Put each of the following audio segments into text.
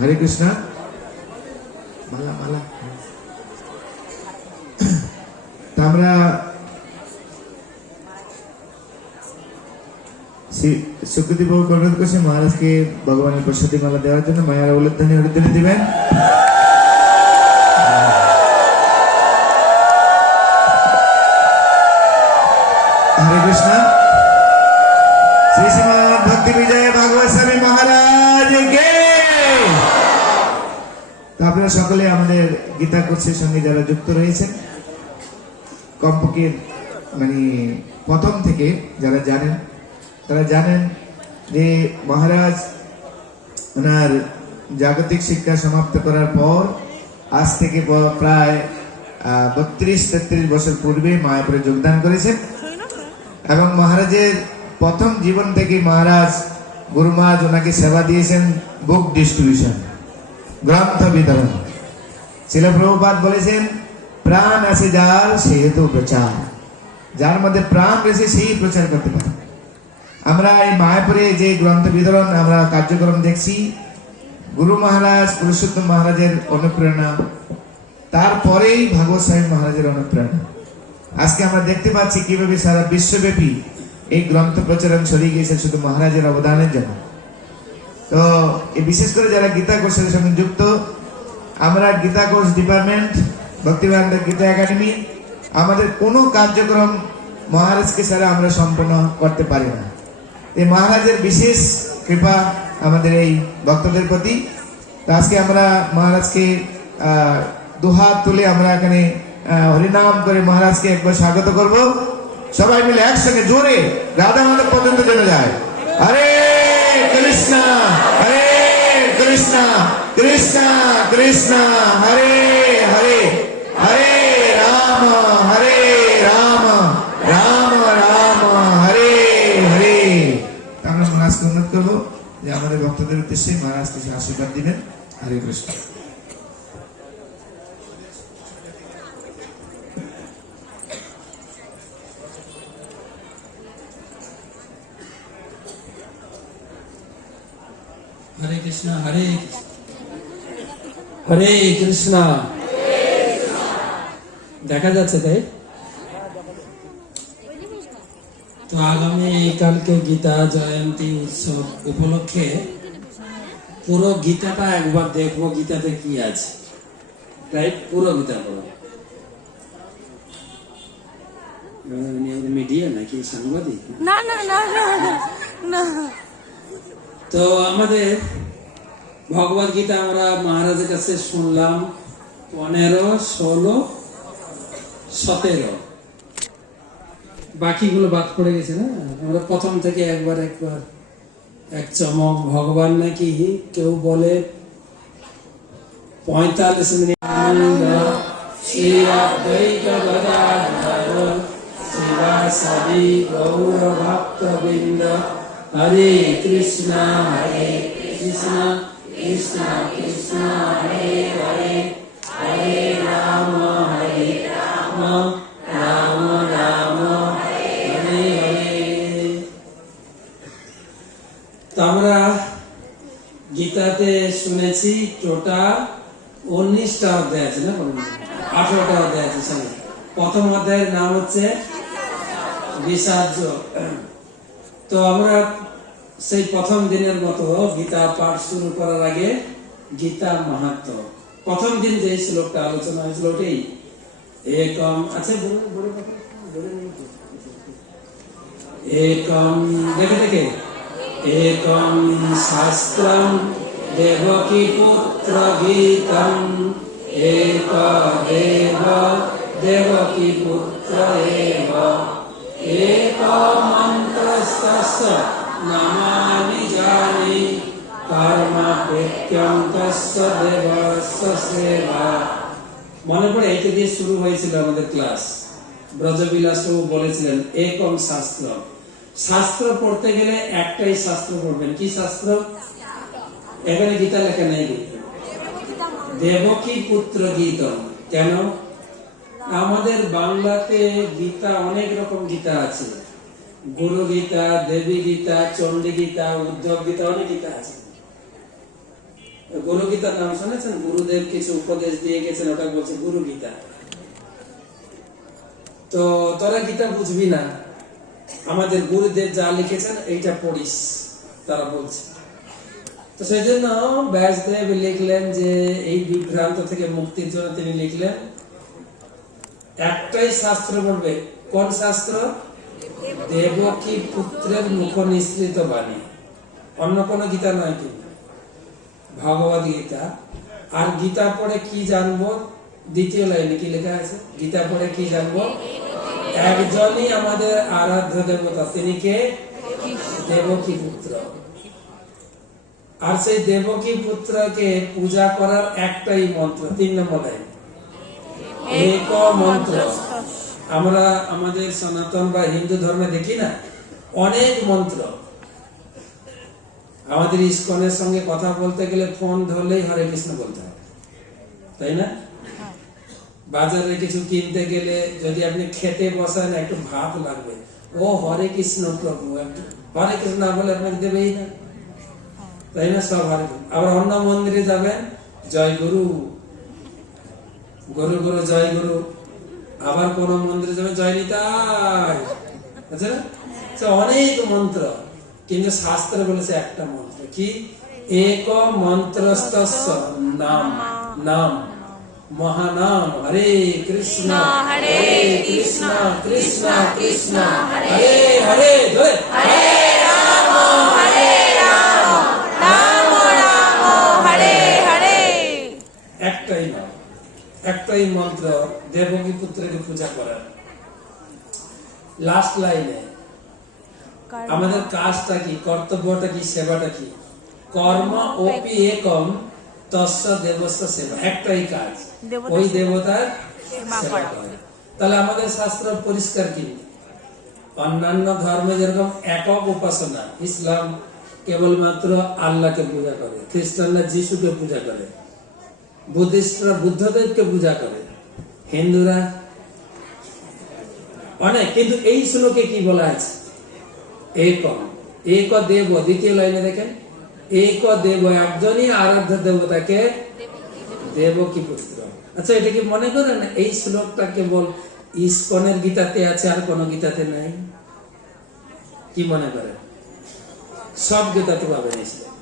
হরে কৃষ্ণ। মালা মালা আমরা সুকৃতি বাবু অনুরোধ করছি মহারাজকে ভগবানের প্রসাদী মালা দেওয়ার জন্য। মায়ার উল্লেখধানী হরিদ্দানি দিবেন। হরে কৃষ্ণ। শ্রী শ্রীমদ ভক্তি বিজয় ভাগবত স্বামী মহারাজ কে। আপনারা সকলে আমাদের গীতা কোর্সের সঙ্গে যারা যুক্ত রয়েছেন, কমপক্ষে মানে প্রথম থেকে যারা জানেন তারা জানেন যে মহারাজ ওনার জাগতিক শিক্ষা সমাপ্ত করার পর আজ থেকে প্রায় 32-33 বছর পূর্বে মায়াপুরে যোগদান করেছেন এবং মহারাজের প্রথম জীবন থেকে মহারাজ গুরু মহারাজ ওনাকে সেবা দিয়েছেন বুক ডিস্ট্রিবিউশন, গ্রন্থ বিতরণ। শিল প্রভুপাদ বলেছেন প্রাণ আছে যার সে হেতু প্রচার, যার মধ্যে প্রাণ রয়েছে সেই প্রচার করতে পারে। আমরা এই মায়াপুরে যে গ্রন্থ বিতরণ আমরা কার্যক্রম দেখছি, গুরু মহারাজ পুরুষোত্তম মহারাজের অনুপ্রেরণা, তারপরেই ভাগবত স্বামী মহারাজের অনুপ্রেরণা। আজকে আমরা দেখতে পাচ্ছি কিভাবে সারা বিশ্বব্যাপী এই গ্রন্থ প্রচারণ ছড়িয়ে গিয়েছে শুধু মহারাজের অবদানের জন্য। তো এই বিশেষ করে যারা গীতা কোর্সের সঙ্গে যুক্ত, আমরা Gita course department, Bhaktivedanta Gita academy, আমাদের কোনো কার্যক্রম মহারাজকে ছাড়া আমরা সম্পন্ন করতে পারি না। এই মহারাজের বিশেষ কৃপা আমাদের এই ভক্তদের প্রতি। তো আজকে আমরা মহারাজকে দুহাত তুলে আমরা এখানে হরিনাম করে মহারাজকে একবার স্বাগত করব। সবাই মিলে একসঙ্গে জোরে রাধা মাধব পর্যন্ত চলে যায়। হরে কৃষ্ণ হরে কৃষ্ণ কৃষ্ণ কৃষ্ণ হরে হরে, হরে রাম রাম রাম হরে হরে। আমরা মহারাজকে অনুরোধ করবো যে আমাদের ভক্তদের উদ্দেশ্যে মহারাজ কিছু আশীর্বাদ দিবেন। হরে কৃষ্ণ। হরে কৃষ্ণ হরে হরে কৃষ্ণ। দেখা যাচ্ছে তাই তো আগামী কালকে গীতা জয়ন্তী উৎসব উপলক্ষে পুরো গীতাটা একবার দেখবো, গীতাতে কি আছে, রাইট? পুরো গীতা পড়ো। মিডিয়া নাকি সাংবাদিক? না না না না। তো আমাদের ভগবদ গীতা আমরা মহারাজের কাছে শুনলাম 15, 16, 17, বাকিগুলো বাদ পড়ে গেছে না। আমরা প্রথম থেকে একবার এক চমক। ভগবান নাকি কেউ বলে 45 মিনিট হরে কৃষ্ণ কৃষ্ণ কৃষ্ণ হরে হরে, হরে রাম রাম রাম হরে হরে। তো আমরা গীতাতে শুনেছি টোটাল 19টা অধ্যায় আছে না, 18টা অধ্যায় আছে। প্রথম অধ্যায়ের নাম হচ্ছে বিষাদ। তো আমরা সেই প্রথম দিনের মতো গীতা পাঠ শুরু করার আগে গীতা মাহাত্ম, প্রথম দিন যে শ্লোকটা আলোচনা হয়েছিল ওটাই একম। আচ্ছা একম দেখে দেখে একম শাস্ত্রম দেবকী পুত্র গীতম, এক দেব দেবকী পুত্র এব, এক মন্ত্রস্তস্য নামানি জানি, কর্মা পেত্যং তস্য দেবস্য সেবা। মনে পড়ে এইটা দিয়ে শুরু হয়েছিল আমাদের ক্লাস। ব্রজবিলাস প্রভু বলেছিলেন একম শাস্ত্র। শাস্ত্র পড়তে গেলে একটাই শাস্ত্র পড়বেন। কি শাস্ত্র? এখানে গীতা লেখা নেই, দেবকী পুত্র গীতম। কেন? আমাদের বাংলাতে গীতা অনেক রকম গীতা আছে, গুরু গীতা, দেবী গীতা, চণ্ডী গীতা, উদ্ধব গীতা, অনেক গীতা আছে। গুরু গীতার নাম শুনেছেন? গুরুদেব কিছু উপদেশ দিয়ে গেছেন, ওটা বলছে গুরু গীতা। তো তোরা গীতা বুঝবি না, আমাদের গুরুদেব যা লিখেছেন এইটা পড়িস, তারা বলছে। তো সেই জন্য ব্যাসদেব লিখলেন যে এই বিভ্রান্ত থেকে মুক্তির জন্য তিনি লিখলেন একটাই শাস্ত্র পড়বে। কোন শাস্ত্র? দেবকী পুত্রের মুখ নিঃসৃত বাণী, অন্য কোনো গীতা নয়, কিন্তু ভগবদ গীতা। আর গীতা পড়ে কি জানবো? দ্বিতীয় লাইনে কি লেখা আছে? গীতা পড়ে কি জানবো? একজনই আমাদের আরাধ্য দেবতা, তিনি কে? দেবকী পুত্র। আর সেই দেবকী পুত্রকে পূজা করার একটাই মন্ত্র, 3 নম্বর লাইন, এক মন্ত্র। আমরা আমাদের সনাতন বা হিন্দু ধর্মে দেখি না অনেক মন্ত্র। আমাদের ইস্কনের সঙ্গে কথা বলতে গেলে ফোন ধরলেই হরে কৃষ্ণ বলতে হবে, তাই না? বাজারে কিছু কিনতে গেলে যদি আপনি খেতে বসান, একটু ভাত লাগবে, ও হরে কৃষ্ণ প্রভু, একটু হরে কৃষ্ণ না বলে আপনাকে দেবেই না, তাই না? সব হরে। আবার অন্য মন্দিরে যাবেন, জয় গুরু, গুরু গুরু জয় গুরু। আবার কোন মন্দিরে যাবেন, জয় নিতাই, আচ্ছা না? অনেক মন্ত্র, কিন্তু শাস্ত্রে বলেছে একটা মন্ত্র, কি? এক মন্ত্রস্তস্য নাম নাম মহানাম হরে কৃষ্ণ হরে কৃষ্ণ কৃষ্ণ কৃষ্ণ হরে হরে, হরে রাম রাম রাম হরে হরে। একটাই নাম, একটাই মন্ত্র, দেবকী পুত্রকে পূজা করার। লাস্ট লাইনে আমাদের কাজটা কি, কর্তব্যটা কি, সেবাটা কি? কর্ম ওপি একম তস্য দেবস্য সেবা, একটাই কাজ, ওই দেবতার সেবা করা। তাহলে আমাদের শাস্ত্র পরিষ্কার কি? অন্যান্য ধর্মে যেরকম একক উপাসনা, ইসলাম কেবলমাত্র আল্লাহকে পূজা করে, খ্রিস্টানরা যিশুকে পূজা করে, বুদ্ধিস্টরা বুদ্ধদেবকে পূজা করে, হিন্দুরা অনেক। কিন্তু এই শ্লোকে কি বলা আছে? একম, এক দেব। দ্বিতীয় লাইনে দেখেন, এক দেব, একজনই আরাধ্য দেবতাকে দেবকী পুত্র। আচ্ছা, এটা কি মনে করেন এই শ্লোকটা কেবল ইস্কনের গীতাতে আছে, আর কোন গীতাতে নাই? কি মনে করেন? সব গীতাতে পাবেন এই শ্লোক।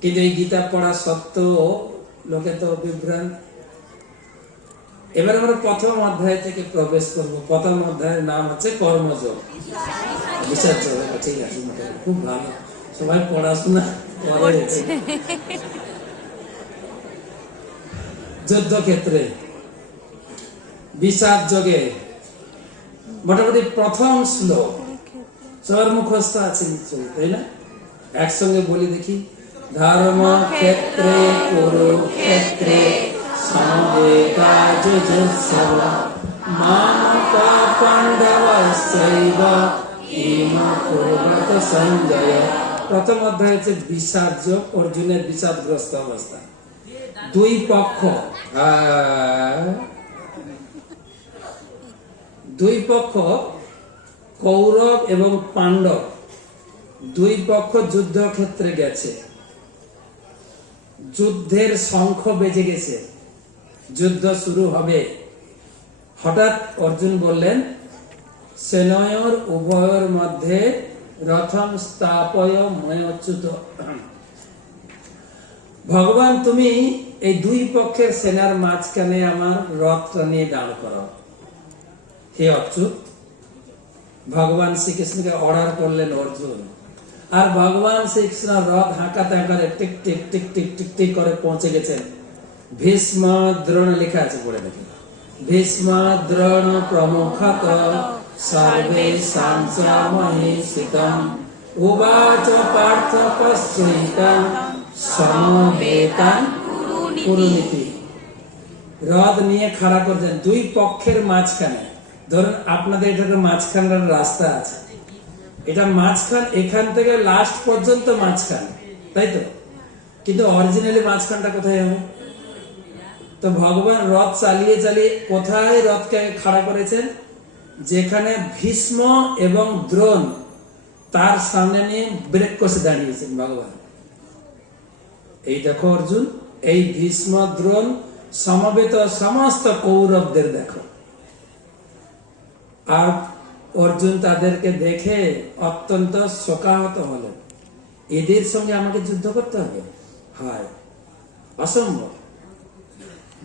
কিন্তু এই গীতা পড়া সত্ত্বেও লোকে তো বিভ্রান্ত। এবার আমরা প্রথম অধ্যায় থেকে প্রবেশ করব। প্রথম অধ্যায়ের নাম হচ্ছে কর্মযোগ। বিচার চলে, ঠিক আছে, খুব ভালো, সবাই পড়াশোনা করে। যুদ্ধক্ষেত্রে বিষাদ যোগে মোটামুটি প্রথম শ্লোক সবার মুখস্থ আছে নিশ্চয়ই, তাই না? একসঙ্গে বলি দেখি। ধর্ম ক্ষেত্রে কুরুক্ষেত্রে সমবেতাযুযুৎসব মামকা পাণ্ডবস্যৈব ইম কুর্বত সঞ্জয়। প্রথম অধ্যায় হচ্ছে বিষাদ যোগ, অর্জুনের বিষাদগ্রস্ত অবস্থা। দুই পক্ষ কৌরব এবং পাণ্ডব, দুই পক্ষ যুদ্ধক্ষেত্রে গেছে, যুদ্ধের শঙ্খ বেজে গেছে, যুদ্ধ শুরু হবে। হঠাৎ অর্জুন বললেন, সেনয়োর উভয়ের মধ্যে রথম স্থাপয় ময়োচ্যুত। ভগবান, তুমি এই দুই পক্ষের সেনার মাঝখানে আমার রথটা নিয়ে দাঁড় করো। হে অচ্যুত, ভগবান শ্রীকৃষ্ণকে অর্ডার করলেন অর্জুন। আর ভগবান শ্রীকৃষ্ণ রথ হাঁকাতে হাঁকাতে টিক টিক টিক টিক টিক টিক করে পৌঁছে গেছেন। ভীষ্ম দ্রোণ লেখা আছে, পড়ে দেখি। ভীষ্ম দ্রোণ প্রমুখত সর্বেষাং চ মহিষিতম উবাচ পার্থ পশ্চিতাং সমবেতাং কুরুনীতি। রথ নিয়ে খাড়া করছেন দুই পক্ষের মাঝখানে। ধরুন আপনাদের এটাতে মাঝখানের রাস্তা আছে, এটা মাঝখান, এখান থেকে লাস্ট পর্যন্ত মাঝখান, তাই তো? কিন্তু অরিজিনালি মাঝখানটা কোথায় হবে? তো ভগবান রথ চালিয়ে চালিয়ে কোথায় রথকে খাড়া করেছেন? যেখানে ভীষ্ম এবং দ্রোণ তার সামনে নিয়ে ব্রেক কষে দাঁড়িয়েছেন ভগবান। এই দেখো অর্জুন, এই ভীষ্ম দ্রোণ সমবেত সমস্ত কৌরবদের দেখো। আর অর্জুন তাদেরকে দেখে অত্যন্ত শোকাহত হলেন। এদের সঙ্গে আমাকে যুদ্ধ করতে হবে? হয় অসম্ভব।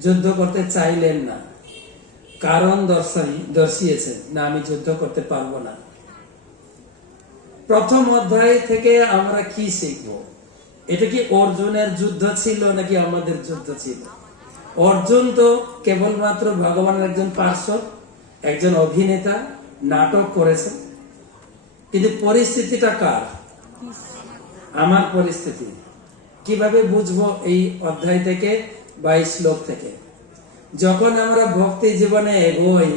যুদ্ধ করতে চাইলেন না, কারণ দর্শিয়েছেন না, আমি যুদ্ধ করতে পারবো না। প্রথম অধ্যায় থেকে আমরা কি শিখব? এটা কি অর্জুনের যুদ্ধ ছিল নাকি আমাদের যুদ্ধ ছিল? অর্জুন তো কেবলমাত্র ভগবানের একজন পার্শ্ব, একজন অভিনেতা, নাটক করেছেন। কিন্তু পরিস্থিতিটা কার? আমার পরিস্থিতি। কিভাবে বুঝবো? এই অধ্যায় থেকে 22 শ্লোক থেকে। যখন আমরা ভক্তি জীবনে এগোই,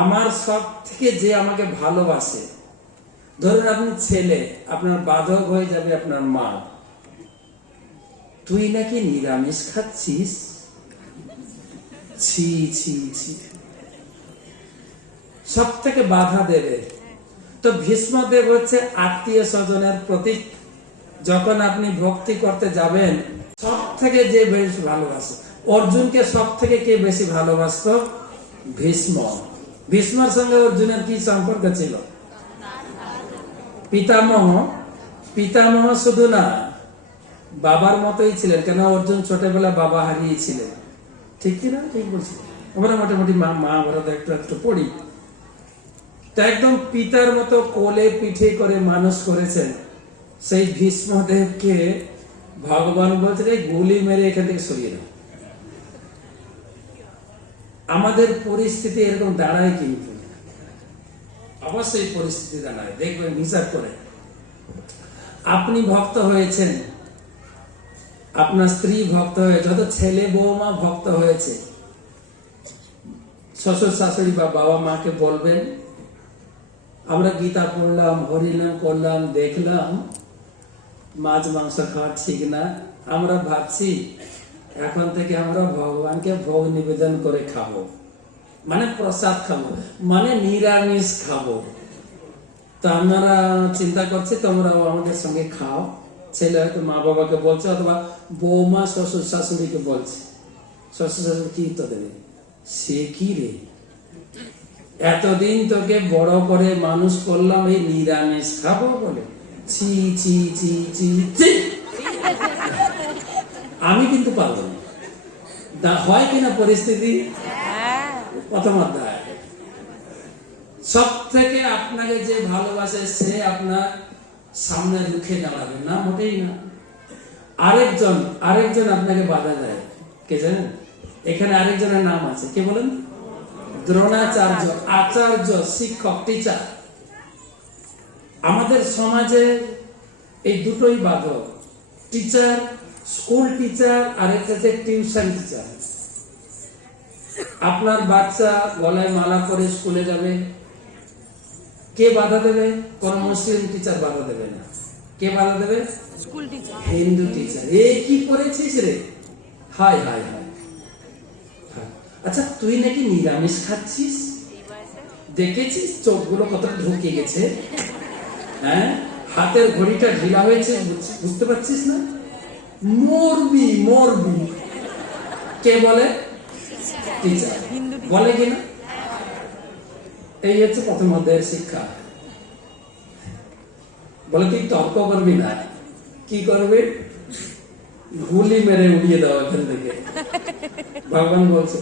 আমার সব থেকে যে আমাকে ভালোবাসে, ধরুন আপনি ছেলে, আপনার বাধক হয়ে যাবে আপনার মা, তুই নাকি নিরামিষ খাচ্ছিস, ছি ছি ছি, সব থেকে বাধা দেবে। তো ভীষ্মদেব হচ্ছে আত্মীয় স্বজনের প্রতীক। যখন আপনি ভক্তি করতে যাবেন, সব থেকে যে বেশি ভালোবাসে, অর্জুনকে সব থেকে কে বেশি ভালোবাসত? ভীষ্ম। ভীষ্মের সঙ্গে অর্জুনের কি সম্পর্ক ছিল? পিতামহ। পিতামহ শুধু না, বাবার মতোই ছিলেন। কেন? অর্জুন ছোটবেলা বাবা হারিয়েছিলেন, ঠিক কিনা? ঠিক বলছি। আমরা মোটামুটি মহাভারত একটু একটু পড়ি। তা একদম পিতার মতো কোলে পিঠে করে মানুষ করেছেন। সেই ভীষ্মদেবকে ভগবান বলছে গুলি মেরে এখান থেকে সরিয়ে দাও। আমাদের পরিস্থিতি এরকম দাঁড়ায় কিন্তু, অবশ্যই পরিস্থিতি দাঁড়ায়, দেখবেন হিসাব করে। আপনি ভক্ত হয়েছেন, আপনার স্ত্রী ভক্ত হয়েছে, হয়তো ছেলে বৌমা ভক্ত হয়েছে, শ্বশুর শাশুড়ি বা বাবা মাকে বলবেন, আমরা গীতা পড়লাম, হরিনাম করলাম, দেখলাম মাছ মাংস খাওয়া ঠিক না, আমরা ভাবছি এখন থেকে আমরা ভগবানকে ভোগ নিবেদন করে খাবো, মানে প্রসাদ খাবো, মানে নিরামিষ খাবো। তো আমরা চিন্তা করছি তোমরাও আমাদের সঙ্গে খাও। ছেলে হয়তো মা বাবাকে বলছে, অথবা বৌমা শ্বশুর শাশুড়িকে বলছে। শ্বশুর শাশুড়ি কি তো দেবে? সে কি রে, এতদিন তোকে বড় করে মানুষ করলাম, এই নিরামিষ খাবো বলে? ছি ছি ছি ছি ছি। আমি কিন্তু পারবো না। হয় কিনা পরিস্থিতি? প্রথম অধ্যায়। সব থেকে আপনাকে যে ভালোবাসে সে আপনার সামনে রুখে দাঁড়াবে না, মোটেই না। আরেকজন আপনাকে বাধা দেয়, কে জানেন? এখানে আরেকজনের নাম আছে, কে বলেন? দ্রোণাচার্য, আচার্য, শিক্ষক, টিচার। আমাদের সমাজে এই দুটোই বাধক। টিচার, স্কুল টিচার, আর একটা টিউশন টিচার। আপনার বাচ্চা গলায় মালা পরে স্কুলে যাবে, কে বাধা দেবে? কোন মুসলিম টিচার বাধা দেবে না। কে বাধা দেবে? School teacher, Hindu teacher. এ কি করেছিস রে? হায় হায় হায়। আচ্ছা, তুই নাকি নিরামিষ খাচ্ছিস, দেখেছিস চোখগুলো কত ঢুকে গেছে, হ্যাঁ, হাতের ঘড়িটা ঢিলা হয়েছে, বুঝতে পারছিস না? মরবি মরবি। কে বলে? টিচার বলে কিনা? এই হচ্ছে প্রথম অধ্যায়ের শিক্ষা। বলে তুই তর্ক করবি না, কি করবে? গুলি মেরে উড়িয়ে দাও এখান থেকে। ভগবান বলছে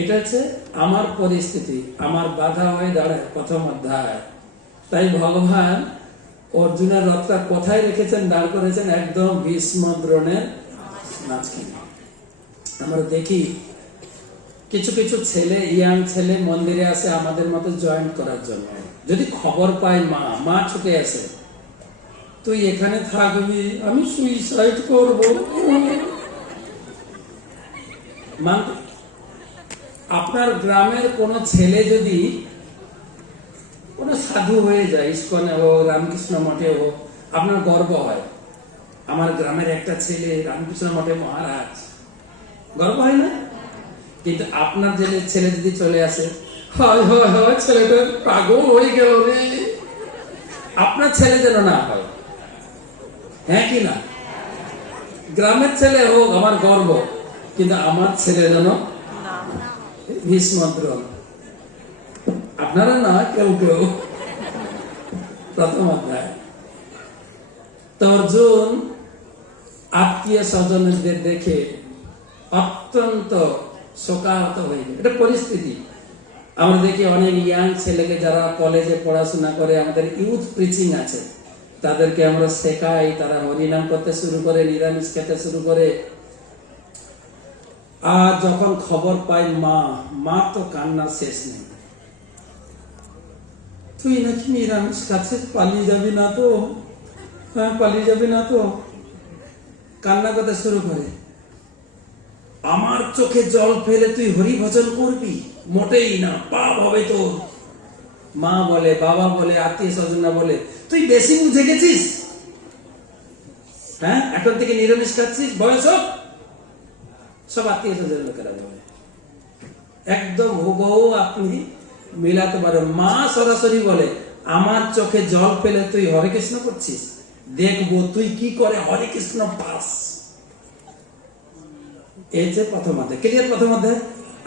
এটা হচ্ছে আমার পরিস্থিতি, আমার বাধা হয়ে দাঁড়ায় প্রথম অধ্যায়। তাই ভগবান অর্জুনের রথটা কোথায় রেখেছেন? দাঁড় করেছেন একদম ভীষ্ম দ্রোণের মাঝখানে। আমরা দেখি কিছু কিছু ছেলে, ইয়াং ছেলে মন্দিরে আসে আমাদের মতো জয়েন করার জন্য। যদি খবর পায় মা ছুটে আসে, তুই এখানে থাকবি, আমি সুইসাইড করবো। আপনার গ্রামের কোন ছেলে যদি কোন সাধু হয়ে যায়, ইস্কনে হোক, রামকৃষ্ণ মঠে হোক, আপনার গর্ব হয়, আমার গ্রামের একটা ছেলে রামকৃষ্ণ মঠে মহারাজ, গর্ব হয় না? কিন্তু আপনার ছেলে যদি চলে আসে, হয় হয় হয় ছেলেটা পাগল হয়ে গেল রে, আপনার ছেলে যেন না হয়। হ্যাঁ কি না? গ্রামের ছেলে হোক আমার গর্ব, কিন্তু আমার ছেলে যেন ভীষ্মদ্রোণ। আপনারা না কেউ কেউ। প্রথম অধ্যায়। তো অর্জুন আত্মীয় স্বজনদের দেখে অত্যন্ত শোকাহত হয়ে গেল। এটা পরিস্থিতি। আমরা দেখি অনেক ইয়াং ছেলেকে যারা কলেজে পড়াশোনা করে, আমাদের ইউথ প্রিচিং আছে, তাদেরকে আমরা শেখাই, তারা হরিনাম করতে শুরু করে, নিরামিষ খেতে শুরু করে। আর যখন খবর পাই মা তো কান্নার শেষ নেই। তুই নাকি নিরামিষ খাচ্ছিস, পালিয়ে যাবি না তো? হ্যাঁ, পালিয়ে যাবি না তো? কান্না করতে শুরু করে। আমার চোখে জল ফেলে তুই হরি ভজন করবি? মোটেই না, পাপ হবে তোর। মা বলে, বাবা বলে, আত্মীয় স্বজনরা বলে, তুই বেশি বুঝে গেছিস। হ্যাঁ, এখন থেকে নিরামিষ খাচ্ছিস, বয়স হোক। সব আত্মীয় স্বজন লোকেরা বলে। একদম হুবহু আপনি মিলাতে পারেন। মা সরাসরি বলে, আমার চোখে জল ফেলে তুই হরে কৃষ্ণ করছিস, দেখবো তুই কি করে হরে কৃষ্ণ পাস। এই যে প্রথম অধ্যায়। ক্লিয়ার? প্রথম অধ্যায়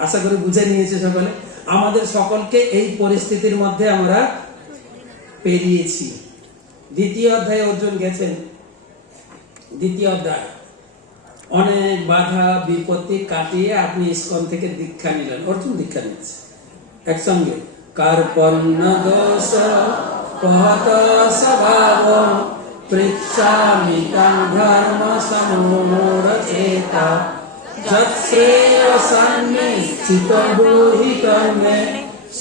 আশা করি বুঝে নিয়েছে সকলে। আমাদের সকলকে এই পরিস্থিতির মধ্যে আমরা পেরিয়েছি। দ্বিতীয় অধ্যায়ে অর্জুন গেছেন। দ্বিতীয় অধ্যায় অনেক বাধা বিপত্তি কাটিয়ে আপনি ইস্কন থেকে দীক্ষা নিলেন। অর্জুন দীক্ষা নিচ্ছে একসঙ্গে। কার্পণ্য দোষ পহত স্বভাব পৃচ্ছামি তাং ধর্ম সমূঢ়চেতা যৎশ্রেয়সান্নিশ্চিত ব্রূহিতং মে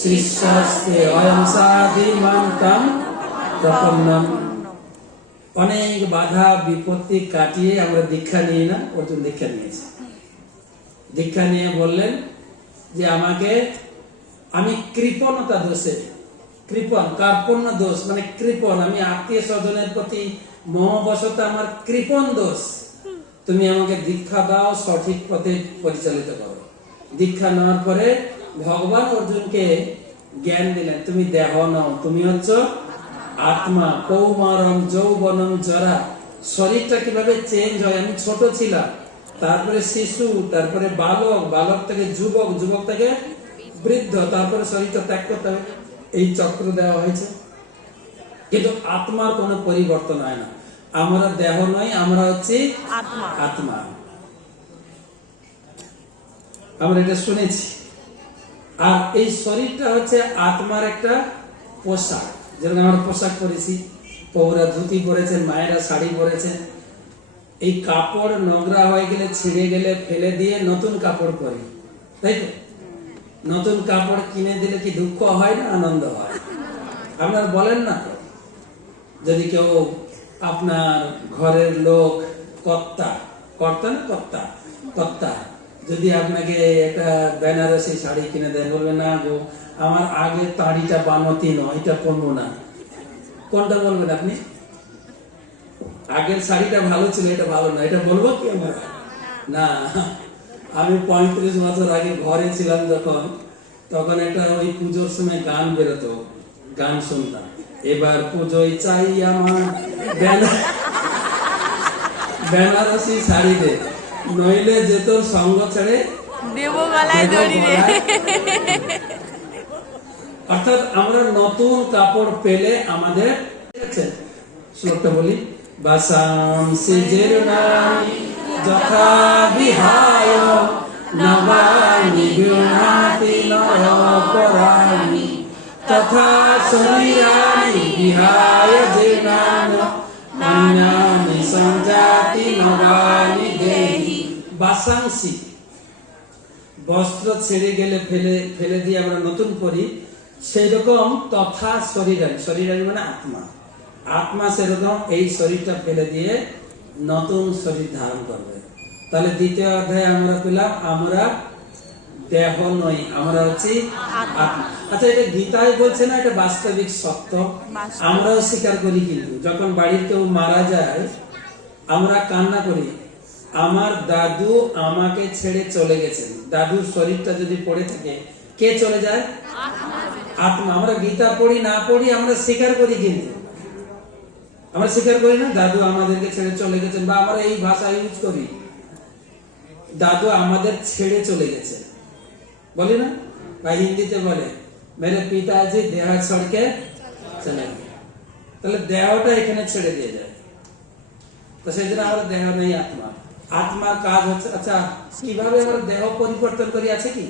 শিষ্যস্তে অয়ং সাধিমান্তাং প্রপন্নম। অনেক বাধা বিপত্তি কাটিয়ে আমরা দীক্ষা নিয়ে না, অর্জুন দীক্ষা নিয়েছে। দীক্ষা নিয়ে বললেন যে আমি কৃপণতা দোষে, কৃপণ কার্পণ্য দোষ মানে কৃপণ, আমি আত্মীয় স্বজনের প্রতি মোহবশত আমার কৃপণ দোষ, তুমি আমাকে দীক্ষা দাও, সঠিক পথে পরিচালিত করো। দীক্ষা নেওয়ার পরে ভগবান অর্জুনকে জ্ঞান দিলেন, তুমি দেহ নও, তুমি হচ্ছে আত্মা। কৌমারম যৌবনম জরা। শরীরটা কিভাবে চেঞ্জ হয়। আমি ছোট ছিলাম, তারপরে শিশু, তারপরে বালক, বালক থেকে যুবক, যুবক থেকে বৃদ্ধ, তারপরে শরীরটা ত্যাগ করতে হবে। এই চক্র দেওয়া হয়েছে। কিন্তু আত্মার কোনো পরিবর্তন হয় না। আমরা দেহ নয়, আমরা হচ্ছে আত্মা। আমরা এটা শুনেছি। আর এই শরীরটা হচ্ছে আত্মার একটা পোশাক। যেমন আমরা পোশাক পরেছি, পৌরা ধুতি পরেছেন, মায়েরা শাড়ি পরেছেন। এই কাপড় নোংরা হয়ে গেলে, ছিঁড়ে গেলে ফেলে দিয়ে নতুন কাপড় পরি, তাই তো? নতুন কাপড় কিনে দিলে কি দুঃখ হয় না আনন্দ হয়? আপনারা বলেন না তো? যদি কেউ আপনার ঘরের লোক, কর্তা যদি আপনাকে একটা বেনারসি শাড়ি কিনে দেয়, বলবে না গো, আমার আগের তাড়িটা বানতি নয়, এটা পরবো না। কোনটা বলবেন আপনি? আগের শাড়িটা ভালো ছিল, এটা ভালো না, এটা বলবো কি আমরা? না। আমি 35 বছর আগে ঘরে ছিলাম তখন একটা ওই পুজোর সময় গান বেরোতো, গান শুনতাম। এবার পুজোয় চাই আমার বেনারসি শাড়ি দে, নইলে যে তোর সঙ্গ ছেড়ে দেব গলায় দড়ি রে। অর্থাৎ আমরা নতুন কাপড় পেলে আমাদের, শ্লোকটা বলি, বাসাম সিজেরুনানি যথা বিহায় নবানি গৃহাতি নরপরাণি তথা শরীরানি বিহায় জীর্ণানি নান্যানি সংজাতি নবানি দেহি। বাসাংসি বস্ত্র ছেড়ে গেলে ফেলে দিয়ে আমরা নতুন পরি, সেই রকম তথা শরীরানি, শরীরানি মানে আত্মা সেরকম এই শরীরটা ফেলে দিয়ে নতুন শরীর ধারণ করবে। তাহলে দ্বিতীয় অধ্যায়ে আমরা পেলাম আমরা দেহ নই, আমরা হচ্ছি আত্মা। আচ্ছা, এটা গীতায় বলছে না, এটা বাস্তবিক সত্য, আমরাও স্বীকার করি। কিন্তু যখন বাড়ির কেউ মারা যায় আমরা কান্না করি, আমার দাদু আমাকে ছেড়ে চলে গেছেন। দাদুর শরীরটা যদি পড়ে থাকে, কে চলে যায়? আত্মা। আমরা গীতা পড়ি না পড়ি আমরা স্বীকার করি, কিন্তু আমরা স্বীকার করি না দাদু আমাদেরকে ছেড়ে চলে গেছেন, বা আমরা এই ভাষা ইউজ করি, দাদু আমাদের ছেড়ে চলে গেছে, বলি না? বা হিন্দিতে বলে মেরে পিতাজি দেহ ছড়কে চলে গেছে। তাহলে দেহটা এখানে ছেড়ে দিয়ে যায়, তো সেই জন্য আমাদের দেহ নেই, আত্মা। আত্মার কাজ হচ্ছে, আচ্ছা কিভাবে আমরা দেহ পরিবর্তন করি, আছে কি?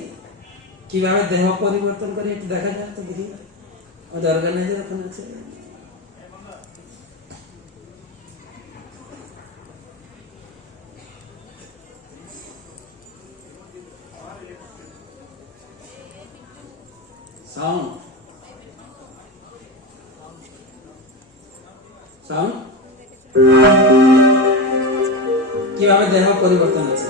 কিভাবে দেহ পরিবর্তন করি একটু দেখা যায় তো, দেখি আমাদের অর্গানাইজার ওখানে আছে। সাউন্ড সাউন্ড কিভাবে দেহ পরিবর্তন আছে?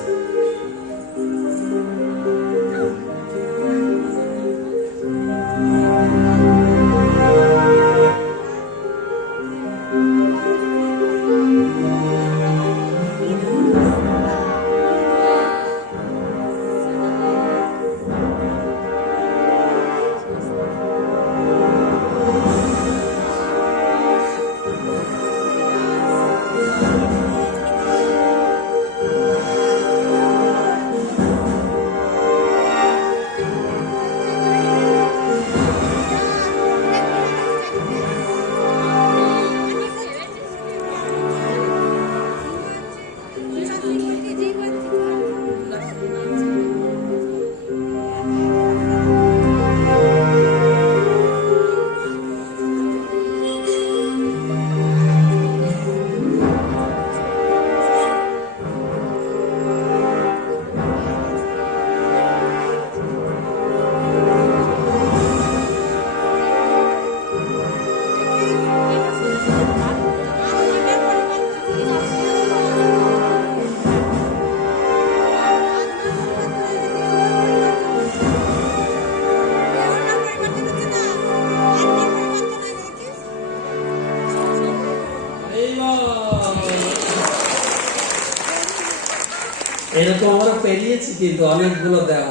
এরকম আমরা পেরিয়েছি, কিন্তু অনেকগুলো দেহ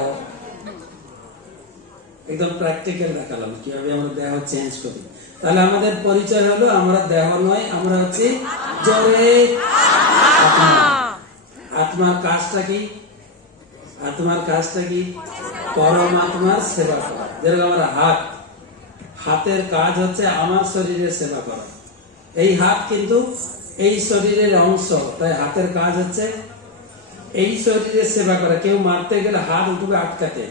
একদম প্র্যাকটিক্যাল দেখালাম কিভাবে আমরা দেহ চেঞ্জ করি। তাহলে আমাদের পরিচয় হলো আমরা দেহ নয়, আমরা হচ্ছে জোরে আত্মা। আত্মার কাজটা কি? আত্মার কাজটা কি? পরমাত্মার সেবা করা। যেরকম আমরা হাতের কাজ হচ্ছে আমার শরীরের সেবা করা। এই হাত কিন্তু এই শরীরের অংশ, তাই হাতের কাজ হচ্ছে এই শরীরের সেবা করা। কেউ মারতে গেলে হাত উঠবে আটকাতে,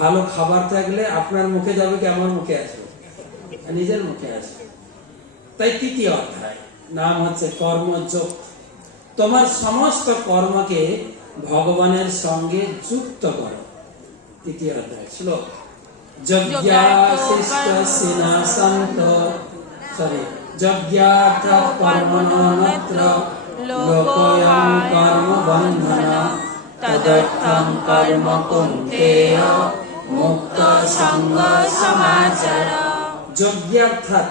ভালো খাবার থাকলে আপনার মুখে যাবে কি আমার মুখে আসবে? নিজের মুখে আসবে। তাই তৃতীয় অধ্যায় নাম হচ্ছে কর্মযোগ। তোমার সমস্ত কর্মকে ভগবানের সঙ্গে যুক্ত করো। তৃতীয় অধ্যায় শ্লোক যজ্ঞাশিষ্ট সিনাসন্ত যজ্ঞার্থ কর্মণোত্র লোকয়ং কর্ম বন্ধন তদর্থং কর্ম কুন্তেয় মুক্ত সঙ্গ সমাচার। যজ্ঞার্থাৎ,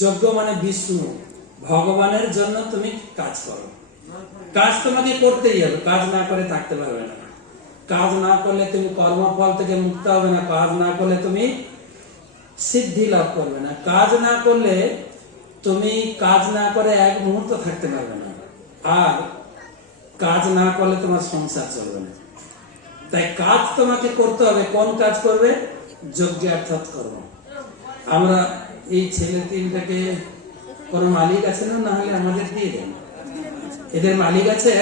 যজ্ঞ মানে বিষ্ণু, ভগবানের জন্য তুমি কাজ করো। কাজ তোমাকে করতেই হবে, কাজ না করে থাকতে পারবে না। কাজ না করলে তুমি কর্মফল থেকে মুক্ত হবে না, কাজ না করলে তুমি সিদ্ধি লাভ করবে না, কাজ না করলে তুমি কাজ না করে এক মুহূর্ত থাকতে পারবে না, আর কাজ না করলে তোমার সংসার চলবে না। তাই কাজ তোমাকে করতে হবে। কোন কাজ করবে? যজ্ঞ অর্থাৎ কর্ম। আমরা এই ছেলে তিনটাকে কোনো মালিক আছে না? না হলে আমাদের দিয়ে দেন। এদের মালিক আছে?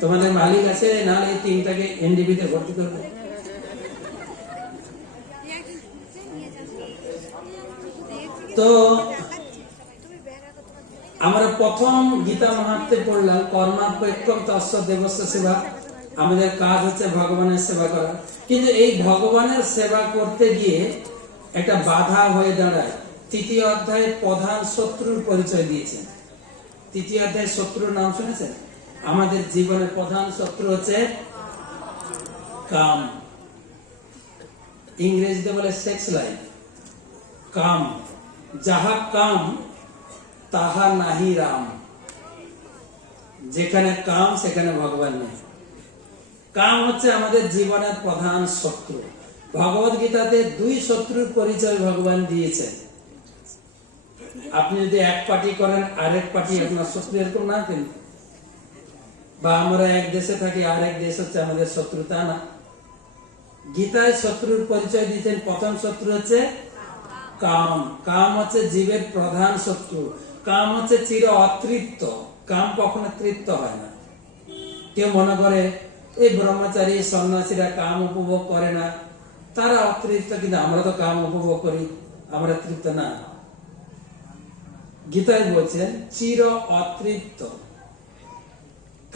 তোমাদের মালিক আছে? না হলে এই তিনটাকে এনডিবিতে ভর্তি করবে। তো আমরা প্রথম গীতা মাহাত্ম্যে পড়লাম কর্মাপেক্ষম তস্য দেবস্য সেবা। আমাদের কাজ হচ্ছে ভগবানের সেবা করা, কিন্তু এই ভগবানের সেবা করতে গিয়ে একটা বাধা হয়ে দাঁড়ায়। তৃতীয় অধ্যায়ে প্রধান শত্রুর পরিচয় দিয়েছেন। তৃতীয় অধ্যায়ে শত্রুর নাম শুনেছেন? আমাদের জীবনের প্রধান শত্রু হচ্ছে কাম। ইংরেজিতে বলে সেক্স লাইফ। কাম, যাহা কাম তাহা নাহি রাম। যেখানে কাম সেখানে ভগবান নেই। কাম হচ্ছে আমাদের জীবনের প্রধান শত্রু। ভগবত গীতাতে দুই শত্রুর পরিচয় ভগবান দিয়েছেন। আপনি যদি এক পার্টি করেন আরেক পার্টি আপনার শত্রু, এরকম না কিন্তু, বা আমরা এক দেশে থাকি আরেক দেশ হচ্ছে আমাদের শত্রু, তা না। গীতায় শত্রুর পরিচয় দিয়েছেন, প্রথম শত্রু হচ্ছে কাম। কাম হচ্ছে জীবের প্রধান শত্রু। কাম হচ্ছে চির অতৃপ্ত। কাম কখনো তৃপ্ত হয় না। কেউ মনে করে এই ব্রহ্মচারী সন্ন্যাসীরা কাম উপভোগ করে না, তারা অতৃপ্ত, কিন্তু আমরা তো কাম উপভোগ করি, আমরা তৃপ্ত না। গীতায় বলছেন চির অতৃপ্ত।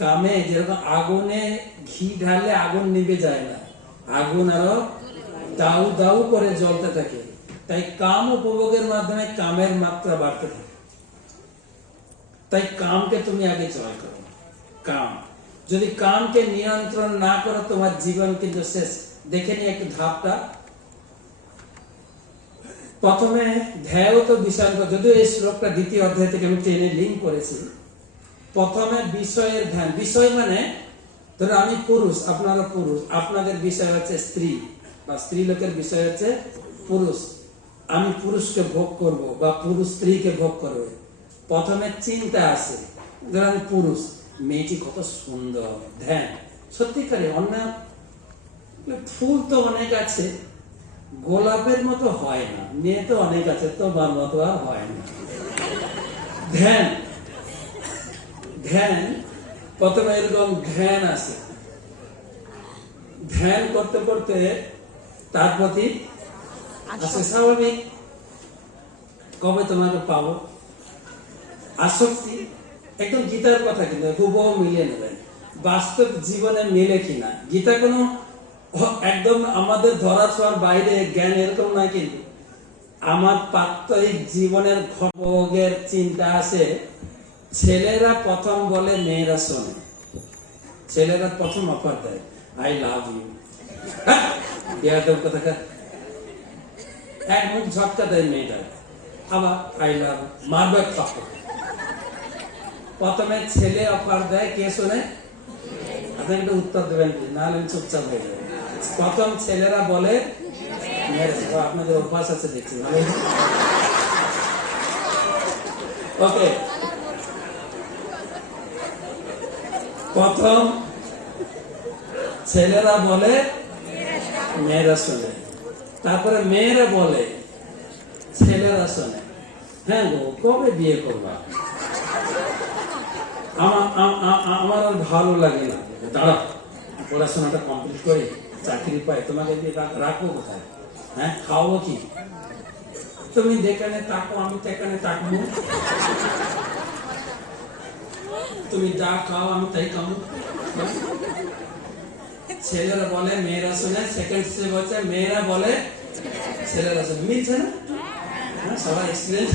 কামে যেরকম আগুনে ঘি ঢাললে আগুন নিভে যায় না, আগুন আরো দাউ দাউ করে জ্বলতে থাকে। তাই কাম উপভোগের মাধ্যমে কামের মাত্রা বাড়তে থাকে। তাই কামকে তুমি আগে জয় করো। কাম যদি কামকে নিয়ন্ত্রণ না করো, তোমার জীবন কিন্তু শেষ। দেখে নিয়ে একটু ধাপটা। প্রথমে ধ্যায় তো বিষয়, যদিও এই শ্লোকটা দ্বিতীয় অধ্যায় থেকে আমি টেনে লিঙ্ক করেছি। প্রথমে বিষয়ের ধ্যান। বিষয় মানে ধরো আমি পুরুষ, আপনারা পুরুষ, আপনাদের বিষয় হচ্ছে স্ত্রী, বা স্ত্রী লোকের বিষয় হচ্ছে পুরুষ। আমি পুরুষকে ভোগ করব, বা পুরুষ স্ত্রীকে ভোগ করবে। প্রথমে চিন্তা আসে, ধরো আমি পুরুষ, মেয়েটি কত সুন্দর, ধ্যান। সত্যিকারে অন্য ফুল তো অনেক আছে, গোলাপের মতো হয় না। মেয়ে তো অনেক আছে, তোমার মতো আর হয় না। ধ্যান ধ্যান প্রথমে এরকম ধ্যান আসে। ধ্যান করতে করতে তার প্রতি আসে স্বাভাবিক, কবে তোমাকে পাবো, আসক্তি। একদম গীতার কথা কিন্তু হুবহু মিলিয়ে নেবেন, বাস্তব জীবনে মেলে কিনা। গীতা কোনো একদম আমাদের ধরা ছোঁয়ার বাইরে জ্ঞান এরকম নয়, কিন্তু আমার প্রাত্যহিক জীবনের ভোগের চিন্তা আসে। ছেলেরা প্রথম বলে, মেয়েরা শোনে। ছেলেরা প্রথম অফার দেয়, আই লাভ ইউ। কোথাকার এক মুখ ঝটকা দেয় মেয়েটা, আবার আই লাভ, মারবে পাপা। প্রথমে ছেলে অফার দেয়, কে শোনে? আপনি একটা উত্তর দেবেন, নাহলে চুপচাপ হয়ে যাবে। প্রথম ছেলেরা বলে, আপনাদের অভ্যাস আছে দেখছি। ওকে, প্রথম ছেলেরা বলে, মেয়েরা শোনে। তারপরে মেয়েরা বলে, ছেলেরা শোনে। হ্যাঁ গো, কবে বিয়ে করবা? আমার আর ভালো লাগে না, দাঁড়া পড়াশোনাটা কমপ্লিট করি, চাকরি পাই, তোমাকে দিয়ে রাখবো কোথায়? হ্যাঁ, খাওয়াবো কি? তুমি যেখানে তাকো আমি সেখানে তাকবো, তুমি যা খাও আমি তাই খাবো। ছেলেরা বলে, মেয়েরা শোনে। সেকেন্ড স্টেপ হচ্ছে মেয়েরা বলে, ছেলেরা শোনে। মিলছে না? হ্যাঁ, সবাই এক্সপিরিয়েন্স।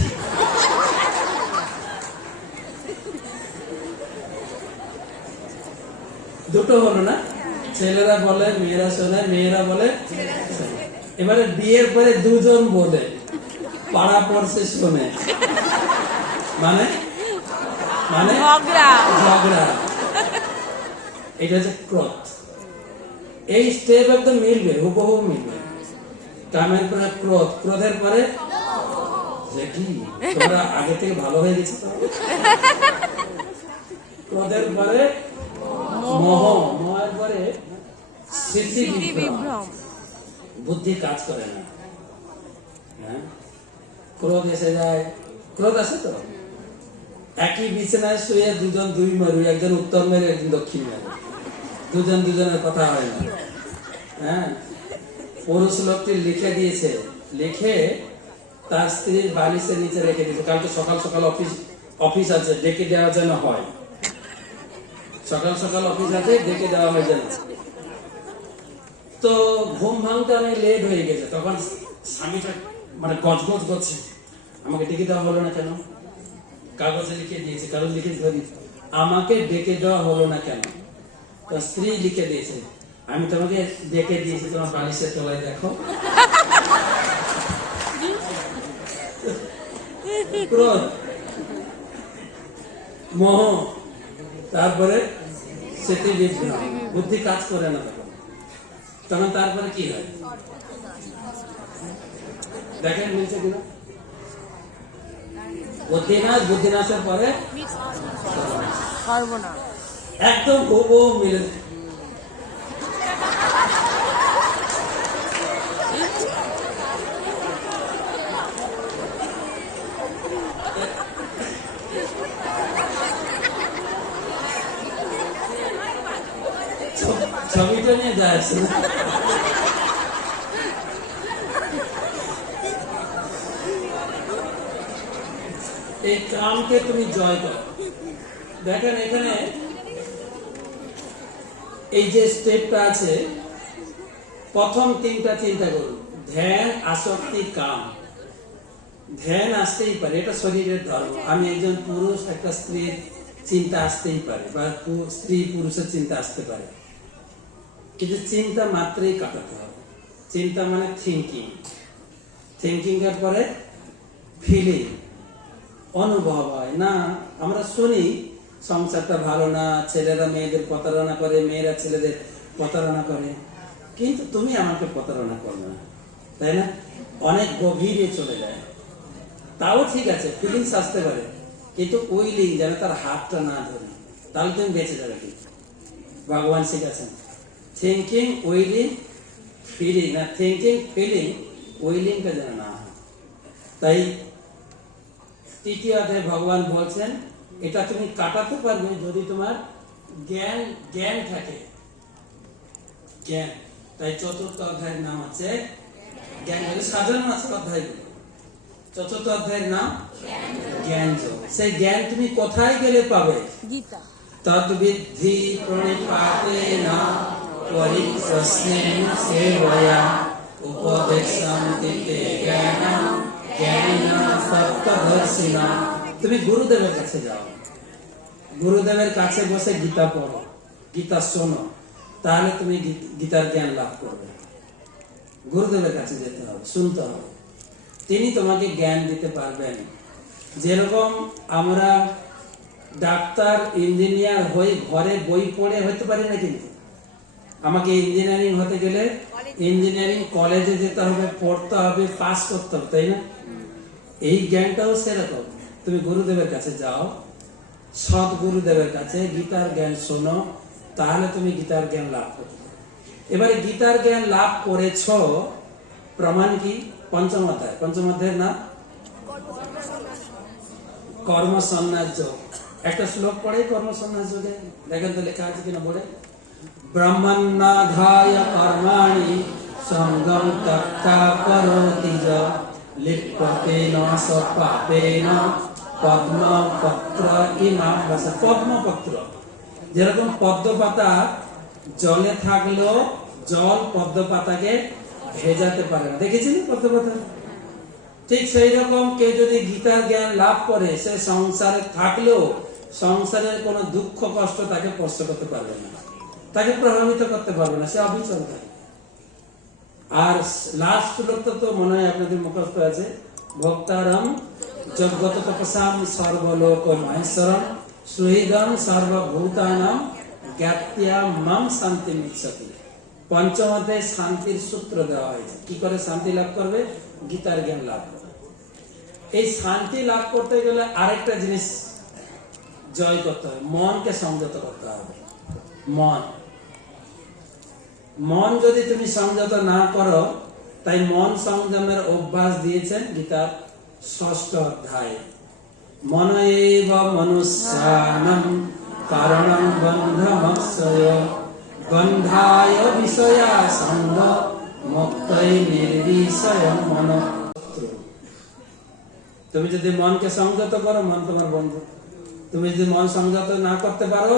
দুটো হলো না? ছেলেরা বলে, মেয়েরা শোনে, মেয়েরা বলে। এবারে বিয়ের পরে দুজন বলে, পাড়া পড়ছে শোনে। মানে মানে ঝগড়া। এটা হচ্ছে ক্রোধ। এই স্টেপ একদম মিলবে, হুবহু মিলবে। কামের পরে ক্রোধ, ক্রোধের পরে কি তোমরা আগে থেকে ভালো হয়ে গেছে। ক্রোধের পরে মোহ, মোহের পরে স্মৃতি বিভ্রম, বুদ্ধি কাজ করে না। হ্যাঁ, ক্রোধ এসে যায়। ক্রোধ আসে তো, একই বিছানায় শুয়ে দুজন দুই মেরু, একজন উত্তর মেরু একজন দক্ষিণ মেরু, দুজন দুজনের কথা হয় না। হ্যাঁ, পুরুষ লোকটি লিখে দিয়েছে, লিখে তার স্ত্রীর বালিশের নিচে রেখে দিয়েছে। কালকে সকাল সকাল অফিস আছে, ডেকে দেওয়া যেন হয়। সকাল সকাল অফিস আছে, ডেকে দেওয়া হয় যেন। তো ঘুম ভাঙতে অনেক লেট হয়ে গেছে। তখন স্বামীটা মানে গজগজ করছে, আমাকে ডেকে দেওয়া হলো না কেন? কাগজে লিখে দিয়েছে, কাগজ লিখে ধরি, আমাকে ডেকে দেওয়া হলো না কেন? তো স্ত্রী লিখে দিয়েছে, আমি তোমাকে ডেকে দিয়েছি, তোমার বালিশের তলায় দেখো। ক্রোধ, মোহ, তারপরে স্মৃতি বিভ্রম, বুদ্ধি কাজ করে না তখন। তারপরে কি হয় দেখেন, মিলছে কিনা? বুদ্ধিনাশের পরে সর্বনাশ। একদম হুবহু মিলে। ছবিটা নিয়ে যায় আসছে না। এই কামকে তুমি জয় করো। দেখেন এখানে এই যে স্টেপটা আছে, প্রথম তিনটা চিন্তা করুন, ধ্যান, আসক্তি, কাম। ধ্যান আসতেই পারে, এটা শরীরের ধর্ম। আমি একজন পুরুষ, একটা স্ত্রীর চিন্তা আসতেই পারে, বা স্ত্রী পুরুষের চিন্তা আসতে পারে, কিন্তু চিন্তা মাত্রই কাটাতে হবে। চিন্তা মানে থিঙ্কিং, থিঙ্কিং এর পরে ফিলিং, অনুভব হয় না। আমরা শুনি সংসারটা ভালো না, ছেলেরা মেয়েদের প্রতারণা করে, মেয়েরা ছেলেদের প্রতারণা করে, কিন্তু তুমি আমাকে প্রতারণা করবে না, তাই না? অনেক গভীরে চলে যায়। তাও ঠিক আছে, ফিলিংস আসতে পারে, কিন্তু উইলিং যেন তার হাতটা না ধরে, তাহলে তুমি বেঁচে যাবে। কি ভগবান শিখাচ্ছেন, থিঙ্কিং, উইলিং, ফিলিং, না থিঙ্কিং, ফিলিং, উইলিংটা যেন না হয়। তাই তৃতীয় অধ্যায়ে ভগবান বলছেন এটা তুমি কাটাতে পারবে যদি তোমার জ্ঞান থাকে, জ্ঞান। তাই চতুর্থ অধ্যায়ের নাম আছে জ্ঞান। সাধারণ আছে অধ্যায়গুলো, চতুর্থ অধ্যায়ের নাম জ্ঞান যোগ। সেই জ্ঞান তুমি কোথায় গেলে পাবে? গীতা। তদ্বিদ্ধি প্রণিপাতেন পরিপ্রশ্নেন সেবয়া উপদেশন্তি তে জ্ঞানম জ্ঞানিনা তত্ত্বদর্শিনা। তুমি গুরুদেবের কাছে যাও, গুরুদেবের কাছে বসে গীতা পড়ো, গীতা শোনো, তাহলে তুমি গীতার জ্ঞান লাভ করবে। গুরুদেবের কাছে যেতে হবে, শুনতে হবে, তিনি তোমাকে জ্ঞান দিতে পারবেন। যেরকম আমরা ডাক্তার, ইঞ্জিনিয়ার হয়ে ঘরে বই পড়ে হতে পারি না, কিন্তু আমাকে ইঞ্জিনিয়ারিং হতে গেলে ইঞ্জিনিয়ারিং কলেজে যেতে হবে, পড়তে হবে, পাস করতে হবে, তাই না? এই জ্ঞানটাও সেরকম। তুমি গুরুদেবের কাছে যাও, সৎ গুরুদেবের কাছে গীতার জ্ঞান শোনো, তাহলে তুমি গীতার জ্ঞান লাভ করবে। এবারে গীতার জ্ঞান লাভ করেছ, প্রমাণ কি? পঞ্চম অধ্যায়ের নাম কর্ম সন্ন্যাস যোগ। একটা শ্লোক পড়ে কর্ম সন্ন্যাস যোগে, দেখেন তো লেখা আছে কিনা পড়ে। ব্রহ্মণ্যাধায় কর্মাণি সঙ্গম তক্তা করোতি য লিপ্যতেন স পাপেন পদ্মপত্র ইমাম বাস। পদ্মপত্র যেরকম পদ্মপাতা জলে থাকলেও জল পদ্মপাতাকে ভেজাতে পারে না, দেখেছেন পদ্মপাতা? ঠিক সেই রকম কেউ যদি গীতার জ্ঞান লাভ করে, সে সংসারে থাকলেও সংসারের কোনো দুঃখ কষ্ট তাকে স্পর্শ করতে পারবে না, তাকে প্রভাবিত করতে পারবে না, সে অবিচল থাকে। আর লাস্ট শ্লোকটা তো মনে হয় আপনাদের মুখস্থ আছে, ভক্তারম জগত তপসাম সর্বলোক মহেশ্বরম সুহৃদম সর্বভূতানাম জ্ঞাত্যা মাম শান্তি মিচ্ছতি। পঞ্চম অধ্যায়ে শান্তির সূত্র দেওয়া হয়েছে, কি করে শান্তি লাভ করবে? গীতার জ্ঞান লাভ করবে। এই শান্তি লাভ করতে গেলে আরেকটা জিনিস জয় করতে হবে, মনকে সংযত করতে হবে। মন যদি তুমি সংযত না করো, তাই মন সংযমের অভ্যাস দিয়েছেন গীতার ষষ্ঠ অধ্যায়। মনএব মনুষ্যানাং কারণং বন্ধমক্ষয় বন্ধায় বিষয়া সঙ্গ মুক্তৈ নির্বিষয়ং মন। তুমি যদি মনকে সংযত করো, মন তোমার বন্ধু। তুমি যদি মন সংযত না করতে পারো,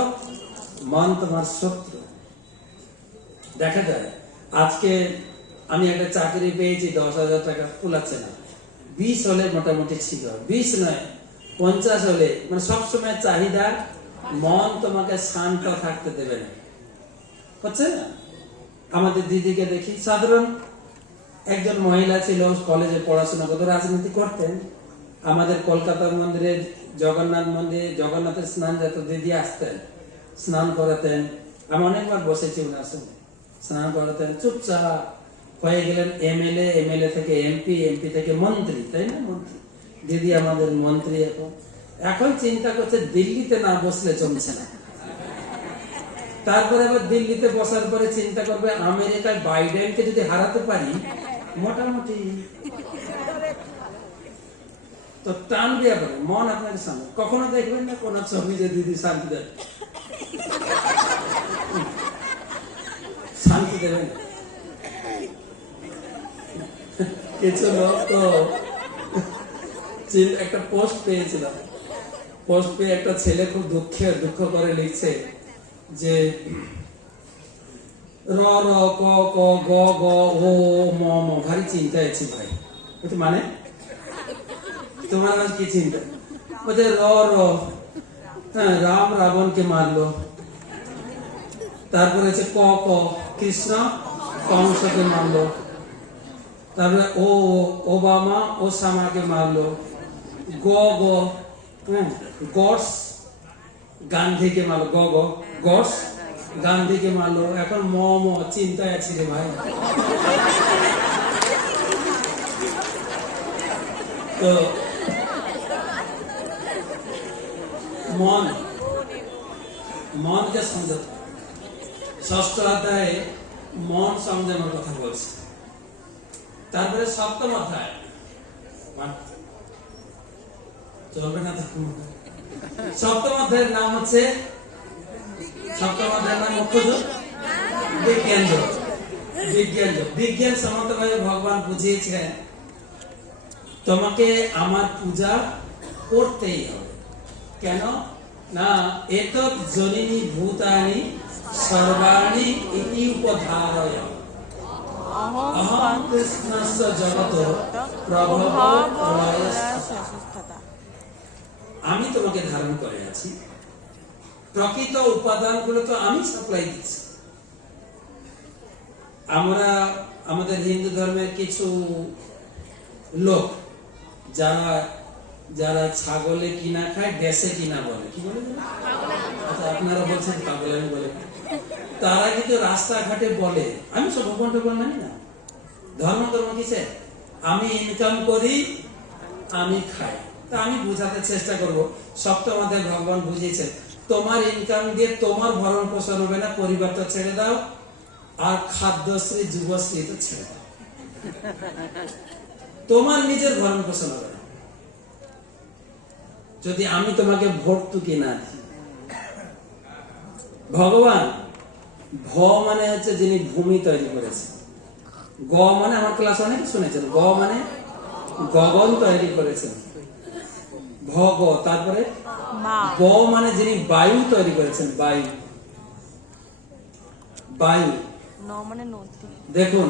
মন তোমার শত্রু। দেখা যায় আজকে আমি একটা চাকরি পেয়েছি, 10,000 টাকা কুলাচ্ছে না, 20 হলে মোটামুটি ছিল, 20 নয় 50 হলে, মানে সবসময় চাহিদা, মন তোমাকে শান্ত থাকতে দেবে না, হচ্ছে না? আমাদের দিদিকে দেখি, সাধারণ একজন মহিলা ছিল, কলেজে পড়াশোনা করতে, রাজনীতি করতেন। আমাদের কলকাতার মন্দিরে, জগন্নাথ মন্দিরে জগন্নাথের স্নান যেত, দিদি আসতেন, স্নান করাতেন। আমি অনেকবার বসেছি ওনার সঙ্গে, স্নান করাতেন, চুপচাপ হয়ে গেলেন এমএলএ, এমএলএ থেকে এমপি, এমপি থেকে মন্ত্রী, তাই না? মন্ত্রী দিদি আমাদের মন্ত্রী এখন এখন চিন্তা করছে দিল্লিতে না বসলে চলছে না। তারপরে আবার দিল্লিতে বসার পরে চিন্তা করবে আমেরিকায় বাইডেনকে যদি হারাতে পারি মোটামুটি তো টানবে। আবার মন আপনার সামনে কখনো দেখবেন না কোন ছবি যে দিদি শান্তি দেবে, শান্তি দেবেন। কিছু লোক তো একটা পোস্ট পেয়েছিলাম, পোস্ট পেয়ে একটা ছেলে খুব দুঃখ করে লিখছে যে র র ক ক গ গ ও ম ম ভারী চিন্তায় আছি ভাই। মানে তোমার কাছে কি চিন্তা? বলছে র র হ্যাঁ রাম রাবণকে মারলো, তারপরে হচ্ছে ক ক কৃষ্ণ কংসকে মারলো, তারপরে ও ওবামা ওসামাকে মারলো, গ গ গডস গান্ধীকে মারলো, গ গ গডস গান্ধীকে মারলো। এখন ম ম চিন্তায় আছি রে ভাই। তো মনকে সমঝাতে, ষষ্ঠ অধ্যায়ে মন সমঝানোর কথা বলছে। তারপরে সপ্তম অধ্যায় চলবে না, সপ্তম অধ্যায়ের নাম হচ্ছে বিজ্ঞান যোগ। বিজ্ঞান সম্মতভাবে ভগবান বুঝিয়েছেন তোমাকে আমার পূজা করতেই হবে। কেন না এত জনিনী ভূতানি সর্বাণি ইতি উপধারয় অহং কৃষ্ণস্য জগত প্রভব আমি তোমাকে ধারণ করে আছি, প্রকৃত উপাদানগুলো তো আমি সাপ্লাই দিচ্ছি। আমরা আমাদের হিন্দু ধর্মের কিছু লোক যারা যারা ছাগলে কিনা খায় দেশে কিনা বলে, কি বলে? আচ্ছা আপনারা বলছেন পাগল, আমি বলে তারা কিন্তু রাস্তাঘাটে বলে আমি সব ভগবান মানি না। ধর্ম কিসে? আমি ইনকাম করি আমি খাই। তা আমি বুঝাতে চেষ্টা করব, সপ্তম অধ্যায়ে ভগবান বুঝিয়েছেন তোমার ইনকাম দিয়ে তোমার ভরণ পোষণ হবে না, পরিবারটা ছেড়ে দাও, আর খাদ্যশ্রী যুবশ্রী তো ছেড়ে দাও, তোমার নিজের ভরণ পোষণ হবে না যদি আমি তোমাকে ভর্তুকি না দিই। ভগবান ভ মানে হচ্ছে যিনি ভূমি তৈরি করেছে, গ মানে আমার ক্লাস অনেকে শুনেছেন, গ মানে গগন তৈরি করেছেন, ভ গ, তারপরে ব মানে যিনি বায়ু তৈরি করেছেন, বায়ু। বায়ু দেখুন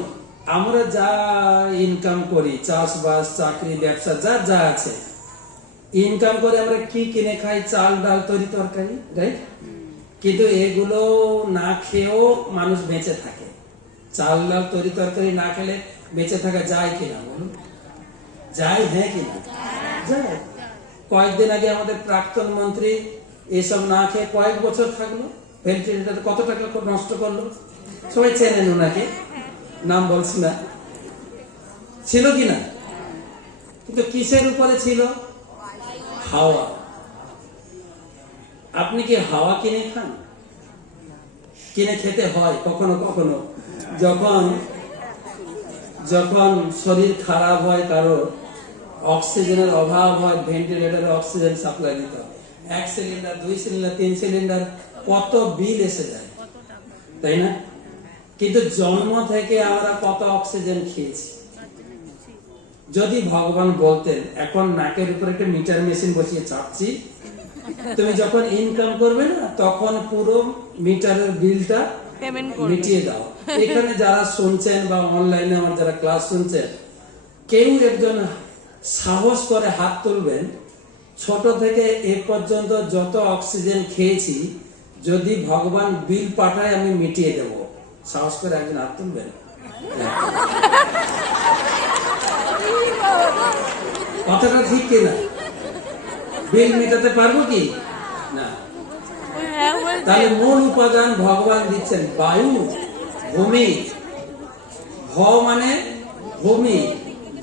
আমরা যা ইনকাম করি, চাষবাস চাকরি ব্যবসা যা যা আছে, ইনকাম করে আমরা কি কিনে খাই? চাল ডাল তৈরি তরকারি, রাইট? কিন্তু এগুলো না খেয়েও মানুষ বেঁচে থাকে। চাল ডাল তৈরি তরকারি না খেলে বেঁচে থাকা যায় কিনা বলুন? যায়, হ্যাঁ কিনা? যায়। কয়েকদিন আগে আমাদের প্রাক্তন মন্ত্রী এসব না খেয়ে কয়েক বছর থাকলো, ভেন্টিলেটর কত টাকা নষ্ট করলো, সবাই চেনেন ওনাকে, নাম বলছি না, ছিল কিনা? কিন্তু কিসের উপরে ছিল? হাওয়া। আপনি কি হাওয়া কিনে খান? কিনে খেতে হয় কখনো কখনো, যখন যখন শরীর খারাপ হয়, কারো অক্সিজেনের অভাব হয়, ভেন্টিলেটরে অক্সিজেন সাপ্লাই দিতে হয়, 1 সিলিন্ডার 2 সিলিন্ডার 3 সিলিন্ডার, কত বিল এসে যায়, তাই না? কিন্তু জন্ম থেকে আমরা কত অক্সিজেন খেয়েছি। যদি ভগবান বলতেন এখন নাকের উপরে একটা মিটার মেশিন বসিয়ে চাপছি, তুমি যখন ইনকাম করবে না তখন পুরো মিটারের বিলটা মিটিয়ে দাও। এখানে যারা শুনছেন বা অনলাইনে আমার যারা ক্লাস শুনছেন, কেউ একজন সাহস করে হাত তুলবেন, ছোট থেকে এ পর্যন্ত যত অক্সিজেন খেয়েছি যদি ভগবান বিল পাঠায় আমি মিটিয়ে দেব। সাহস করে একজন হাত তুলবেন? কথাটা ঠিক কিনা? বিল মেটাতে পারবো কি না? তাহলে মূল উপাদান ভগবান দিচ্ছেন বায়ু, ভূমি। ভ মানে ভূমি,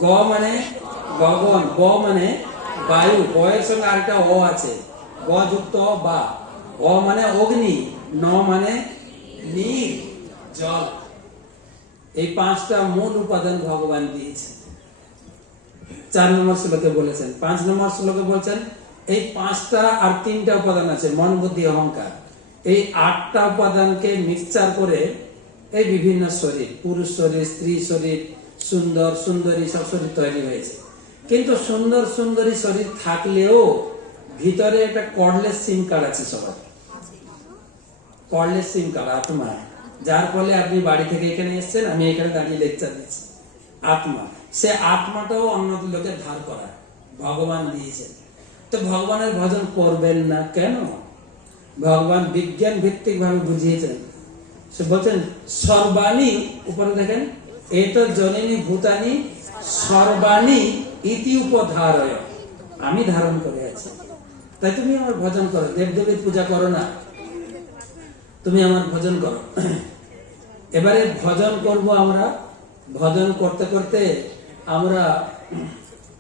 গ মানে গগন, ব মানে বায়ু, বয়ের সঙ্গে আরেকটা অ আছে, ব যুক্ত অ, বা। অ মানে অগ্নি, ন মানে নীর, জল। এই পাঁচটা মূল উপাদান ভগবান দিয়েছেন। 4 নম্বর শ্লোকে বলেছেন। 5 নম্বর শ্লোকে বলছেন এই পাঁচটা আর তিনটা উপাদান আছে, মন বুদ্ধি অহংকার। এই 8টা উপাদানকে মিক্সচার করে এই বিভিন্ন শরীর, পুরুষ শরীর, স্ত্রী শরীর, সুন্দর সুন্দরী সব শরীর তৈরি হয়েছে। কিন্তু সুন্দর সুন্দরী শরীর থাকলেও ভিতরে একটা কর্ডলেস সিম কার্ড আছে সবার। কর্ডলেস সিম কার্ড আত্মা, যার ফলে আপনি বাড়ি থেকে এখানে এসেছেন, আমি এখানে দাঁড়িয়ে লেকচার দিচ্ছি। আত্মা, সে আত্মাটাও অন্য লোকের ধার করা ভগবান দিয়েছেন। তো ভগবানের ভজন করবেন না কেন? ভগবান বিজ্ঞান ভিত্তিক ভাবে বুঝিয়েছেন। সে বলছেন সর্বাণী, উপরে দেখেন, এত জননী ভূতানি সর্বাণী ইতি উপধারয়, আমি ধারণ করে আছি, তাই তুমি আমার ভজন করো। দেবদেবীর পূজা করো না, তুমি আমার ভজন করো। এবারে ভজন করব আমরা। ভজন করতে করতে আমরা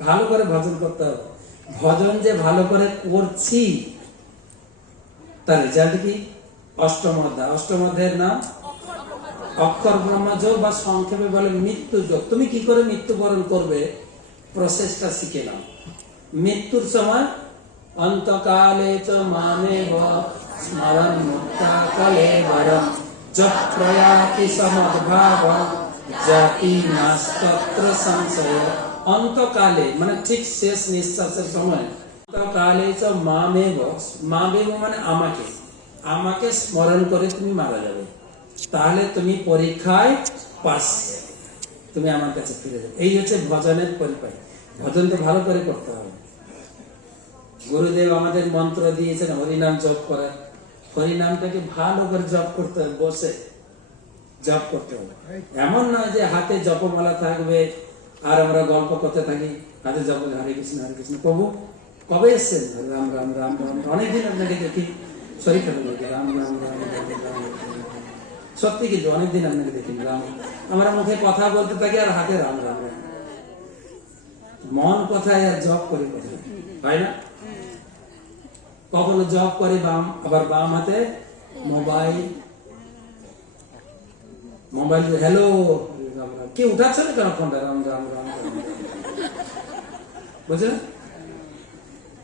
ভালো করে ভজন করতে হবে। ভজন যে ভালো করে করছি তার রেজাল্ট কি? অষ্টম অধ্যায়। অষ্টম অধ্যায়ের নাম অক্ষর ব্রহ্মযোগ, বা সংক্ষেপে বলে মৃত্যু যোগ। তুমি কি করে মৃত্যুবরণ করবে প্রসেসটা শিখে নাও। মৃত্যুর সময় অন্তকালে চ মামেব স্মরণ মুক্তা কলেবরম যৎপ্রয়াতি সমদ্ভাব জাতি নাস্তত্র সংশয়। অন্তকালে মানে ঠিক শেষ নিঃশ্বাসের সময়, অন্তকালে চ মামেব, মামেব মানে আমাকে, আমাকে স্মরণ করে তুমি মারা যাবে, তাহলে তুমি পরীক্ষায় পাস, তুমি আমার কাছে ফিরে যাবে। এই হচ্ছে ভজনের পরিপাটি। ভজন তো ভালো করে করতে হবে। গুরুদেব আমাদের মন্ত্র দিয়েছেন হরিনাম জপ করার। হরিনামটাকে ভালো করে জপ করতে হবে, বসে জপ করতে হবে। এমন নয় যে হাতে জপমালা থাকবে আর আমরা গল্প করতে থাকি, হাতে জপ, হরে কৃষ্ণ হরে কৃষ্ণ। প্রভু কবে এসছেন? রাম রাম রাম রাম। অনেকদিন আপনাকে দেখি, শরীর খারাপ লাগে, রাম রাম রাম রাম। সত্যি কিন্তু অনেকদিন আপনাকে দেখিনি, রাম। আমরা মুখে কথা বলতে থাকি আর হাতে রাম রাম রাম। মন কোথায় আর জপ করে কোথায়, তাই না? কখনো জব করে বাম, আবার বাম হাতে মোবাইল, মোবাইল হ্যালো কে উঠাচ্ছে না কেন ফোনটা, রাম রাম রাম বুঝলেন?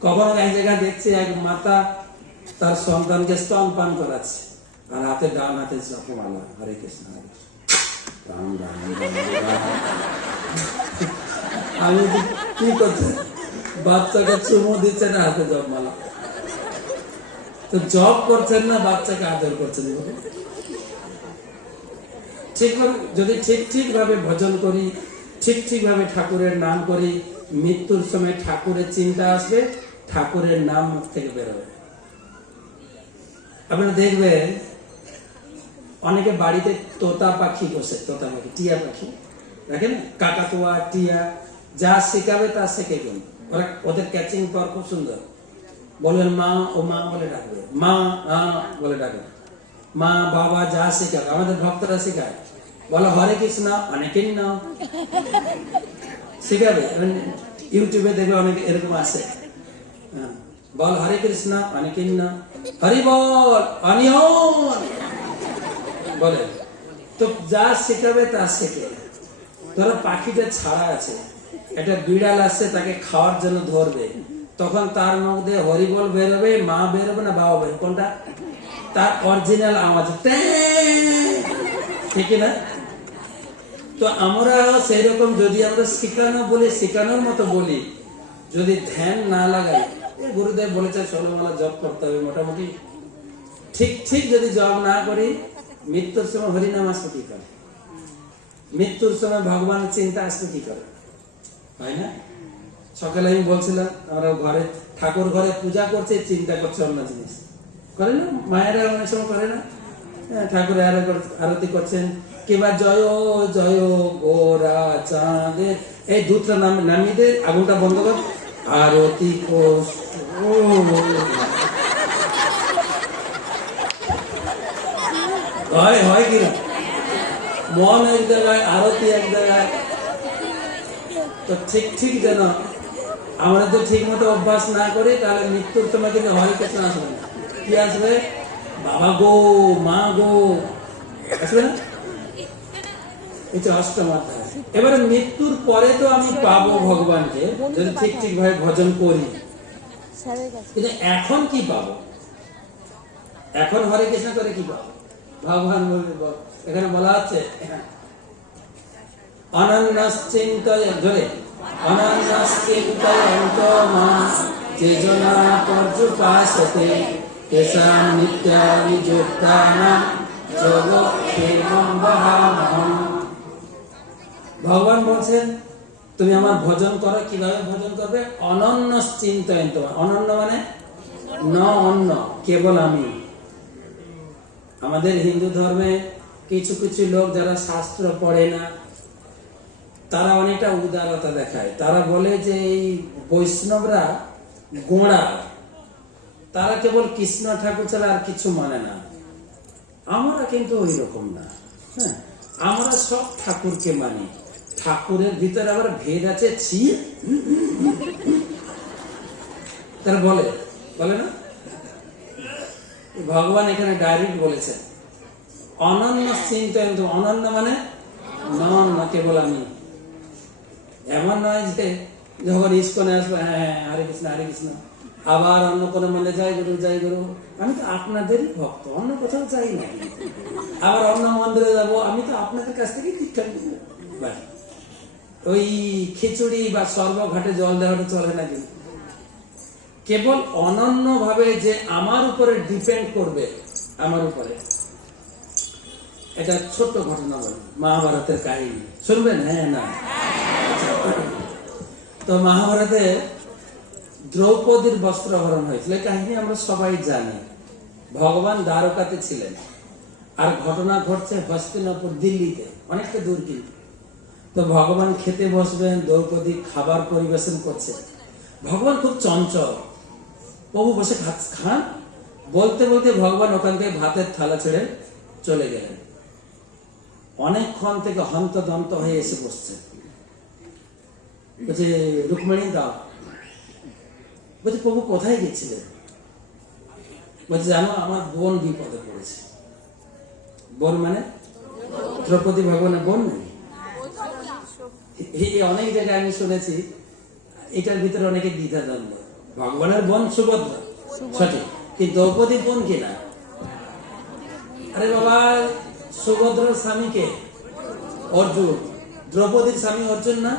কখনো এক জায়গায় দেখছি এক মাতা তার সন্তানকে স্তন পান করাচ্ছে আর হাতে ডান হাতে জপমালা, হরে কৃষ্ণ হরে কৃষ্ণ রাম রাম রাম। আমি কি করছে, বাচ্চাকে চুমু দিচ্ছে না হাতে জপমালা। তো জব করছেন না বাচ্চাকে আদর করছেন। ঠিক যদি ঠিক ঠিক ভাবে ভজন করি, ঠিক ঠিক ভাবে ঠাকুরের নাম করি, মৃত্যুর সময় ঠাকুরের চিন্তা আসবে, ঠাকুরের নাম মুখ থেকে বেরোবে। আপনারা দেখবেন অনেকে বাড়িতে তোতা পাখি বসে, তোতা পাখি, টিয়া পাখি দেখেন, কাকাতুয়া, টিয়া, যা শেখাবে তা শেখে। কিন্তু ওরা, ওদের ক্যাচিং পাওয়ার খুব সুন্দর। বলবেন মা, ও মা বলে ডাকবে, মা বলে ডাকবে, মা বাবা যা শেখাবে। আমাদের ভক্তরা শেখায়, বলো হরে কৃষ্ণ অনেকেই নাও শেখাবে। ইউটিউবে দেখবে অনেকে এরকম আছে, বল হরে কৃষ্ণ অনেকেই না, হরি বল অনিয়ন বলে। তো যা শেখাবে তা শেখে। ধরো পাখিটা ছাড়া আছে, একটা বিড়াল আসছে তাকে খাওয়ার জন্য ধরবে, তখন তার মধ্যে হরিবল বেরোবে, মা বেরোবে না বাবা বেরোবে, কোনটা? তার অরিজিনাল আওয়াজ, ঠিক না? তো আমরা সেই রকম যদি আমরা শেখানো বলি, শেখানোর মতো বলি, যদি ধ্যান না লাগাই, গুরুদেব বলেছে 16 মালা জপ করতে হবে মোটামুটি, ঠিক ঠিক যদি জপ না করি, মৃত্যুর সময় হরিনাম আসবে কি করে? মৃত্যুর সময় ভগবানের চিন্তা আসবে কি করে? তাই না? সকালে আমি বলছিলাম আমরা ঘরে ঠাকুর ঘরে পূজা করছে, চিন্তা করছে অন্য জিনিস, করে না? মায়েরা অনেক সময় করে না? ঠাকুর আরতি করছেন, কিংবা জয় জয় গোরা চাঁদের, এই দুধটা নামিয়ে দে, আগুনটা বন্ধ কর, আরতি হয় কিনা? মন এক জায়গায়, আরতি এক জায়গায়। তো ঠিক ঠিক যেন আমরা যদি ঠিক মতো অভ্যাস না করি তাহলে মৃত্যুর সময় কিন্তু হরে কৃষ্ণ আসবে না। কি আসবে? বাবা গো, মা গো, আসবে না? এটা অষ্টম অধ্যায়। এবারে মৃত্যুর পরে তো আমি পাবো ভগবানকে যদি ঠিক ঠিক ভাবে ভজন করি, কিন্তু এখন কি পাবো? এখন হরে কৃষ্ণ করে কি পাবো? ভগবান এখানে বলা হচ্ছে অনন্যশ্চিন্তয় ধরে অনন্যশ্চিন্তয়ন্ত মাম যে জনা পর্যুপাসতে তেষাং নিত্যানি যোক্তানাং যোগক্ষেমং বহামহং। ভগবান বলছেন তুমি আমার ভজন করো। কিভাবে ভজন করবে? অনন্য চিন্তয়ন্ত। অনন্য মানে ন অন্য, কেবল আমি। আমাদের হিন্দু ধর্মে কিছু কিছু লোক যারা শাস্ত্র পড়ে না, তারা অনেকটা উদারতা দেখায়। তারা বলে যে এই বৈষ্ণবরা গোঁড়া, তারা কেবল কৃষ্ণ ঠাকুর ছাড়া আর কিছু মানে না। আমরা কিন্তু ওই রকম না। হ্যাঁ, আমরা সব ঠাকুরকে মানি। ঠাকুরের ভিতরে আবার ভেদ আছে, ছি। তারা বলে না? ভগবান এখানে ডাইরেক্ট বলেছেন অনন্য চিন্তয়ন্ত। অনন্য মানে নন, কেবল আমি। এমন নয় যে যখন ইস্কনে আসবে হ্যাঁ হরে কৃষ্ণ হরে কৃষ্ণ, আবার অন্য কোনো মনে যাই গুরু যাই গুরু। আমি তো আপনাদেরই ভক্ত, অন্য কোথাও চাই না। আবার অন্য মন্দিরে যাব, আমি তো আপনাদের কাছ থেকে ঠিকঠাক ওই খিচুড়ি বা সর্বঘাটে জল দেওয়াটা চলে না। কিন্তু কেবল অনন্য ভাবে যে আমার উপরে ডিপেন্ড করবে, আমার উপরে। এটা ছোট্ট ঘটনা বলে, মহাভারতের কাহিনী শুনবেন? হ্যাঁ না? তো মহাভারতে দ্রৌপদীর বস্ত্রহরণ হয়েছিল, এই কাহিনী আমরা সবাই জানি। ভগবান দ্বারকাতে ছিলেন, আর ঘটনা ঘটছে হস্তিনাপুর, দিল্লিতে, অনেকটা দূর। কিন্তু তো ভগবান খেতে বসবেন, দ্রৌপদী খাবার পরিবেশন করছে। ভগবান খুব চঞ্চল, প্রভু বসে খান। বলতে বলতে ভগবান ওখান থেকে ভাতের থালা ছেড়ে চলে গেলেন। অনেকক্ষণ থেকে হন্তদন্ত হয়ে এসে বসছে। বলছে রুক্মিণী দাও। বলছে প্রভু কোথায় গেছিলেন? বলছে জানো আমার বোন বিপদে পড়েছে। বোন মানে দ্রৌপদী ভগবানের বোন নেই। এই অনেক জায়গায় আমি শুনেছি, এটার ভিতরে অনেকে দ্বিধা দ্বন্দ্ব। ভগবানের বোন সুভদ্রা সঠিক, কিন্তু দ্রৌপদীর বোন কিনা? আরে বাবা, সুভদ্রার স্বামীকে অর্জুন, দ্রৌপদীর স্বামী অর্জুন না?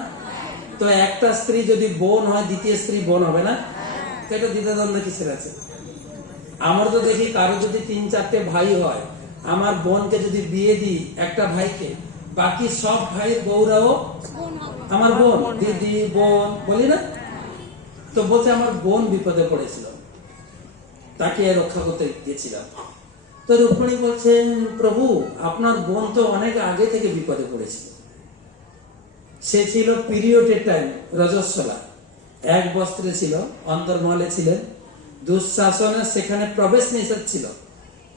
তো একটা স্ত্রী যদি বোন হয়, দ্বিতীয় স্ত্রী বোন হবে না? এটা দ্বিধা দ্বন্দ্ব কিসের আছে? আমার তো দেখি কারো যদি 3-4টে ভাই হয়, আমার বোনকে যদি বিয়ে দিই একটা ভাইকে, বাকি সব ভাইয়ের বউরাও আমার বোন, দিদি বোন বলি না? তো বলছে আমার বোন বিপদে পড়েছিল, তাকে রক্ষা করতে গেছিলাম। তো রুক্মিণী বলছেন প্রভু আপনার বোন তো অনেক আগে থেকে বিপদে পড়েছিল। সে ছিল পিরিয়ডের টাইম, রজস্বলা, এক বস্ত্রে ছিল, অন্তর্মহলে ছিলেন। দুঃশাসনের সেখানে প্রবেশ নিষেধ ছিল,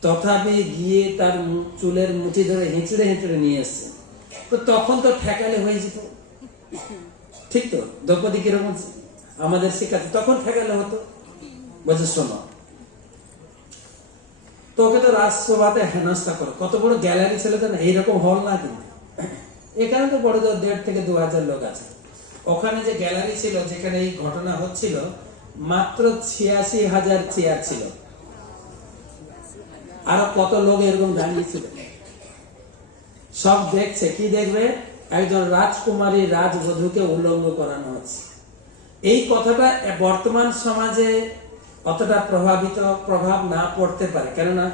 তথাপি গিয়ে তার চুলের মুঠি ধরে হেঁচড়ে হেঁচড়ে নিয়ে এসছে। তো তখন তো ঠেকালে হয়ে যেত, ঠিক তো? দ্রৌপদী কিরকম আমাদের শিখাচ্ছে, তখন ঠেকালে হতো। বলছে শোনো, তোকে তো রাজসভাতে হেনস্থা করো। কত বড় গ্যালারি ছিল না, এইরকম হল না কিন্তু। এখানে তো বড় 1,500 থেকে 2,000 লোক আছে। ওখানে যে গ্যালারি ছিল যেখানে এই ঘটনা হচ্ছিল, মাত্র 86,000 চেয়ার ছিল। আর কত লোক এরকম দাঁড়িয়েছিল, সব দেখছে। কি দেখবে? একজন রাজকুমারী রাজবধূকে উলঙ্গ করানো হচ্ছে। এই কথাটা বর্তমান সমাজে অতটা প্রভাব না পড়তে পারে, কেননা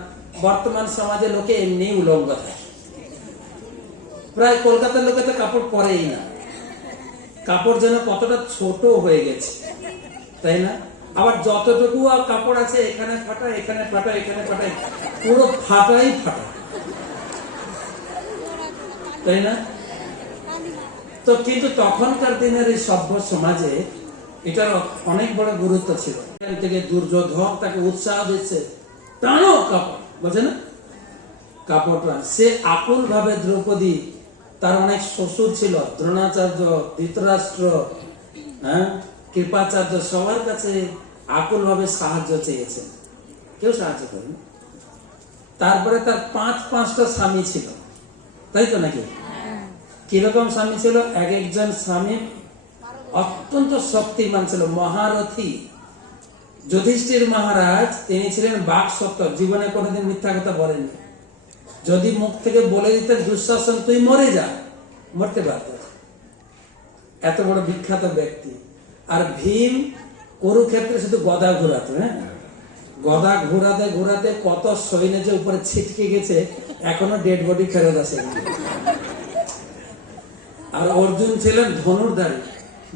বর্তমান সমাজে লোকে এমনি উলঙ্গ থাকে। প্রায় কলকাতার লোকে তো কাপড় পরেই না। কাপড় যেন কতটা ছোট হয়ে গেছে, তাই না? আবার যতটুকু কাপড় আছে, এখানে ফাটা, এখানে ফাটা, এখানে ফাটা, পুরো ফাটাই ফাটা, তাই না? তো কিন্তু তখনকার দিনের এই সভ্য সমাজে এটার অনেক বড় গুরুত্ব ছিল। এখান থেকে দুর্যোধন তাকে উৎসাহ দিচ্ছে, টানো কাপড়, বলছে না কাপড় টান। সে আকুল ভাবে দ্রৌপদী, তার অনেক শ্বশুর ছিল, দ্রোণাচার্য, ধৃতরাষ্ট্র, হ্যাঁ, কৃপাচার্য সবার কাছে আকুলভাবে সাহায্য চেয়েছেন, কেউ সাহায্য করেন। তারপরে তার পাঁচটা স্বামী ছিল, তাই তো নাকি? কিরকম স্বামী ছিল? এক একজন স্বামী অত্যন্ত শক্তিমান ছিল, মহারথী। যুধিষ্ঠির মহারাজ তিনি ছিলেন বাক সত্য, জীবনে কোনোদিন মিথ্যা কথা বলেননি। যদি মুখ থেকে বলে দিতেন দুঃশাসন তুই মরে যা, মরতে পারত। এত বড় বিখ্যাত ব্যক্তি। আর ভীম কুরুক্ষেত্রে শুধু গদা ঘোরাতো, হ্যাঁ, গদা ঘোরাতে ঘোরাতে কত সৈন্য যে উপরে ছিটকে গেছে, এখনো ডেড বডি ফেরত আসে। আর অর্জুন ছিলেন ধনুর্ধারী,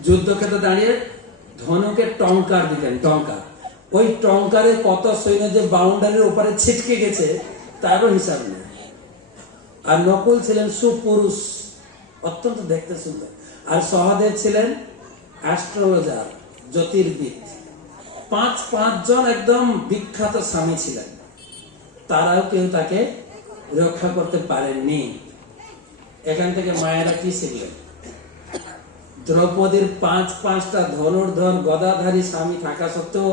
যুদ্ধক্ষেত্রে দাঁড়িয়ে ধনুকে টঙ্কার দিতেন, টঙ্কার। ওই টঙ্কারে কত সৈন্য যে বাউন্ডারির উপরে ছিটকে গেছে তারও হিসাব নেই। আর নকুল ছিলেন সুপুরুষ, অত্যন্ত দেখতে সুন্দর। আর সহদেব ছিলেন অ্যাস্ট্রোলজার, জ্যোতির্বিদ। পাঁচজন একদম বিখ্যাত স্বামী ছিলেন, তারাও কেউ তাকে রক্ষা করতে পারেননি। এখান থেকে মায়েরা কি শিখলেন? দ্রৌপদীর পাঁচটা ধনুর্ধর গদাধারী স্বামী থাকা সত্ত্বেও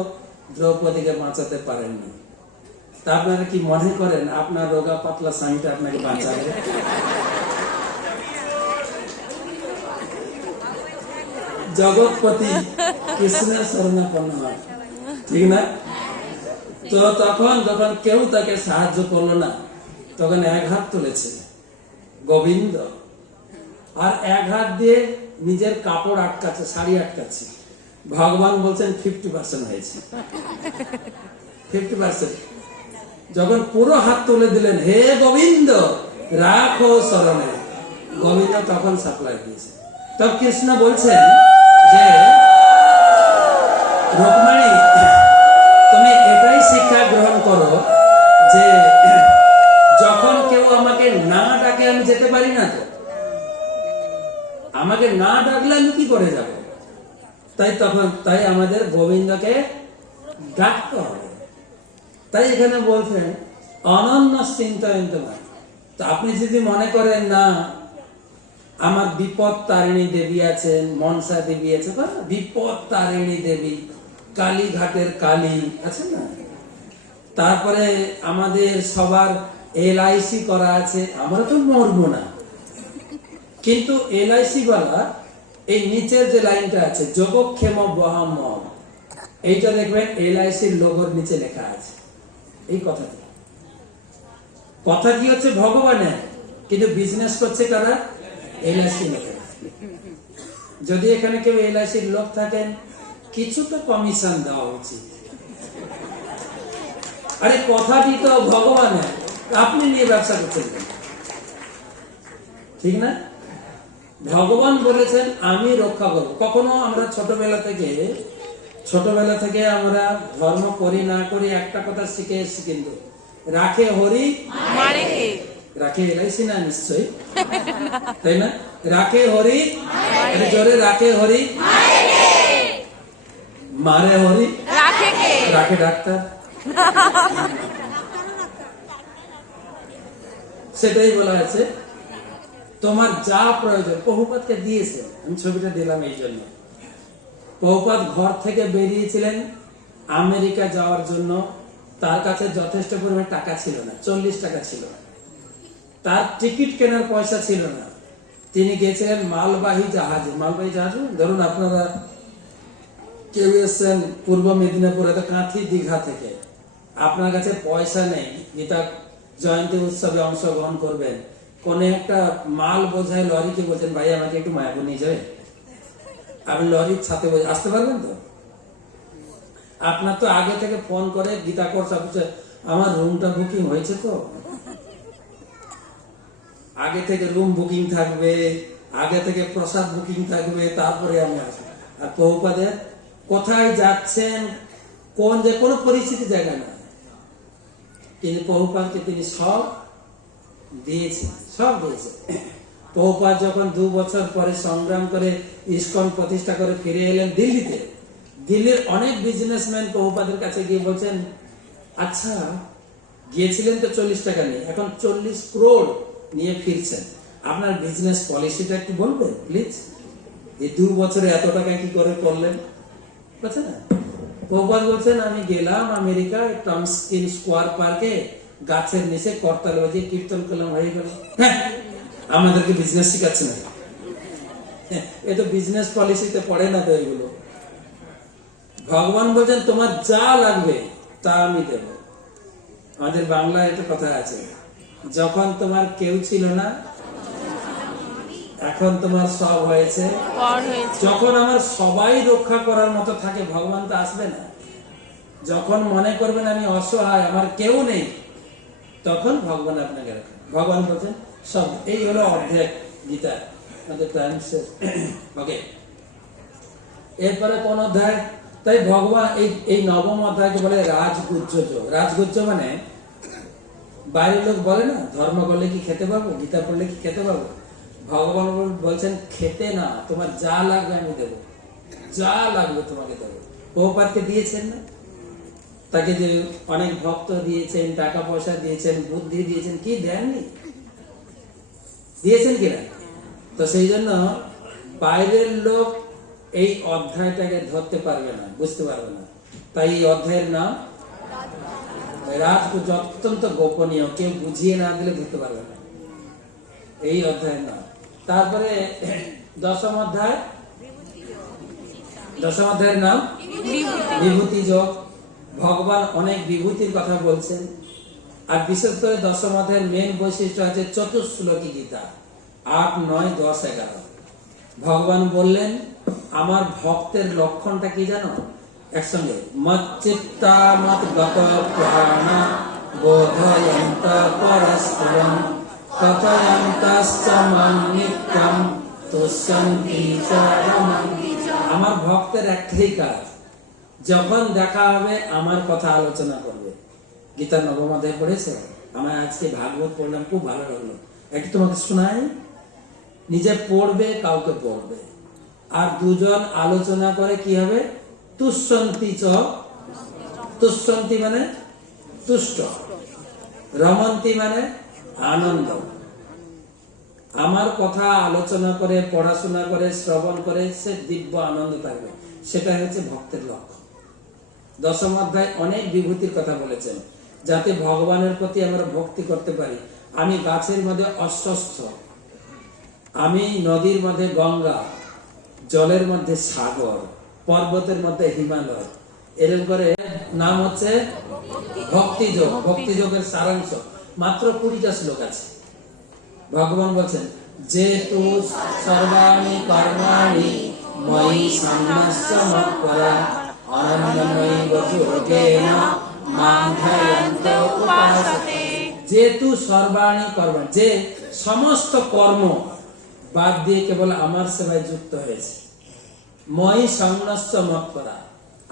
দ্রৌপদীকে বাঁচাতে পারেননি। তা আপনারা কি মনে করেন আপনার রোগা পাতলা স্বামীটা আপনাকে বাঁচাবে? জগৎপতি কৃষ্ণের শরণাপন্ন হয়, ঠিক না? তো তখন যখন কেউ তাকে সাহায্য করলো না, তখন এক হাত তুলেছে গোবিন্দ, আর এক হাত দিয়ে নিজের কাপড় আটকাচ্ছে, শাড়ি আটকাচ্ছে। ভগবান বলছেন 50% হয়েছে, 50%। যখন পুরো হাত তুলে দিলেন, হে গোবিন্দ রাখো শরণে, গোবিন্দ তখন সাপ্লাই দিয়েছে। তখন কৃষ্ণ বলছেন যে রুক্মিণী, তুমি এটাই শিক্ষা গ্রহণ করো যে যখন কেউ আমাকে না ডাকে আমি যেতে পারি না, তো আমাকে না ডাকলে আমি কি করে যাব? তাই আমাদের গোবিন্দকে ডাকতে হবে। তাই এখানে বলছেন অনন্য চিন্তয়ন্ত। তো আপনি যদি মনে করেন না আমার বিপদ তারিণী দেবী আছেন, মনসা দেবী আছে, বিপদ তারিণী দেবী, কালীঘাটের কালী আছে না, তারপরে আমাদের সবার LIC করা আছে, আমরা তো মরবো না। কিন্তু LIC বলা এই নিচের যে লাইনটা আছে যোগক্ষেম বহম, এইটা দেখবেন LICর লোগোর নিচে লেখা আছে এই কথাটি। কথা কি হচ্ছে ভগবানের, কিন্তু বিজনেস করছে কারা? LIC লোকেরা। যদি এখানে কেউ LICর লোক থাকেন, কিছু তো কমিশন দেওয়া উচিত। আরে কথাটি তো ভগবানের, আপনি নিয়ে ব্যবসা করছেন, ঠিক না? ভগবান বলেছেন আমি রক্ষা করব। কখনো আমরা ছোটবেলা থেকে আমরা ধর্ম করি না করি একটা কথা শিখে এসেছি, কিন্তু রাখে হরি মারে কে? রাখে LIC না নিশ্চয়ই, তাই না? রাখে হরি, জোরে রাখে হরি, মারে হরি, রাখে কে? রাখে ডাক্তার। সেটাই বলা আছে, তোমার যা প্রয়োজন প্রভুপাদকে দিয়েছে। আমি ছবিটা দিলাম এই জন্য, প্রভুপাদ ঘর থেকে বেরিয়েছিলেন আমেরিকা যাওয়ার জন্য। তার কাছে যথেষ্ট পরিমাণে টাকা ছিল না, 40 টাকা ছিল না, তার টিকিট কেনার পয়সা ছিল না। তিনি গেছিলেন মালবাহী জাহাজে। মালবাহী জাহাজে ধরুন আপনারা কেউ এসছেন পূর্ব মেদিনীপুরে, কাঁথি দীঘা থেকে, আপনার কাছে পয়সা নেই গীতা জয়ন্তী উৎসবে অংশগ্রহণ করবেন, কোন একটা মাল বোঝায় লরিকে বলছেন ভাই আমাকে একটু মায়াপুর নিয়ে যাবে, আপনি লরির ছাতে আসতে পারবেন তো? আপনার তো আগে থেকে ফোন করে গীতা কোর্স অফিসে আমার রুমটা বুকিং হয়েছে তো, আগে থেকে রুম বুকিং থাকবে, আগে থেকে প্রসাদ বুকিং থাকবে, তারপরে আমি আসবো। আর প্রভুপাদের কোথায় যাচ্ছেন, যে কোনো পরিস্থিতি জায়গা না, কিন্তু প্রভুপাদকে তিনি সব দিয়েছেন। প্রভুপাদ যখন 2 বছর পরে সংগ্রাম করে ইসকন প্রতিষ্ঠা করে ফিরে এলেন দিল্লিতে, দিল্লির অনেক বিজনেসম্যান প্রভুপাদের কাছে গিয়ে বলছেন, আচ্ছা গিয়েছিলেন তো 40 টাকা নিয়ে, এখন 40 crore নিয়ে ফিরছেন, আপনার বিজনেস পলিসিটা একটু বলবেন প্লিজ, এই 2 বছরে এত টাকা কি করে করলেন? বুঝছেন না? প্রভুপাদ বলছেন আমি গেলাম আমেরিকায় টমস্কিন স্কোয়ার পার্কে গাছের নিচে করতাল বাজিয়ে কীর্তন করলাম, হয়ে গেল। হ্যাঁ, আমাদেরকে বিজনেস শিখাচ্ছে না, এ তো বিজনেস পলিসিতে পড়ে না তো এগুলো। ভগবান বলছেন তোমার যা লাগবে তা আমি দেব। আমাদের বাংলায় একটা কথা আছে, যখন তোমার কেউ ছিল না এখন তোমার সব হয়েছে। পর হয়েছে। যখন আমার সবাই রক্ষা করার মতো থাকে ভগবান তো আসবে না। যখন মনে করবেন আমি অসহায়, আমার কেউ নেই, তখন ভগবান আপনাকে রাখেন। ভগবান বলছেন সব। এই হলো অর্ধেক গীতা, আমাদের টাইম শেষ। ওকে, এরপরে কোন অধ্যায়? তাই ভগবান এই নবম অধ্যায়কে বলে রাজগুজ্জ যোগ। রাজগুজ্জ মানে বাইরের লোক বলে না ধর্ম করলে কি খেতে পাবো, গীতা পড়লে কি খেতে পাবো। ভগবান বলছেন খেতে না, তোমার যা লাগবে আমি দেবো, যা লাগবে তোমাকে দেবো। প্রভুপাদকে দিয়েছেন না, তাকে যে অনেক ভক্ত দিয়েছেন, টাকা পয়সা দিয়েছেন, বুদ্ধি দিয়েছেন, কি দেননি? দিয়েছেন কিনা? তো সেই জন্য বাইরের লোক এই অধ্যায়টাকে ধরতে পারবে না, বুঝতে পারবে না। তাই এই অধ্যায়ের নাম রাজগুজ্জ, অত্যন্ত গোপনীয়, কেউ বুঝিয়ে না দিলে ধরতে পারবে না এই অধ্যায়ের নাম। তারপরে দশম অধ্যায়, দশম অধ্যায়ের নাম বিভূতি যোগ। ভগবান অনেক বিভূতির কথা বলছেন, আর বিশেষ করে দশম অধ্যায়ের মেন বৈশিষ্ট্য আছে চতুশ্লোকী গীতা 8, 9, 10, 11। ভগবান বললেন আমার ভক্তের লক্ষণটা কি জানো? একসঙ্গে, মচ্চিত্তা মত গত প্রাণ বোধয়ন্ত পরস্পরম কথয়ন্তশ্চ মাং নিত্যম তুষ্যন্তি চ রমন্তি চ। আমার ভক্তের একটাই কাজ, যখন দেখা হবে আমার কথা আলোচনা করবে। গীতার নবম অধ্যায় পড়েছে? আমার আজকে ভাগবত পড়লাম, খুব ভালো লাগলো, একটু তোমাকে শোনাই। নিজে পড়বে, কাউকে পড়বে, আর দুজন আলোচনা করে কি হবে? তুষ্যন্তি চ। তুষ্যন্তি মানে তুষ্ট, রমন্তি মানে আনন্দ। আমার কথা আলোচনা করে, পড়াশোনা করে, শ্রবণ করে সে দিব্য আনন্দ থাকবে, সেটা হচ্ছে ভক্তের লক্ষ্য। দশম অধ্যায় অনেক বিভূতির কথা বলেছেন, যাতে ভগবানের প্রতি আমরা ভক্তি করতে পারি। আমি গাছের মধ্যে অশ্বস্থ, আমি নদীর মধ্যে গঙ্গা, জলের মধ্যে সাগর, পর্বতের মধ্যে হিমালয়, এরকম করে নাম হচ্ছে ভক্তি যোগ। ভক্তি যোগের সারাংশ মাত্র 20টা শ্লোক আছে। ভগবান বলছেন যে তু সর্বাণি কর্মাণি ময়ি সন্ন্যস্য মৎপরা অনন্যময়ীব যোগেন মাং ধ্যায়ন্ত উপাসতে। যে তু সর্বাণি কর্ম, যে সমস্ত কর্ম বাদ দিয়ে কেবল আমার সেবায় যুক্ত হয়েছে। মই সন্ন্যস্য মৎপরা,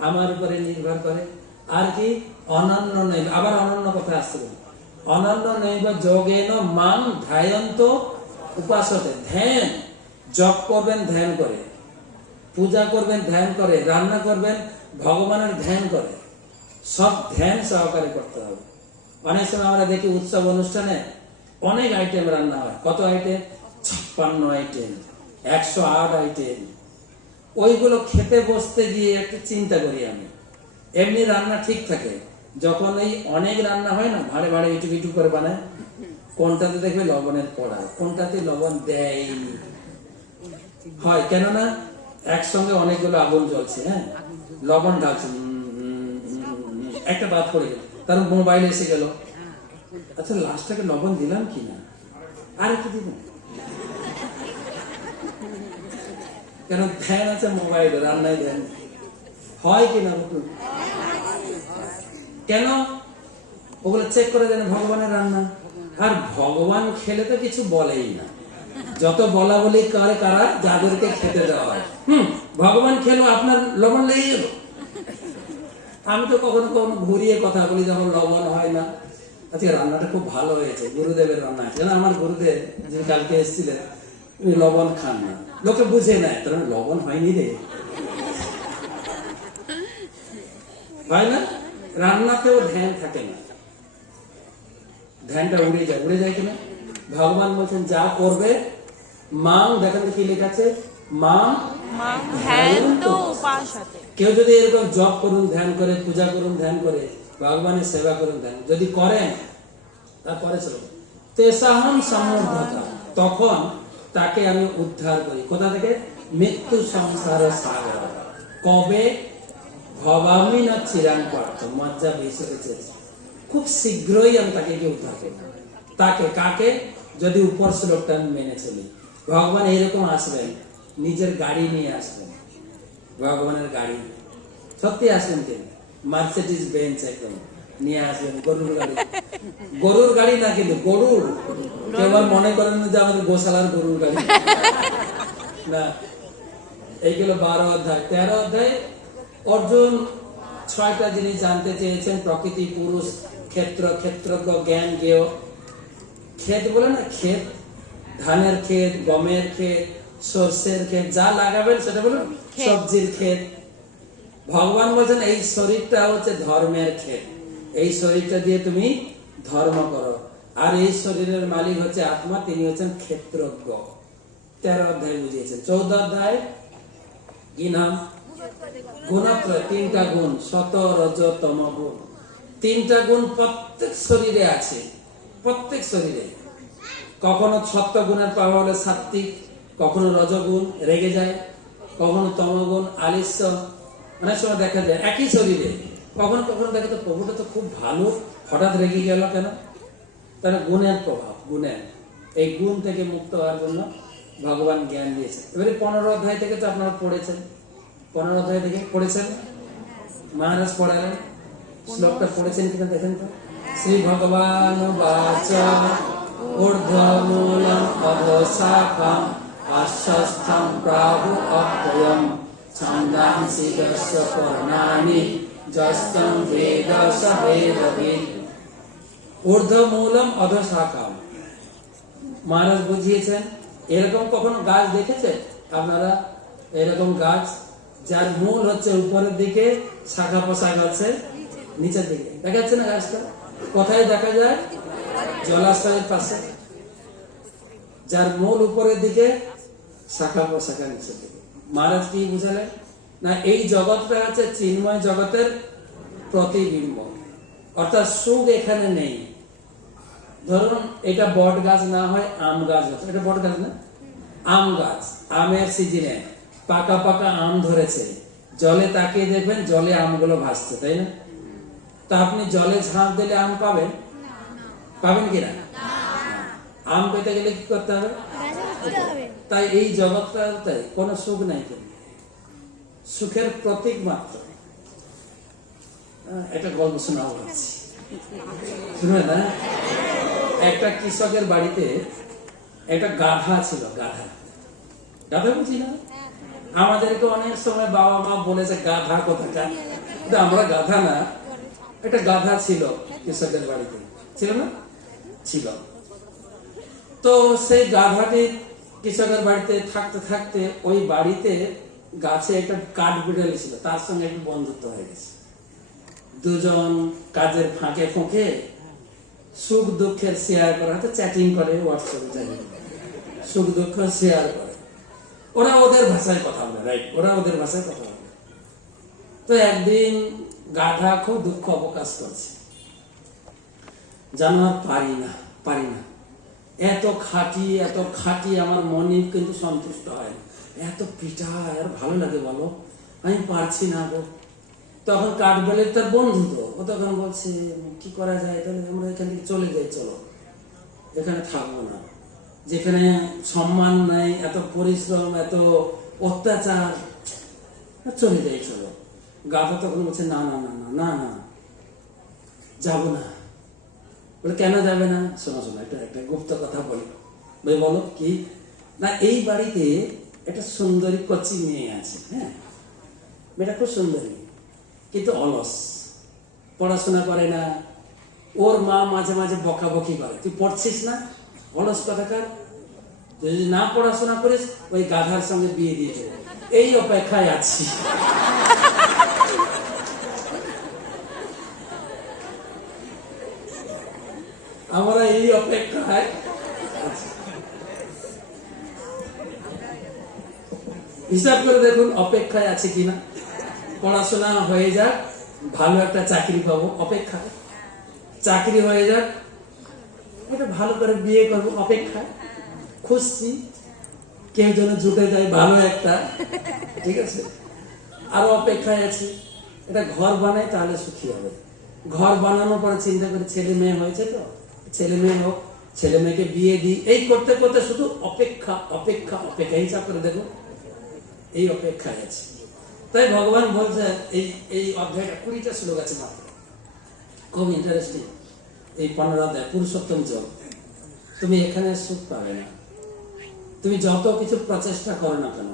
আমার উপরে নির্ভর করে। আর কি? অনন্য নৈব, আবার অনন্য কথা আসছে, অনন্য নৈব যোগেন মাং ধ্যায়ন্ত উপাসতে। ধ্যান, জপ করবেন ধ্যান করে, পূজা করবেন ধ্যান করে, রান্না করবেন ভগবানের ধ্যান করে, সব ধ্যান সহকারে করতে হবে। অনেক সময় আমরা দেখি উৎসব অনুষ্ঠানে অনেক আইটেম রান্না হয়। কত আইটেম? 56 item, 108 item. ওইগুলো খেতে বসতে গিয়ে একটু চিন্তা করি আমি। এমনি রান্না ঠিক থাকে, যখন এই অনেক রান্না হয় না, ভাড়ে ভাড়ে ইটু ইটু করে বানায়, কোনটাতে দেখবে লবণের পড়া, কোনটাতে লবণ দেয়নি হয়, কেননা একসঙ্গে অনেকগুলো আগুন জ্বলছে, হ্যাঁ, লবণ ঢালছে, একটা বাদ পড়ে গেল, তার মোবাইল এসে গেল, আচ্ছা লাস্টটাকে লবণ দিলাম কিনা, আর একটু দিব, কেন ধ্যান আছে মোবাইলে, রান্নায় ধ্যান হয় কিনা বলুন? কেন? ওগুলো চেক করে দেন ভগবানের রান্না। আর ভগবান খেলে তো কিছু বলেই না, যত বলা বলি করে কারা, যাদেরকে খেতে দেওয়া হয়। ভগবান খেলো, আপনার লবণ লেগে গেল। আমি তো কখনো কখনো ঘুরিয়ে কথা বলি যখন লবণ হয় না, আজকে রান্নাটা খুব ভালো হয়েছে, গুরুদেবের রান্না আছে। আমার গুরুদেব যিনি কালকে এসেছিলেন উনি লবণ খান না, লোকে বুঝে নেয় তার লবণ হয়নি রে, হয় না? রান্নাতেও ধ্যান থাকে না, ধ্যানটা উড়ে যায়, উড়ে যায় কিনা? ভগবান বলছেন যা করবে মাং, দেখেন কি লেখা আছে, মাং ধ্যায়ন্ত পাঁচ হাতে কেউ যদি এরকম জপ করুন, ধ্যান করে, পূজা করুন, ধ্যান করে, ভগবানের সেবা করুন, ধ্যান যদি করেন, তারপরে চলো তেসাহম সমুদ্ধতা, তখন তাকে আমি উদ্ধার করি কোথা থেকে? মৃত্যু সংসার সাগর কবে ভবামি না চিরাং পার্থ মজ্জা বেশি হয়েছে, খুব শীঘ্রই আমি তাকে উদ্ধার করি। তাকে কাকে? যদি উপর শ্লোকটা আমি মেনে চলি। ভগবান এইরকম আসবেন, নিজের গাড়ি নিয়ে আসবেন, ভগবানের গাড়ি সত্যি আসবেন, কিন্তু মার্সিডিজ বেঞ্চ একদম নিয়ে আসবেন, গরুর গাড়ি। গরুর গাড়ি না, কিন্তু গরুর। কেউ আবার মনে করেন যে আমাদের গোশালার গরুর গাড়ি না। এইগুলো 12 অধ্যায়। 13 অধ্যায় অর্জুন 6টা জিনিস জানতে চেয়েছেন: প্রকৃতি, পুরুষ, ক্ষেত্র, ক্ষেত্রজ্ঞ, জ্ঞান, জ্ঞেয়। ক্ষেত বলে না, ক্ষেত, ধানের ক্ষেত, গমের ক্ষেত, সর্ষের ক্ষেত, যা লাগাবেন সেটা বলুন সবজির ক্ষেত। ভগবান বলছেন এই শরীরটা হচ্ছে ধর্মের ক্ষেত, এই শরীরটা দিয়ে তুমি ধর্ম করো। আর এই শরীরের মালিক হচ্ছে আত্মা, তিনি হচ্ছেন ক্ষেত্রজ্ঞ। 13 অধ্যায় বুঝিয়েছেন। 14 অধ্যায় কি নাম? গুণত্রয়, 3টা গুণ, সত, রজ, তম গুণ। 3টা গুণ প্রত্যেক শরীরে আছে, প্রত্যেক শরীরে। কখনো সত্য গুণের প্রভাব হলে সাত্বিক, কখনো রজগুণ রেগে যায়, কখনো তমগুণ আলিস্য। অনেক সময় দেখা যায় একই শরীরে কখনো কখনো দেখা তো প্রভুটা তো খুব ভালো, হঠাৎ রেগে গেল কেন? তাহলে গুণের প্রভাব, গুণের। এই গুণ থেকে মুক্ত হওয়ার জন্য ভগবান জ্ঞান দিয়েছে। এবারে 15 অধ্যায় থেকে তো আপনারা পড়েছেন, 15 অধ্যায় থেকে পড়েছেন, মহারাজ পড়ালেন, শ্লোকটা পড়েছেন কিনা দেখেন তো। শ্রী ভগবান বাচা ঊর্ধ্বমূলম অধঃশাখাম আশ্বস্থম প্রাহু অক্ষয়ম ছন্দাংসি দস্য পর্ণানি যস্তং বেদ স বেদবিদ। ঊর্ধ্বমূলম অধঃশাখাম, মহারাজ বুঝিয়েছেন। এরকম কখনো গাছ দেখেছে আপনারা? এরকম গাছ যার মূল হচ্ছে উপরের দিকে, শাখা পোশাক আছে নিচের দিকে, দেখা যাচ্ছে না গাছটা? কোথায় দেখা যায়? জলাশয়ের পাশে। যার মূল উপরের দিকে, শাখা পোশাকা নিচের দিকে। মহারাজ কি বুঝালেন? না, এই জগৎটা হচ্ছে চিন্ময় জগতের প্রতিবিম্ব, অর্থাৎ সুখ এখানে নেই। ধরুন এটা বট গাছ না হয় আম গাছ হচ্ছে, এটা বট গাছ না, আম গাছ। আমের সিজনে পাকা পাকা আম ধরেছে, জলে তাকিয়ে দেখবেন জলে আমগুলো ভাসছে, তাই না? তা আপনি জলে ঝাঁপ দিলে আম পাবেন? পাবেন কিনা? আম পেতে গেলে কি করতে হবে? তাই এই জগৎটাতে কোনো সুখ নাই, কিন্তু সুখের প্রতীক মাত্র। একটা গল্প শোনাবো ভাবছি, শুনবেন না? একটা কৃষকের বাড়িতে একটা গাধা ছিল। গাধা, গাধা বুঝি না? আমাদেরকে অনেক সময় বাবা মা বলেছে গাধা কোথাকার, কিন্তু আমরা গাধা না। একটা গাধা ছিল কৃষকের বাড়িতে, ছিল না? ছিল। তো সেই গাধাটি কৃষকের বাড়িতে থাকতে থাকতে ওই বাড়িতে গাছে একটা কাঠ বিড়ালি ছিল, তার সঙ্গে একটু বন্ধুত্ব হয়ে গেছে। দুজন কাজের ফাঁকে ফোঁকে সুখ দুঃখের শেয়ার করা, হয়তো চ্যাটিং করে, হোয়াটসঅ্যাপে সুখ দুঃখ শেয়ার করে। ওরা ওদের ভাষায় কথা বলে, রাইট? ওরা ওদের ভাষায় কথা বলে। তো একদিন গাধা খুব দুঃখ প্রকাশ করছে, জানো আর পারি না, এত খাটি আমার মনে কিন্তু সন্তুষ্ট হয়, এত পিঠা আর ভালো লাগে বলো, আমি পারছি না গো। তখন কাঠবেলের তার বন্ধু, তো ও তখন বলছে কি করা যায়, তাহলে আমরা এখান থেকে চলে যাই, চলো এখানে থাকবো না, যেখানে সম্মান নাই, এত পরিশ্রম, এত অত্যাচার, চলে যাই, চলো। গাধা তখন বলছে না না না না না না, যাবো না। বলে কেন যাবে না? শোনো একটা গুপ্ত কথা বলি। বলো কি? না, এই বাড়িতে একটা সুন্দরী কচি মেয়ে আছে, হ্যাঁ, মেয়েটা খুব সুন্দরী, কিন্তু অলস, পড়াশোনা করে না। ওর মা মাঝে মাঝে বকাবকি করে, তুই পড়ছিস না, অলস কথাকার, তুই যদি না পড়াশোনা করিস ওই গাধার সঙ্গে বিয়ে দিয়ে দেবো, এই অপেক্ষায় আছি। আমরা এই অপেক্ষায় আছি। হিসাব করে দেখুন অপেক্ষায় আছে কিনা। পড়াশোনা হয়ে যাক, ভালো একটা চাকরি পাবো অপেক্ষায়, চাকরি হয়ে যাক, একটা ভালো করে বিয়ে করবো অপেক্ষায়, খুঁজছি কেউ যেন জুটে যায় ভালো একটা, ঠিক আছে, আরো অপেক্ষায় আছি, এটা ঘর বানাই তাহলে সুখী হবে। ঘর বানানোর পরে চিন্তা করি ছেলে মেয়ে হয়েছে তো, ছেলে মেয়ে হোক, ছেলে মেয়েকে বিয়ে দিই, এই করতে করতে শুধু অপেক্ষা অপেক্ষা অপেক্ষা, হিসাব করে দেখো এই অপেক্ষায় আছে। তাই ভগবান বলছেন এই অধ্যায়টা 20টা শ্লোক আছে মাত্র, খুব ইন্টারেস্টিং। এই 15 অধ্যায় পুরুষোত্তম যোগ, তুমি এখানে সুখ পাবে না, তুমি যত কিছু প্রচেষ্টা করো না কেন।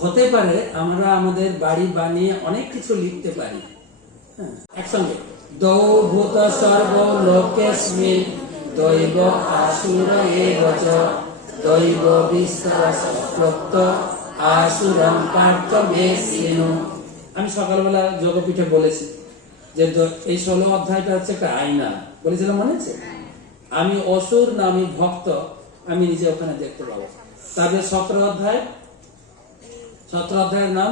হতে পারে আমরা আমাদের বাড়ি বানিয়ে অনেক কিছু লিখতে পারি, হ্যাঁ, একসঙ্গে দৌ ভূত সর্ব লোকেস্মিন দৈব আসুর এবচ দৈব বিস্তারপ্রপ্ত আসুরম পার্থ মে শৃণু। আমি সকালবেলা যোগপীঠে বলেছি যে এই 16 অধ্যায়টা হচ্ছে একটা আয়না, বলেছিলাম মনে আছে? আমি অসুর না আমি ভক্ত, আমি নিজে ওখানে দেখতে পাবো। তারপরে 17 অধ্যায়, 17 অধ্যায়ের নাম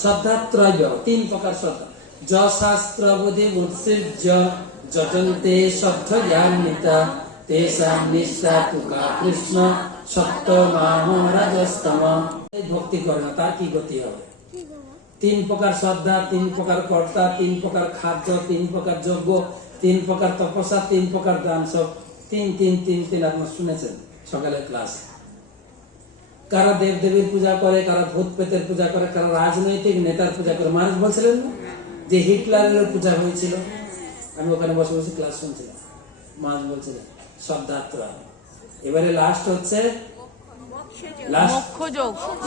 শ্রদ্ধাত্রয়, 3 প্রকার শ্রদ্ধা। য শাস্ত্র বুদ্ধি উৎসৃজ্য যজন্তে শ্রদ্ধয়ান্বিতা তেষাং নিষ্ঠা তুকা কৃষ্ণ সত্য মাহ রাজস্তম। এই ভক্তি করে না তার কি গতি হবে? 3 প্রকার শ্রদ্ধা, 3 প্রকার কর্তা, 3 প্রকার খাদ্য, 3 প্রকার যজ্ঞ, 3 প্রকার তপস্যা, 3 প্রকার দান, সব 3 আপনারা শুনেছেন সকালের ক্লাস। কারা দেব দেবীর পূজা করে, কারা ভূত প্রেতের পূজা করে, কারা রাজনৈতিক নেতার পূজা করে। মানুষ বলছিলেন যে হিটলারের পূজা হয়েছিল, আমি ওখানে বসে বসে ক্লাস শুনছিলাম, মানুষ বলছিলেন শ্রদ্ধাত্রা। এবারে লাস্ট হচ্ছে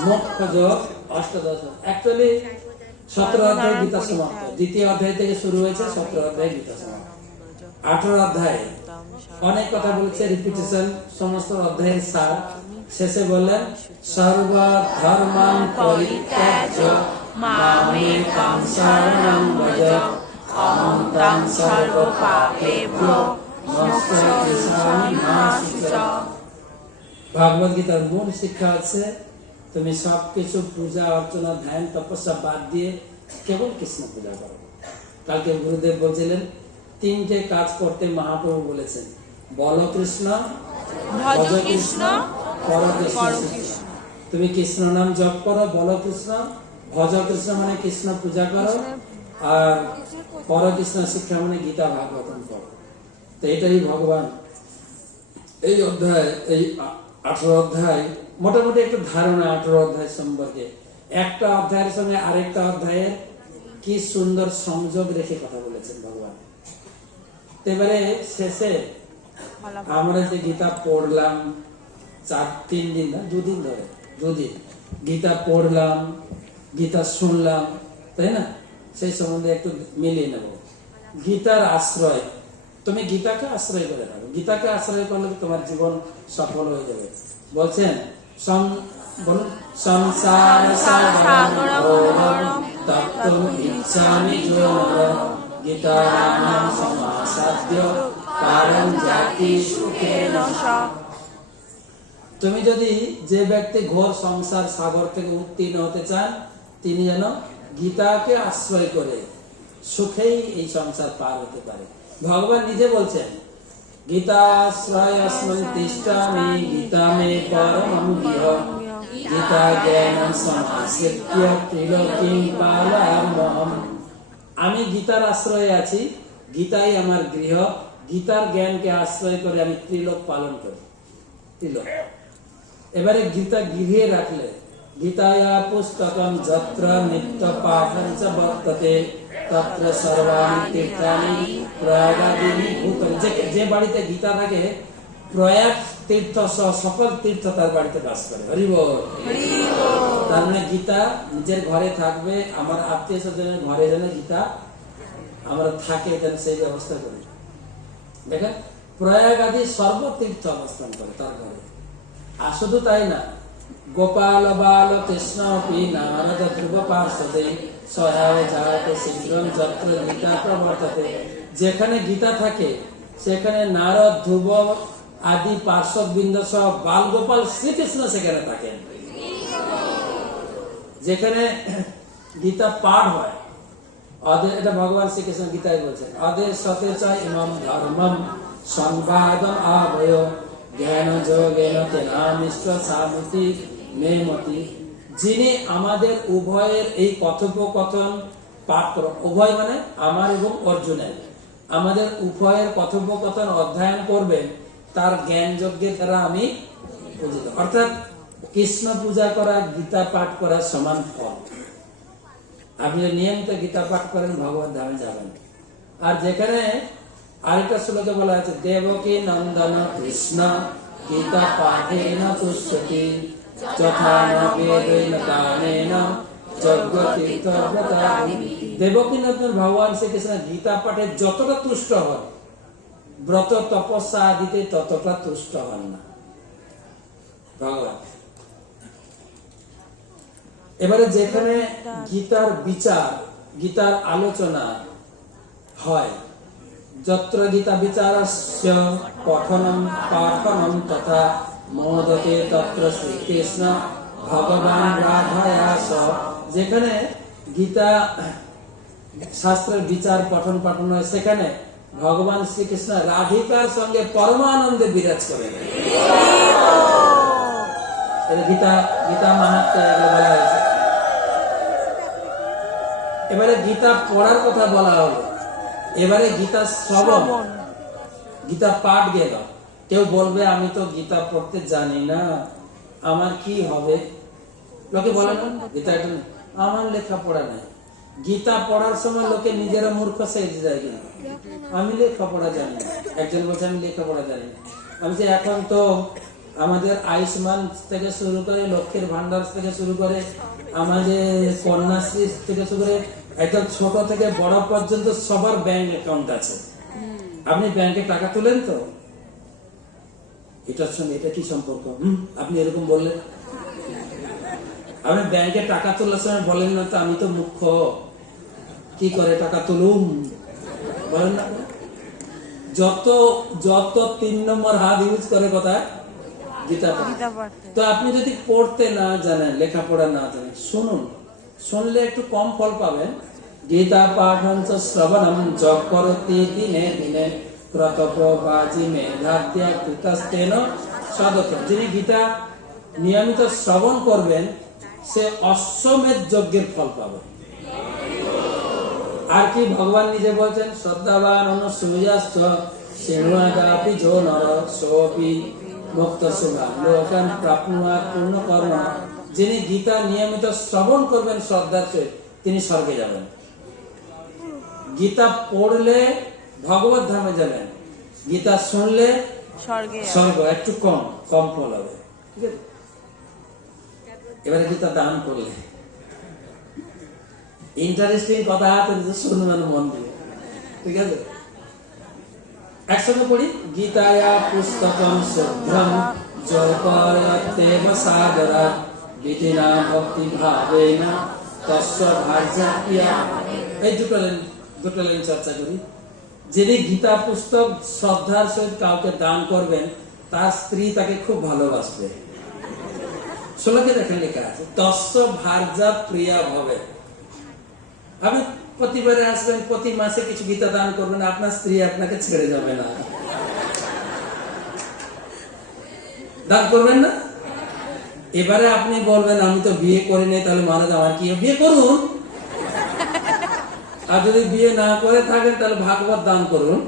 মোক্ষযোগ, অষ্টাদশ। অ্যাকচুয়ালি 17 অধ্যায় গীতা সমাপ্ত, দ্বিতীয় অধ্যায় থেকে শুরু হয়েছে, 17 অধ্যায় গীতা সমাপ্ত। 18 অধ্যায় অনেক কথা বলছে, রিপিটেশন, সমস্ত অধ্যায়ের সার। শেষে বললেন সর্ব ধর্মাং পরিত্যাজ্য মামেকং শরণং ব্রজ অহং ত্বং সর্ব পাপেভ্যো মোক্ষয়িষ্যামি মা শুচা। ভগবদ গীতার মূল শিক্ষা আছে তুমি সবকিছু পূজা অর্চনা ধ্যান তপস্যা বাদ দিয়ে কেবল কৃষ্ণ পূজা করো। কালকে গুরুদেব বলছিলেন 3টে কাজ করতে মহাপ্রভু বলেছেন, বল কৃষ্ণ, ভজ কৃষ্ণ, পর কৃষ্ণ। তুমি কৃষ্ণ নাম জপ করো, বল কৃষ্ণ, ভজ কৃষ্ণ মানে কৃষ্ণ পূজা করো, আর পর কৃষ্ণ শিক্ষা মানে গীতা ভাগবতম করো। তো এটাই ভগবান এই অধ্যায়, এই 18 অধ্যায় মোটামুটি একটা ধারণা 18 অধ্যায় সম্পর্কে। একটা অধ্যায়ের সঙ্গে আরেকটা অধ্যায়ের কি সুন্দর সংযোগ রেখে কথা বলেছেন ভগবান। এবারে শেষে আমরা যে গীতা পড়লাম 3 দিন না 2 দিন ধরে, 2 দিন গীতা পড়লাম, গীতা শুনলাম, তাই না? সেই সম্বন্ধে একটু মিলিয়ে নেব। গীতার আশ্রয়, তুমি গীতাকে আশ্রয় করে রাখো, গীতাকে আশ্রয় করলে তোমার জীবন সফল হয়ে যাবে। বলছেন বলুন সংসার সাগরম তপ্তম ইচ্ছামি যোনর গীতানাম সমাসাদ্য কারণ জাতি সুখেন সা। তুমি যদি যে ব্যক্তি ঘোর সংসার সাগর থেকে উত্তীর্ণ হতে চান, তিনি যেন গীতাকে আশ্রয় করে সুখেই এই সংসার পার হতে পারে। ভগবান নিজে বলছেন গীতাশ্রয় अस्मिन् তিষ্ঠামি গীতা মে পরমং গৃহ গীতা জ্ঞানং সমাশ্রিত্য ত্রিলোকিং পালয়াম্যহম। আমি গীতার আশ্রয়ে আছি, গীতাই আমার গৃহ, গীতার জ্ঞানকে আশ্রয় করে আমি ত্রিলোক পালন করি। ত্রিলোক এবারে গীতা গৃহে রাখলে, গীতায়া পুস্তকম যত্র নিত্য পাঠং চ বর্ততে তত্র সর্বাণি তীর্থানি প্রয়াগাদীনি ভূতল। যে বাড়িতে গীতা থাকে প্রয়াগ তীর্থ সকল তীর্থ তার বাড়িতে বাস করে। হরি বল। তার মানে গীতা নিজের ঘরে থাকবে, আমার আত্মীয় স্বজনের ঘরে যেন গীতা আমরা থাকে, যেন সেই ব্যবস্থা করি। দেখেন প্রয়াগ আদি সর্বতীর্থ অবস্থান করে তার ঘরে। আর শুধু তাই না, গোপাল বাল কৃষ্ণ নারদ ধ্রুব পার্শ্বদে সহায় যাতে শীঘ্রম যত্র গীতা প্রবর্ততে। যেখানে গীতা থাকে সেখানে নারদ ধ্রুব আদি পার্শ্ববৃন্দ সহ বাল গোপাল শ্রীকৃষ্ণ সেখানে থাকেন। যেখানে গীতা পাঠ হয়, এটা ভগবান শ্রীকৃষ্ণ গীতায় বলছেন, আদের সাথে চাই ইমাম ধর্মম সংবাদম আবয় জ্ঞান যোগেন তেনামিষ্ট সামতি মেমতি। যিনি আমাদের উভয়ের এই কথোপকথন পাঠ করেন, উভয় মানে আমার এবং অর্জুনের, আমাদের উভয়ের কথোপকথন অধ্যয়ন করবেন, তার জ্ঞান যজ্ঞের দ্বারা আমি পূজিত। অর্থাৎ কৃষ্ণ পূজা করা, গীতা পাঠ করার সমান ফল। আপনি নিয়মিত গীতা পাঠ করেন, ভগবত ধামে যাবেন। আর যেখানে আরেকটা শ্লোকে বলা আছে, দেবকী নন্দন কৃষ্ণ গীতা পাঠেন তুষ্যতি যথা ন বেদেন গানেন যজ্ঞতীর্থব্রতানি। দেবকী নন্দন ভগবান শ্রীকৃষ্ণ গীতা পাঠে যতটা তুষ্ট হন, ব্রত তপস্যা আদিতে ততটা তুষ্ট হন না ভগবান। এবারে যেখানে গীতার বিচার, গীতার আলোচনা হয়, যত্র গীতা বিচারস্য পঠনম পাঠনম তথা মোদতে তত্র শ্রীকৃষ্ণ ভগবান রাধায়া স। যেখানে গীতা শাস্ত্রের বিচার পঠন পাঠন হয়, সেখানে ভগবান শ্রীকৃষ্ণ রাধিকার সঙ্গে পরমানন্দে বিরাজ করেন। গীতা গীতা মাহাত্ম্যে বলা হয়েছে। এবারে গীতা পড়ার কথা বলা হলো, এবারে গীতা শ্রবণ, গীতা পাঠ গেল। কেউ বলবে আমি তো গীতা পড়তে জানি না, আমার কি হবে? লোকে বলে না গীতা আমার লেখাপড়া নাই। গীতা পড়ার সময় লোকে নিজেরা মূর্খ সেজে যায়, কিন্তু আমি লেখাপড়া জানি না। একজন বলছে আমি লেখাপড়া জানি না। আমি যে এখন তো আমাদের আয়ুষ্মান থেকে শুরু করে, লক্ষ্মীর ভান্ডার থেকে শুরু করে, আমাদের কন্যাশ্রী থেকে শুরু করে, একদম ছোট থেকে বড় পর্যন্ত সবার ব্যাংক অ্যাকাউন্ট আছে। আপনি ব্যাংকে টাকা তুলেন তো, এটার সঙ্গে এটা কি সম্পর্ক? আপনি এরকম বললেন। আপনি ব্যাংকে টাকা তোলার সময় বলেন না তো আমি তো মুখ্য, কি করে টাকা তুলুম, বলেন না? যত যত 3 নম্বর হাত ইউজ করে কথা গীতা পড়তে। তো আপনি যদি পড়তে না জানেন, লেখাপড়া না জানেন, শুনুন, শুনলে একটু কম ফল পাবেন। গীতা পাঠন চ শ্রবণম যঃ করতি দিনে দিনে ক্রতপ্রবাজি মেধাত্যাগ কৃতস্তেন সদত। যিনি গীতা নিয়মিত শ্রবণ করবেন, সে অশ্বমেধ যজ্ঞের ফল পাবে। আর কি ভগবান নিজে বলছেন, শ্রদ্ধাবান অনুসূয়াশ্চ শৃণুয়াদাপি যো নর সোপি মুক্ত শুভা লোকান প্রাপ্নুয়া পূর্ণ কর্ম। যিনি গীতা নিয়মিত শ্রবণ করবেন শ্রদ্ধার সহিত, তিনি স্বর্গে যাবেন। গীতা পড়লে ভগবত ধামে যাবেন, গীতা শুনলে স্বর্গ, একটু কম কম ফল হবে। ঠিক আছে? এবারে গীতা দান করলে ইন্টারেস্টিং কথা আছে, শুনবেন মন দিয়ে। ঠিক আছে, একসঙ্গে পড়ি। গীতায়া পুস্তকম শুদ্ধম জয়পরতেব সাদরা বিধিনা ভক্তি ভাবেনা তস্য ভার্যা প্রিয়া। এই দুটো লাইন চর্চা করি। যিনি গীতা পুস্তক শ্রদ্ধার সহিত কাউকে দান করবেন, তার স্ত্রী তাকে খুব ভালোবাসবে। শ্লোকে দেখেন লেখা আছে, তস্য ভার্যা প্রিয়া ভবে। আপনি প্রতিবারে আসবেন, প্রতি মাসে কিছু গীতা দান করবেন, আপনার স্ত্রী আপনাকে ছেড়ে যাবে না। দান করবেন না? এবারে আপনি বলবেন আমি তো বিয়ে করিনি, তাহলে মহারাজ আমার কি? বিয়ে করুন। আর যদি বিয়ে না করে থাকেন তাহলে ভাগবত দান করুন,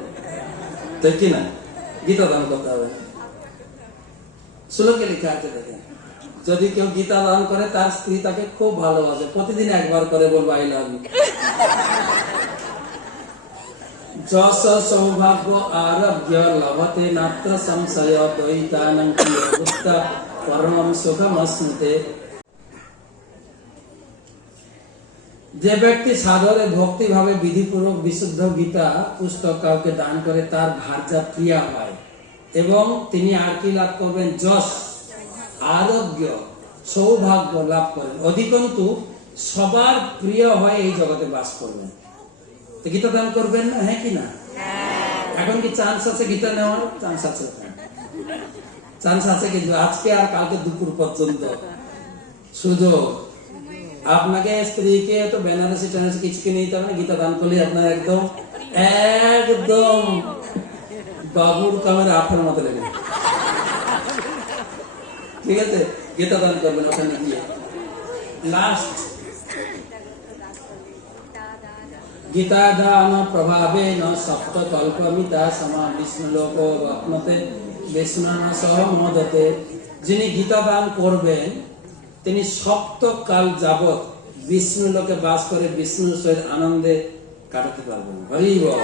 তাই কি না? গীতা দান করতে হবে। শ্লোকে লেখা আছে দেখেন, যদি কেউ গীতা দান করে তার স্ত্রী তাকে খুব ভালোবাসে, প্রতিদিন একবার করে বলবো আই লাভ ইউ। যশ সৌভাগ্য আরোগ্য লভতে নাত্র সংশয় দ্বৈতানং প্রিয়ভূতা পরমং সুখমস্মৃতে। যে ব্যক্তি সাদরে ভক্তি ভাবে বিধিপূর্বক বিশুদ্ধ গীতা পুস্তক কাউকে দান করে, তার ভার্যা প্রিয়া হয় এবং তিনি আর কি লাভ করবেন? যশ, আরোগ্য, সৌভাগ্য লাভ করেন। অধিকন্তু সবার প্রিয় হয়ে এই জগতে বাস করবেন। তো গীতা দান করবেন না? হ্যাঁ কি না? এখন কি চান্স আছে গীতা নেওয়ার? চান্স আছে, চান্স আছে, কিন্তু আজকে আর কালকে দুপুর পর্যন্ত সুযোগ। আপনাকে স্ত্রীকে তো বেনারসি টেনারসি কিছু কিনে দিতে হবে না, গীতা দান করলে আপনার একদম একদম বাবুর কামের আঠার মতো লেগে যাবে। ঠিক আছে, গীতা দান করবেন ওখানে গিয়ে। লাস্ট, গীতা দান প্রভাবে ন সপ্ত কল্পমিতা সমা বিষ্ণু লোক আপনতে বিষ্ণু সহ মদতে। যিনি গীতা দান করবেন তিনি সপ্তকাল যাবৎ বিষ্ণু লোকে বাস করে বিষ্ণুর সহিত আনন্দে কাটাতে পারবেন। হরি বল।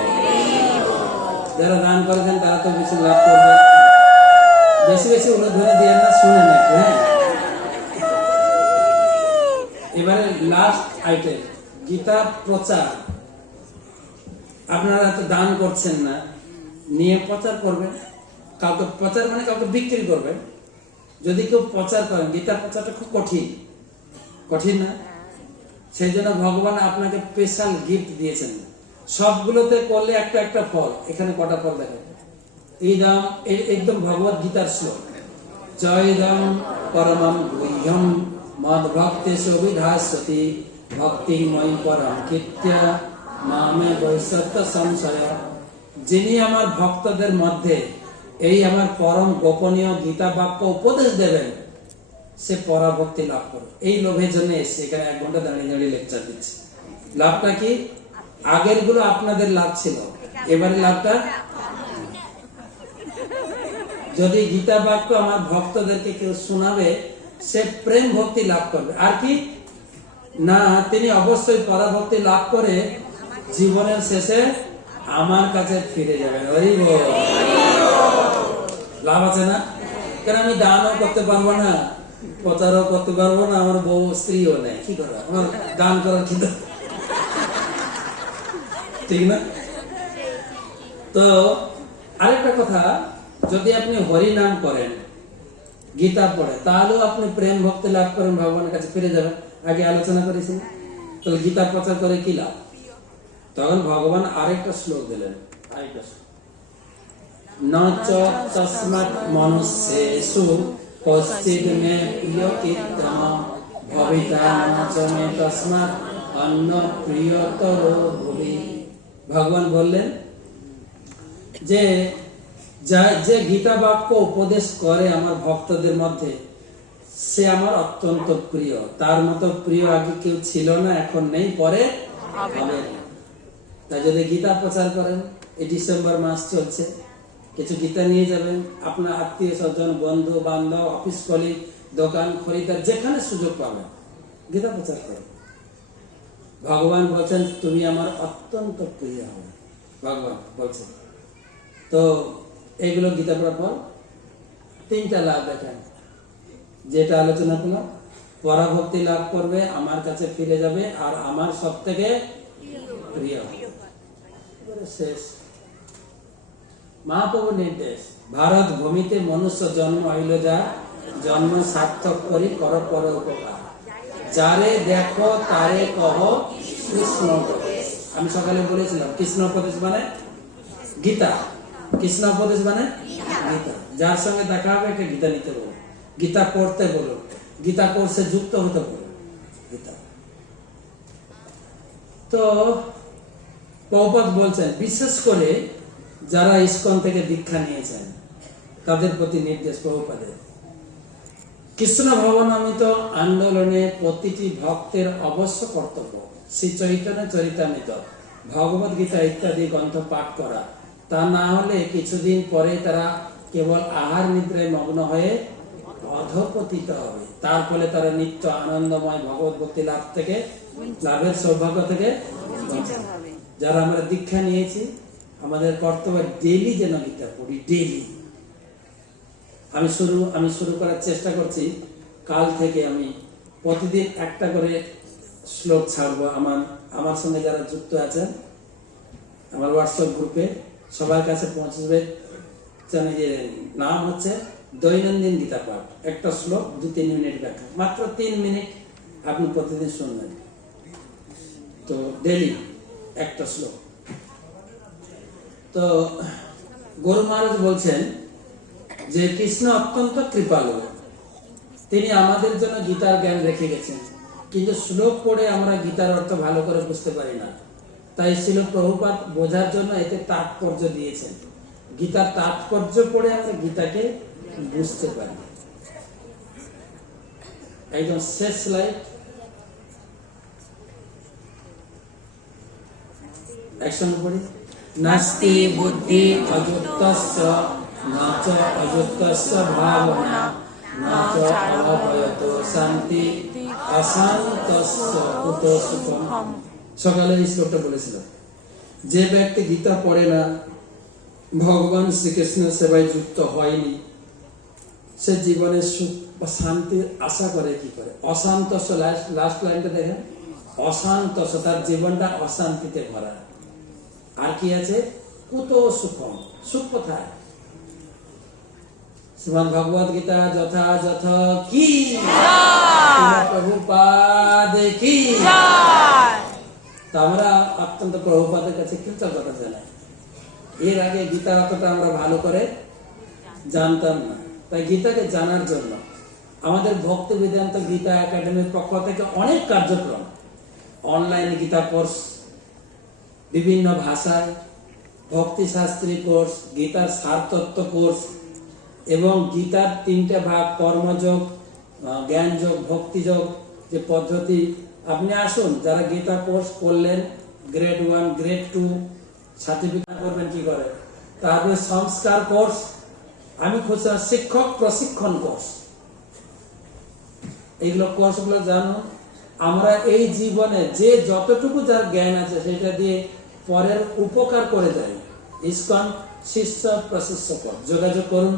যারা দান করেছেন তারা তো বিষ্ণু লাভ করবে। বেশি বেশি অনুধ্বনি দিয়ে না, শুনে নেন। হ্যাঁ, এবারে লাস্ট আইটেম, গীতা প্রচার। আপনারা তো দান করছেন না, নিয়ে প্রচার করবেন। কাউকে প্রচার মানে কাউকে বিক্রি করবেন। যদি কেউ প্রচার করেন, গীতা প্রচারটা খুব কঠিন, কঠিন না? সেই জন্য ভগবান আপনাকে স্পেশাল গিফট দিয়েছেন। সবগুলোতে করলে একটা একটা ফল। এখানে কটা ফল দেখেন। ইদম একদম ভগবত গীতার শ্লোক, জয়দম পরমম গুহ্যম মদ ভক্তে সুবিধাসতি ভক্তিময় পরম কীর্ত্য মামে বৈসত্য সংশয়। যিনি আমার ভক্তদের মধ্যে এই আমার পরম গোপনীয় গীতা বাক্য উপদেশ দেবেন, সে পরাভক্তি লাভ করবে। এই লোভের জন্য এসে এখানে 1 ঘন্টা দাঁড়িয়ে দাঁড়িয়ে লেকচার দিচ্ছে। লাভটা কি? আগের গুলো আপনাদের লাভ ছিল, এবারে লাভটা যদি গীতা বাক্য আমার ভক্তদেরকে কেউ শোনাবে, সে প্রেম ভক্তি লাভ করবে। আর কি না, তিনি অবশ্যই পরাভক্তি লাভ করে জীবনের শেষে আমার কাছে ফিরে যাবে। হরি বল। লাভ আছে না? কারণ আমি দানও করতে পারবো না, প্রচারও করতে পারবো না, আমার বউ স্ত্রীও নেই, কি করবো? আমার দান করার কিন্তু ঠিক না? তো আরেকটা কথা, যদি আপনি হরি নাম করেন, গীতা পড়ে, তাহলেও আপনি প্রেম ভক্তি লাভ করেন, ভগবানের কাছে ফিরে যাবেন। আগে আলোচনা করেছি। তাহলে গীতা প্রচার করে কি লাভ? তখন ভগবান আরেকটা শ্লোক দিলেন, আরেকটা নচ তস্মাৎ মনুষ্যেষু কশ্চিৎ মে প্রিয় কীর্তন ভবিতা নচ মে তস্মাৎ অন্য প্রিয়তর ভুবি। ভগবান বললেন যে যে গীতা বাক্য উপদেশ করে আমার ভক্তদের মধ্যে, সে আমার অত্যন্ত প্রিয়। তার মতো প্রিয় আগে কেউ ছিল না, এখন নেই, পরে হবে না। তাই যদি গীতা প্রচার করেন, এই ডিসেম্বর মাস চলছে, কিছু গীতা নিয়ে যাবেন, আপনার আত্মীয় স্বজন, বন্ধু বান্ধব, অফিস কলিগ, দোকান, খরিদ্দার, যেখানে সুযোগ পাবেন গীতা প্রচার করেন। ভগবান বলছেন তুমি আমার অত্যন্ত প্রিয় হবে, ভগবান বলছেন। তো এইগুলো গীতা পড়ার পর 3টা লাভ দেখেন, যেটা আলোচনা করলাম। পরাভক্তি লাভ করবে, আমার কাছে ফিরে যাবে, আর আমার সব থেকে প্রিয়। শেষ মহাপ্রভু নির্দেশ, ভারত ভূমিতে মনুষ্য জন্ম হইল যা, জন্ম সার্থক করি কর পর উপকার। যারে দেখো তারে কহ কৃষ্ণ উপদেশ। আমি সকালে বলেছিলাম কৃষ্ণ উপদেশ মানে গীতা, কৃষ্ণ উপদেশ মানে গীতা। যার সঙ্গে দেখা হবে একটা গীতা নিতে বলো, গীতা পড়তে বলো, গীতা কোর্সে যুক্ত হতে বলো, গীতা। তো প্রভুপাদ বলছেন, বিশেষ করে যারা ইসকন থেকে দীক্ষা নিয়েছেন তাদের প্রতি নির্দেশ প্রভুপাদের। কৃষ্ণ ভবনামিত আন্দোলনে প্রতিটি ভক্তের অবশ্য কর্তব্য শ্রী চৈতন্য চরিতামৃত, ভগবত গীতা ইত্যাদি গ্রন্থ পাঠ করা। তা না হলে কিছুদিন পরে তারা কেবল আহার নিদ্রায় মগ্ন হয়ে অধঃপতিত হবে। তার ফলে তারা নিত্য আনন্দময় ভগবত ভক্তি লাভ থেকে, লাভের সৌভাগ্য থেকে। যারা আমরা দীক্ষা নিয়েছি, আমাদের কর্তব্য ডেইলি যেন গীতা পড়ি, ডেইলি। আমি শুরু করার চেষ্টা করছি, কাল থেকে আমি প্রতিদিন একটা করে শ্লোক ছাড়বো। আমার সঙ্গে যারা যুক্ত আছেন আমার হোয়াটসঅ্যাপ গ্রুপে, সবার কাছে পৌঁছবে। যে নাম হচ্ছে দৈনন্দিন গীতা পাঠ, একটা শ্লোক 2-3 মিনিট ব্যাখ্যা, মাত্র 3 মিনিট আপনি প্রতিদিন শুনবেন। তো ডেইলি একটা শ্লোক। তো গুরু মহারাজ বলছেন যে কৃষ্ণ অত্যন্ত কৃপালু, তিনি আমাদের জন্য গীতার জ্ঞান রেখে গেছেন। কিন্তু শ্লোক পড়ে আমরা গীতার অর্থ ভালো করে বুঝতে পারি না। তাই ছিল প্রভুপাদ বোঝার জন্য এতে তাৎপর্য দিয়েছেন। গীতার তাৎপর্য পড়ে আমরা গীতাকে বুঝতে পারি। একদম শেষ স্লাইড, একসঙ্গে পড়ি। নাস্তি বুদ্ধি অযুক্তস্য না চ অযুক্তস্য ভাবনা না চ অভয়তো শান্তি অশান্তস্য কুতো সুখম। সকালে এই শ্লোকটা বলেছিল, যে ব্যক্তি গীতা পড়ে না, ভগবান শ্রীকৃষ্ণের সেবায় যুক্ত হয়নি, সে জীবনে সুখ বা শান্তির আশা করে কি করে? অশান্তস্য, লাস্ট লাইনটা দেখেন, অশান্তস্য, তার জীবনটা অশান্তিতে ভরা। আর কি আছে? কুতো সুখম, সুখ কোথায়? শ্রীমদ্ ভগবদ গীতা যথাযথ কি প্রভুপাদ কি। তা আমরা অত্যন্ত প্রভুপাদের কাছে কৃতজ্ঞতা জানাই। এর আগে গীতা অতটা আমরা ভালো করে জানতাম না। তাই গীতাকে জানার জন্য আমাদের ভক্তি বেদান্ত গীতা একাডেমির পক্ষ থেকে অনেক কার্যক্রম, অনলাইনে গীতা কোর্স, বিভিন্ন ভাষায় ভক্তি শাস্ত্রী কোর্স, গীতার সারতত্ত্ব কোর্স এবং গীতার 3টে ভাগ, কর্মযোগ, জ্ঞানযোগ, ভক্তিযোগ যে পদ্ধতি। আপনি আসুন, যারা গীতা কোর্স করলেন, গ্রেড 1, গ্রেড 2 সার্টিফিকেট করবেন কি করে। তারপরে সংস্কার কোর্স, আমি খুঁজছি শিক্ষক প্রশিক্ষণ কোর্স, এইগুলো কোর্সগুলো জানুন। আমরা এই জীবনে যে যতটুকু যার জ্ঞান আছে সেটা দিয়ে পরের উপকার করে যাই। ইসকন শিষ্য প্রশিক্ষক, যোগাযোগ করুন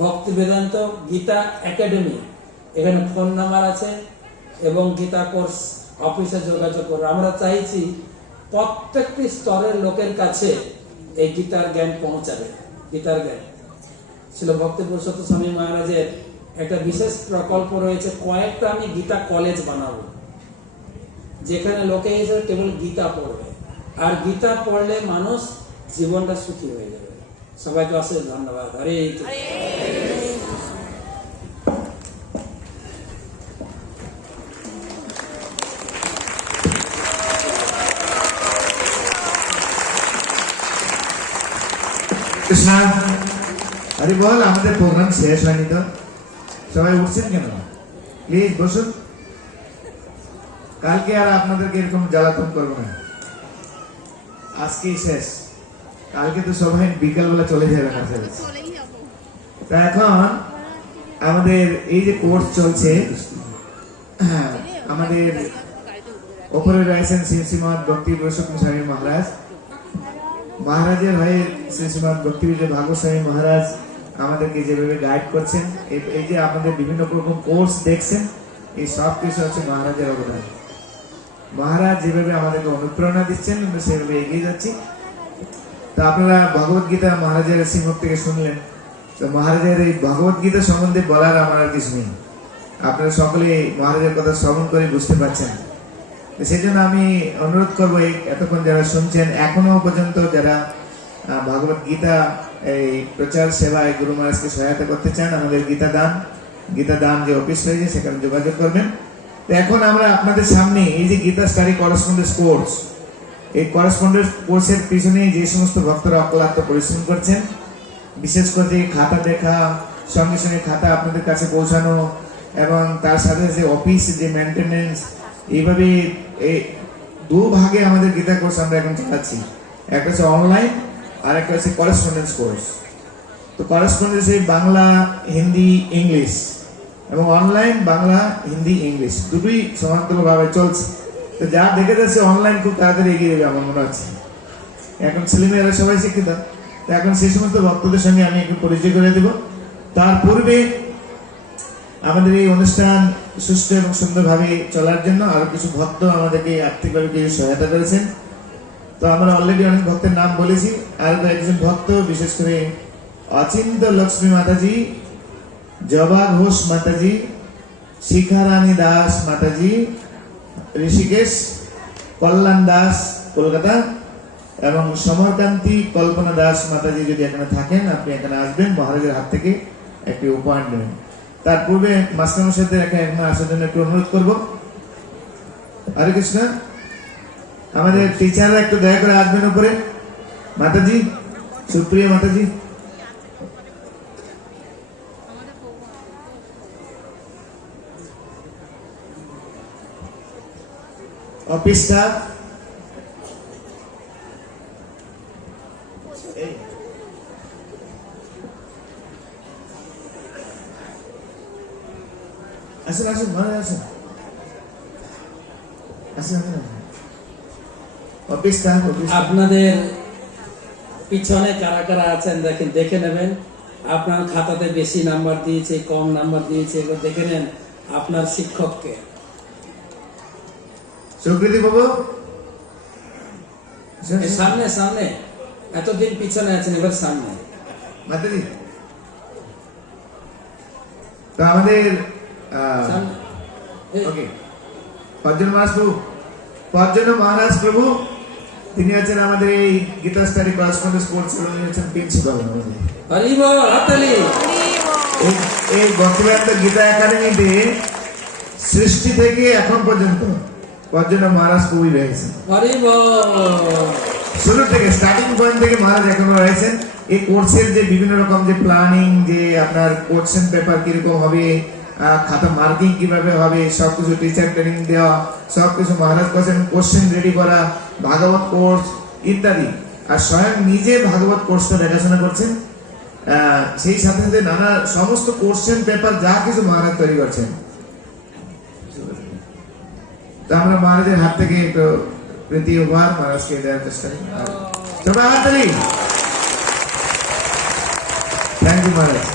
ভক্তি বেদান্ত গীতা একাডেমি, এখানে ফোন নাম্বার আছে এবং গীতা কোর্স অফিসে যোগাযোগ করুন। আমরা চাইছি প্রত্যেকটি স্তরের লোকের কাছে এই গীতার জ্ঞান পৌঁছাবে। গীতার জ্ঞান ছিল ভক্তি পুরুষোত্তম স্বামী মহারাজের একটা বিশেষ প্রকল্প রয়েছে, কয়েকটা আমি গীতা কলেজ বানাবো, যেখানে লোকে এসে কেবল গীতা পড়বে, আর গীতা পড়লে মানুষ জীবনটা সুখী হয়ে যাবে। সবাইকে অশেষ ধন্যবাদ। হরে কৃষ্ণ। কৃষ্ণা আরে বল, আমাদের প্রোগ্রাম শেষ হয়নি তো, সবাই উঠছেন কেন? প্লিজ বসুন, কালকে আর আপনাদেরকে এরকম জ্বালাতন করবো না, আজকেই শেষ। কালকে তো সবাই বিকালবেলা চলে যাবে কাছাকাছি। তা এখন আমাদের এই যে কোর্স চলছে, আমাদের ওপরে রয়েছেন শ্রী শ্রীমৎ ভক্তি পুরুষোত্তম স্বামী মহারাজ, মহারাজের হয়ে শ্রী শ্রীমৎ ভক্তি বিজয় ভাগবত স্বামী মহারাজ আমাদেরকে যেভাবে গাইড করছেন, এই যে আপনাদের বিভিন্ন রকম কোর্স দেখছেন, এই সব কিছু হচ্ছে মহারাজের অবদান। মহারাজ যেভাবে আমাদেরকে অনুপ্রেরণা দিচ্ছেন, আমরা সেভাবে এগিয়ে যাচ্ছি। তো আপনারা ভগবত গীতা মহারাজের শ্রীমুখ থেকে শুনলেন। তো মহারাজের এই ভগবত গীতা সম্বন্ধে বলার আমার আর কিছু নেই, আপনারা সকলে মহারাজের কথা শ্রবণ করে বুঝতে পারছেন। সেই জন্য আমি অনুরোধ করবো, এতক্ষণ যারা শুনছেন, এখনো পর্যন্ত যারা ভগবত গীতা এই প্রচার সেবায় গুরু মহারাজকে সহায়তা করতে চান, আমাদের গীতা দান যে অফিস রয়েছে সেখানে যোগাযোগ করবেন। তো এখন আমরা আপনাদের সামনে এই যে গীতা স্টাডি করেসপন্ডেন্স কোর্স, এই করেসপন্ডেন্স কোর্সের পিছনে যে সমস্ত ভক্তরা অক্লান্ত পরিশ্রম করছেন, বিশেষ করে খাতা দেখা, সঙ্গে সঙ্গে খাতা আপনাদের কাছে পৌঁছানো এবং তার সাথে যে অফিস যে মেনটেনেন্স, এইভাবে এই দু ভাগে আমাদের গীতা কোর্স আমরা এখন চালাচ্ছি। একটা হচ্ছে অনলাইন আর একটা হচ্ছে করেসপন্ডেন্স কোর্স। তো করেসপন্ডেন্সে বাংলা, হিন্দি, ইংলিশ এবং অনলাইন বাংলা, হিন্দি, ইংলিশ দুটোই সমান্তরালভাবে চলছে। তো যা দেখে যাচ্ছে অনলাইন খুব তাড়াতাড়ি এগিয়ে যাবে আমার মনে হচ্ছে। এখন ছেলেমেয়েরা সবাই শিক্ষিত, তো এখন সেই সমস্ত ভক্তদের সঙ্গে আমি একটু পরিচয় করে দেব। তার পূর্বে আমাদের এই অনুষ্ঠান সুষ্ঠু এবং সুন্দরভাবে চলার জন্য আরো কিছু ভক্ত আমাদেরকে আর্থিকভাবে কিছু সহায়তা করেছেন। তো আমরা অলরেডি অনেক ভক্তের নাম বলেছি, আর একজন ভক্ত বিশেষ করে অচিন্ত লক্ষ্মী মাতাজি, জবা ঘোষ মাতাজি, শিখারানী দাস মাতাজি, ঋষিকেশ, কল্যাণ দাস কলকাতা এবং সমরকান্তি কল্পনা দাস মাতাজি যদি এখানে থাকেন, আপনি এখানে আসবেন, মহারাজের হাত থেকে একটি উপহার নেবেন। তার পূর্বে মাস্টারমশাইদের এখানে আসার জন্য একটু অনুরোধ করবো। হরে কৃষ্ণ। আমাদের টিচাররা একটু দয়া করে আসবেন উপরে। মাতাজি, সুপ্রিয়া মাতাজি। অফিস স্টাফ, আসুন আসুন, ঘরে আসুন, আসুন আসুন। Office staff, office staff. আপনাদের পিছনে কারা কারা আছেন দেখেন, দেখে নেবেন। আপনার খাতাতে বেশি নাম্বার দিয়েছে, কম নাম্বার দিয়েছে, এগুলো দেখে নেন। আপনার শিক্ষককে সুকৃতি বাবু, এই সামনে সামনে, এতদিন পিছনে আছেন, এবার সামনে। মাতাজি। তো আমাদের সামনে। এই, ওকে, পর্যন্ত মহারাজ প্রভু, তিনি হচ্ছেন আমাদের এই গীতা স্টাডি করেসপন্ডেন্স কোর্স, উনি হচ্ছেন প্রিন্সিপাল আমাদের। হরি বল, হাততালি। এই ভক্তিবেদান্ত গীতা একাডেমিতে সৃষ্টি থেকে এখন পর্যন্ত পর্যন্ত মহারাজ প্রভুই রয়েছেন। হরি বল। শুরু থেকে, স্টার্টিং পয়েন্ট থেকে মহারাজ এখনো রয়েছেন। এই কোর্সের যে বিভিন্ন রকম যে প্ল্যানিং, যে আপনার কোশ্চেন পেপার কিরকম হবে, খাতা মার্কিং কিভাবে হবে, সবকিছু টিচার ট্রেনিং দেওয়া, সবকিছু মহারাজ করছেন। কোশ্চেন রেডি করা, ভাগবত কোর্স ইত্যাদি। আর স্বয়ং নিজে ভাগবত কোর্সটা দেখাশোনা করছেন। সেই সাথে সাথে নানা সমস্ত কোশ্চেন পেপার যা কিছু মহারাজ তৈরি করছেন। তো আমরা মহারাজের হাত থেকে একটু প্রীতি উপহার মহারাজকে দেওয়ার চেষ্টা করি। ছোটা হাততালি। থ্যাংক ইউ মহারাজ।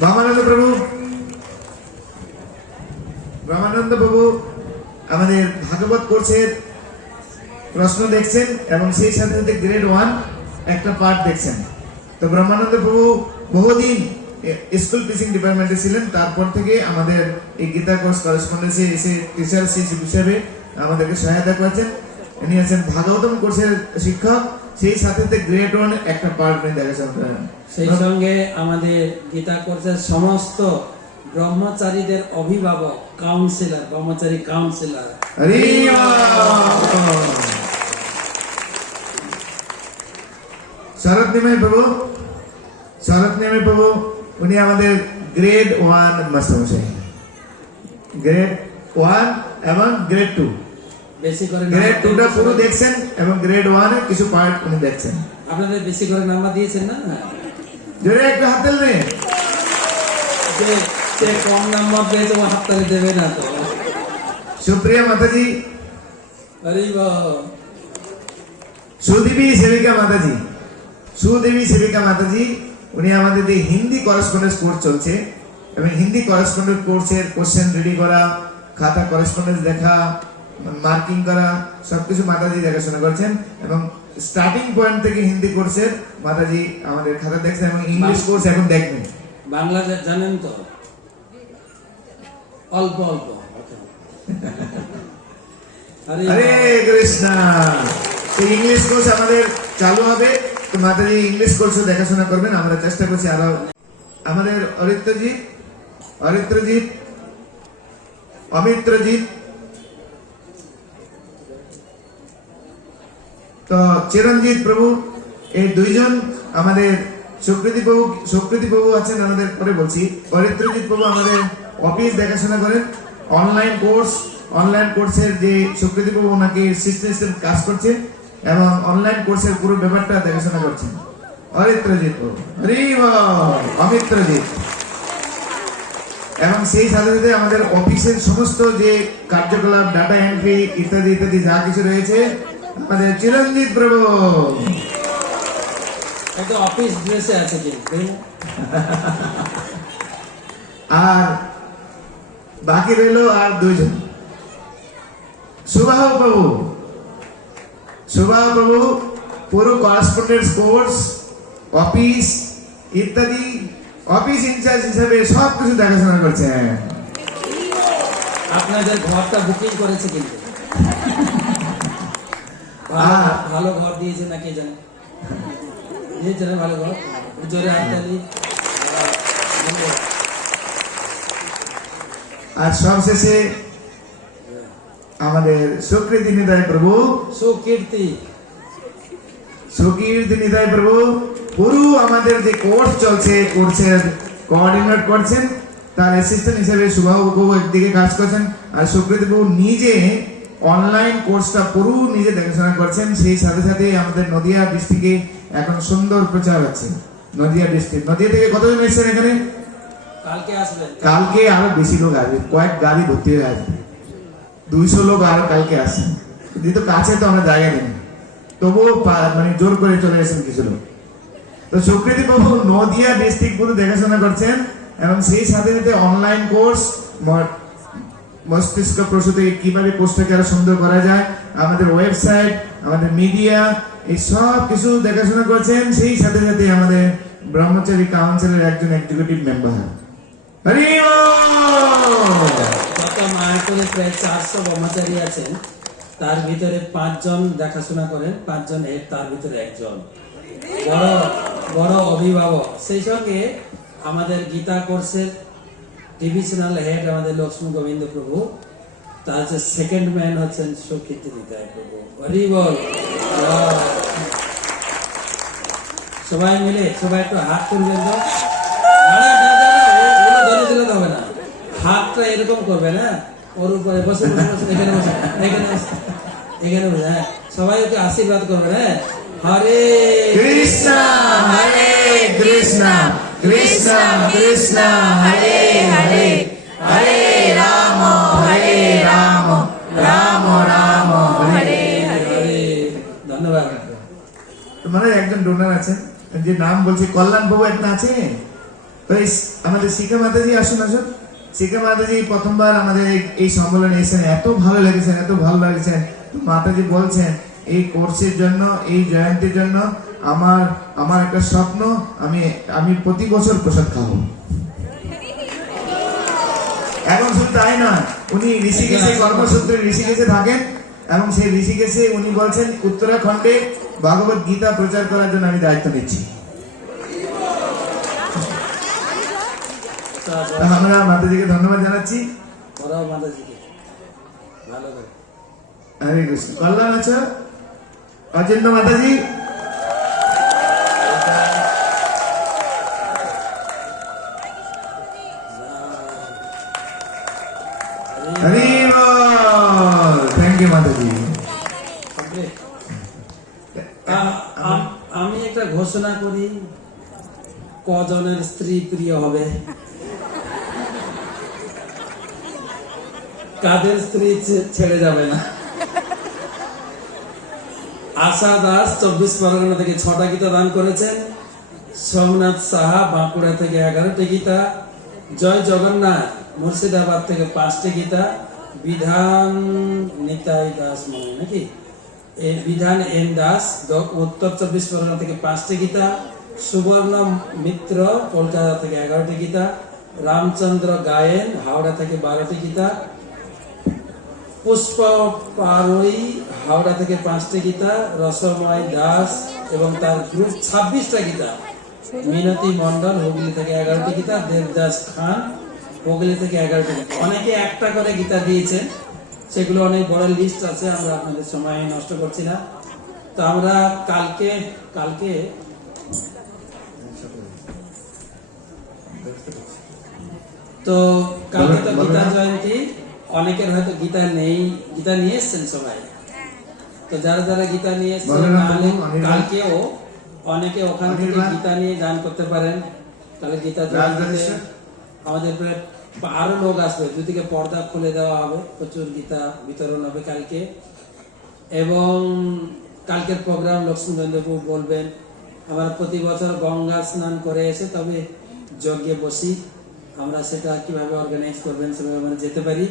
ব্রহ্মানন্দ প্রভু, ব্রহ্মানন্দ প্রভু আমাদের ভাগবত কোর্সের প্রশ্ন দেখছেন এবং সেই সাথে সাথে গ্রেড 1 একটা পার্ট দেখছেন। তো ব্রহ্মানন্দ প্রভু বহুদিন স্কুল টিচিং ডিপার্টমেন্টে ছিলেন, তারপর থেকে আমাদের এই গীতা কোর্স করেসপন্ডেন্সে এসে টিচার হিসেবে আমাদেরকে সহায়তা করেছেন। ইনি আছেন ভাগবতম কোর্সের শিক্ষক, সেই সাথে সাথে গ্রেড 1 একটা পার্ট উনি দেখাশোনা করেন। সেই সঙ্গে আমাদের গীতা কোর্সের সমস্ত ব্রহ্মচারীদের অভিভাবক, কাউন্সিলর, ব্রহ্মচারী কাউন্সিলর। হরি বল। শরৎ নিমাই প্রভু, শরৎ নিমাই প্রভু উনি আমাদের গ্রেড 1 মাস্টারমশাই। গ্রেড 1 এবং গ্রেড 2, বেশি করে গ্রেড 2টা পুরো দেখছেন এবং গ্রেড 1 এর কিছু পার্ট উনি দেখছেন। আপনাদের বেশি করে নাম্বার দিয়েছেন না? জোরে একটা হাত তালি। যে কম নাম্বার পেয়েছে ও হাততালি দেবে না তো। সুপ্রিয়া মাতাজি, হরি বল। সুদেবী সেবিকা মাতাজি, সুদেবী সেবিকা মাতাজি উনি আমাদের যে হিন্দি করেসপন্ডেন্স কোর্স চলছে এবং হিন্দি করেসপন্ডেন্স কোর্সের কোশ্চেন রেডি করা, খাতা করেসপন্ডেন্স দেখা, মার্কিং করা, সবকিছু মাতাজি দেখাশোনা করছেন। এবং স্টার্টিং পয়েন্ট থেকে হিন্দি কোর্সের মাতাজি আমাদের খাতা দেখছেন এবং ইংলিশ কোর্স এখন দেখবেন। বাংলা জানেন তো? অল্প অল্প। হরে কৃষ্ণ। ইংলিশ কোর্স আমাদের চালু হবে, তো মাতাজি ইংলিশ কোর্সও দেখাশোনা করবেন। আমরা চেষ্টা করছি আরো। আমাদের অরিত্রজিৎ, অরিত্রজিৎ, অমিত্রজিৎ, তো চিরঞ্জিত প্রভু, এই দুইজন আমাদের সুকৃতি প্রভু আছেন আমাদের, পরে বলছি। অরিত্রজিৎ প্রভু আমাদের অফিস দেখাশোনা করেন। অনলাইন কোর্সের যে সুকৃতি প্রভু ওনাকে সিস্টেম কাজ করছে এবং অনলাইন কোর্সের পুরো ব্যাপারটা দেখাশোনা করছেন অরিত্রজিৎ প্রভু। হরি বল। অমিত্রজিৎ। এবং সেই সাথে সাথে আমাদের অফিসের সমস্ত যে কার্যকলাপ, ডাটা এন্ট্রি ইত্যাদি ইত্যাদি যা কিছু রয়েছে আমাদের চিরঞ্জিত প্রভু। একটু অফিস ড্রেসে আছে কিন্তু। আর বাকি রইল আর দুইজন, সুবাহ প্রভু। সুবাহ প্রভু পুরো করেসপন্ডেন্স কোর্স, অফিস ইত্যাদি অফিস ইনচার্জ হিসেবে সবকিছু দেখাশোনা করছেন। আপনাদের ঘরটা বুকিং করেছে কিন্তু। ভালো ঘর দিয়েছে না কে জানে? দিয়েছে না ভালো ঘর? জোরে হাততালি। আর সবশেষে আমাদের সুকৃতি নিতাই প্রভু, সুকীর্তি সুকীর্তি নিতাই প্রভু পুরো আমাদের যে কোর্স চলছে, কোর্সের কোঅর্ডিনেট করছেন, তার অ্যাসিস্ট্যান্ট হিসেবে শুভবাবু একদিকে কাজ করছেন, আর সুকৃতি বাবু নিজে অনলাইন কোর্সটা পুরো নিজে দেখাশোনা করছেন। সেই সাথে সাথে আমাদের নদিয়া ডিস্ট্রিক্টে এখন সুন্দর প্রচার আছে। নদিয়া ডিস্ট্রিক্ট, নদিয়া থেকে কতজন এসেছেন এখানে? কালকে আসবেন। কালকে আরো বেশি লোক আসবে, কয়েক গাড়ি ভর্তি হয়ে আসবে, 200 লোক আরো কালকে আসেন। যেহেতু কাছে তো আমরা জায়গা নেই, তবুও মানে জোর করে চলে এসেছেন কিছু লোক। তো সুকৃতি বাবু নদিয়া ডিস্ট্রিক্ট পুরো দেখাশোনা করছেন, এবং সেই সাথে সাথে অনলাইন কোর্স, মস্তিষ্ক প্রসূতি কিভাবে কোর্সটাকে আরো সুন্দর করা যায়, আমাদের ওয়েবসাইট, আমাদের মিডিয়া, এই সব কিছু দেখাশোনা করছেন। সেই সাথে সাথে আমাদের ব্রহ্মচারী কাউন্সিলের একজন এক্সিকিউটিভ মেম্বার। হরি বল। গত মায়াপুরে প্রায় 400 ব্রহ্মচারী আছেন, তার ভিতরে 5 জন দেখাশোনা করেন, 5 জন হেড, তার ভিতরে একজন বড় বড় অভিভাবক। সেই সঙ্গে আমাদের গীতা কোর্সের ডিভিশনাল হেড আমাদের লক্ষ্মী গোবিন্দ প্রভু, তার যে সেকেন্ড ম্যান হচ্ছেন সুকীর্তি নিতাই প্রভু। হরি বল। সবাই মিলে সবাই একটু হাত তুলবেন তো। আরে না, না, না, ওগুলো ধরে দিলে তো হবে না, হাতটা এরকম করবে না, ওর উপরে বসে বসে বসে, এখানে বসে, এখানে বসে, এখানে বসে। হ্যাঁ, সবাই ওকে আশীর্বাদ করবে। হ্যাঁ, হরে কৃষ্ণ হরে কৃষ্ণ কৃষ্ণ কৃষ্ণ হরে হরে, হরে রাম রাম রাম হরে হরে। ধন্যবাদ। মানে একজন ডোনার আছেন, যে নাম বলছি কল্যাণ বাবু, একটা আছে। তো আমাদের শিখা মাতাজি আসুন আসুন। শিখা মাতাজি প্রথমবার আমাদের এই সম্মেলনে এসেছেন, এত ভালো লেগেছেন, এত ভালো লাগছেন। তো মাতাজি বলছেন এই কোর্সের জন্য, এই জয়ন্তীর জন্য আমার একটা স্বপ্ন, আমি প্রতি বছর প্রসাদ খাবো। এখন শুধু তাই নয়, উনি ঋষিকেশে কর্মসূত্রে ঋষিকেশে থাকেন, এবং সেই ঋষিকেশে উনি বলছেন উত্তরাখণ্ডে ভগবত গীতা প্রচার করার জন্য আমি দায়িত্ব নিচ্ছি। আমরা মাতাজিকে ধন্যবাদ জানাচ্ছি। বড় মাতাজিকে ভালো করে। হরে কৃষ্ণ। কল্যাণ আছো অচিন্ত মাতাজি। হরি বল। থ্যাংক ইউ মাতাজি। আমি একটা ঘোষণা করি, কজনের স্ত্রী প্রিয় হবে, কাদের স্ত্রী ছেড়ে যাবে না। আশা দাস 24 পরগনা থেকে 6টা গীতা দান করেছেন, সোমনাথ সাহা বাঁকুড়া থেকে 11টি গীতা, জয় জগন্নাথ মুর্শিদাবাদ থেকে 5টি গীতা, বিধান নিতাই দাস মনে নাকি, এই বিধান এন দাস উত্তর 24 পরগনা থেকে 5টি গীতা, সুবর্ণ মিত্র কলকাতা থেকে 11টি গীতা, রামচন্দ্র গায়েন হাওড়া থেকে 12টি গীতা, পুষ্প পারুই হাওড়া থেকে 5টি গীতা, রসময় দাস এবং তার গ্রুপ 26টা গীতা, মিনতি মন্ডল হুগলি থেকে 11টি গীতা, দেবদাস খান হুগলি থেকে 11টি গীতা। অনেকে একটা করে গীতা দিয়েছেন, সেগুলো অনেক বড় লিস্ট আছে, আমরা আপনাদের সময় নষ্ট করছি না। তো আমরা কালকে তো গীতা জয়ন্তী, অনেকের হয়তো গীতা নেই, গীতা নিয়ে এসছেন সবাই। তো যারা যারা গীতা নিয়ে এসছেন, কালকেও অনেকে ওখান থেকে গীতা নিয়ে গান করতে পারেন। তাহলে গীতা জয়ন্তীতে আমাদের প্রায় আরো লোক আসবে, দুদিকে পর্দা খুলে দেওয়া হবে, প্রচুর গীতা বিতরণ হবে কালকে। এবং কালকের প্রোগ্রাম লক্ষ্মীবেন্দু বলবেন। আমরা প্রতি বছর গঙ্গা স্নান করে এসে তবে যজ্ঞে বসি, আমরা সেটা কিভাবে অর্গানাইজ করবেন সেভাবে আমরা যেতে পারি।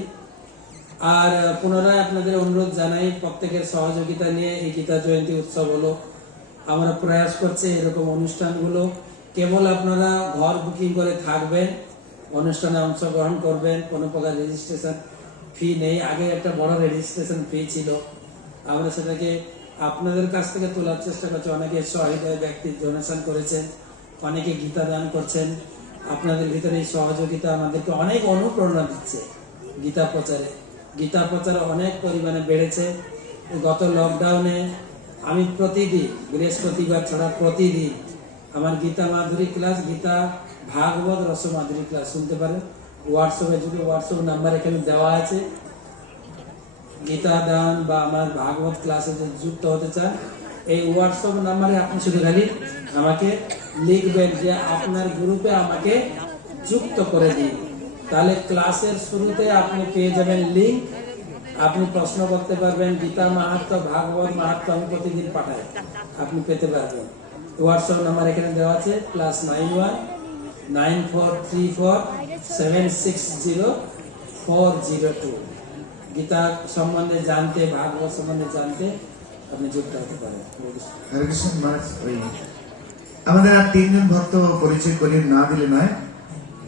আর পুনরায় আপনাদের অনুরোধ জানাই, প্রত্যেকের সহযোগিতা নিয়ে এই গীতা জয়ন্তী উৎসব হলো। আমরা প্রয়াস করছি এরকম অনুষ্ঠানগুলো কেবল আপনারা ঘর বুকিং করে থাকবেন, অনুষ্ঠানে অংশগ্রহণ করবেন, কোনো প্রকার রেজিস্ট্রেশন ফি নেই। আগে একটা বড় রেজিস্ট্রেশন ফি ছিল, আমরা সেটাকে আপনাদের কাছ থেকে তোলার চেষ্টা করছি। অনেকে সহৃদয় ব্যক্তি ডোনেশন করেছেন, অনেকে গীতা দান করছেন। আপনাদের ভিতরে এই সহযোগিতা আমাদেরকে অনেক অনুপ্রেরণা দিচ্ছে গীতা প্রচারে। গীতা প্রচার অনেক পরিমাণে বেড়েছে। গত লকডাউনে আমি প্রতিদিন, বৃহস্পতিবার ছাড়া প্রতিদিন আমার গীতা মাধুরী ক্লাস, গীতা ভাগবত রসমাধুরী ক্লাস শুনতে পারেন। হোয়াটসঅ্যাপে যদি হোয়াটসঅ্যাপ নাম্বার এখানে দেওয়া আছে, গীতা দান বা আমার ভাগবত ক্লাসে যদি যুক্ত হতে চান, এই হোয়াটসঅ্যাপ নাম্বারে আপনি শুধু খালি আমাকে লিখবেন যে আপনার গ্রুপে আমাকে যুক্ত করে দিন। তাহলে ক্লাসের শুরুতে আপনি পেয়ে যাবেন লিঙ্ক, আপনি প্রশ্ন করতে পারবেন। গীতা মাহাত্ম্য, ভাগবত মাহাত্ম্য আমি প্রতিদিন পাঠাই, আপনি পেতে পারবেন। হোয়াটসঅ্যাপ নাম্বার এখানে দেওয়া আছে, +919434760402। গীতা সম্বন্ধে জানতে, ভাগবত সম্বন্ধে জানতে আপনি যুক্ত হতে পারেন। হরে কৃষ্ণ মহারাজ, আমাদের আর 3 জন ভক্ত পরিচয় করিয়ে না দিলে নয়।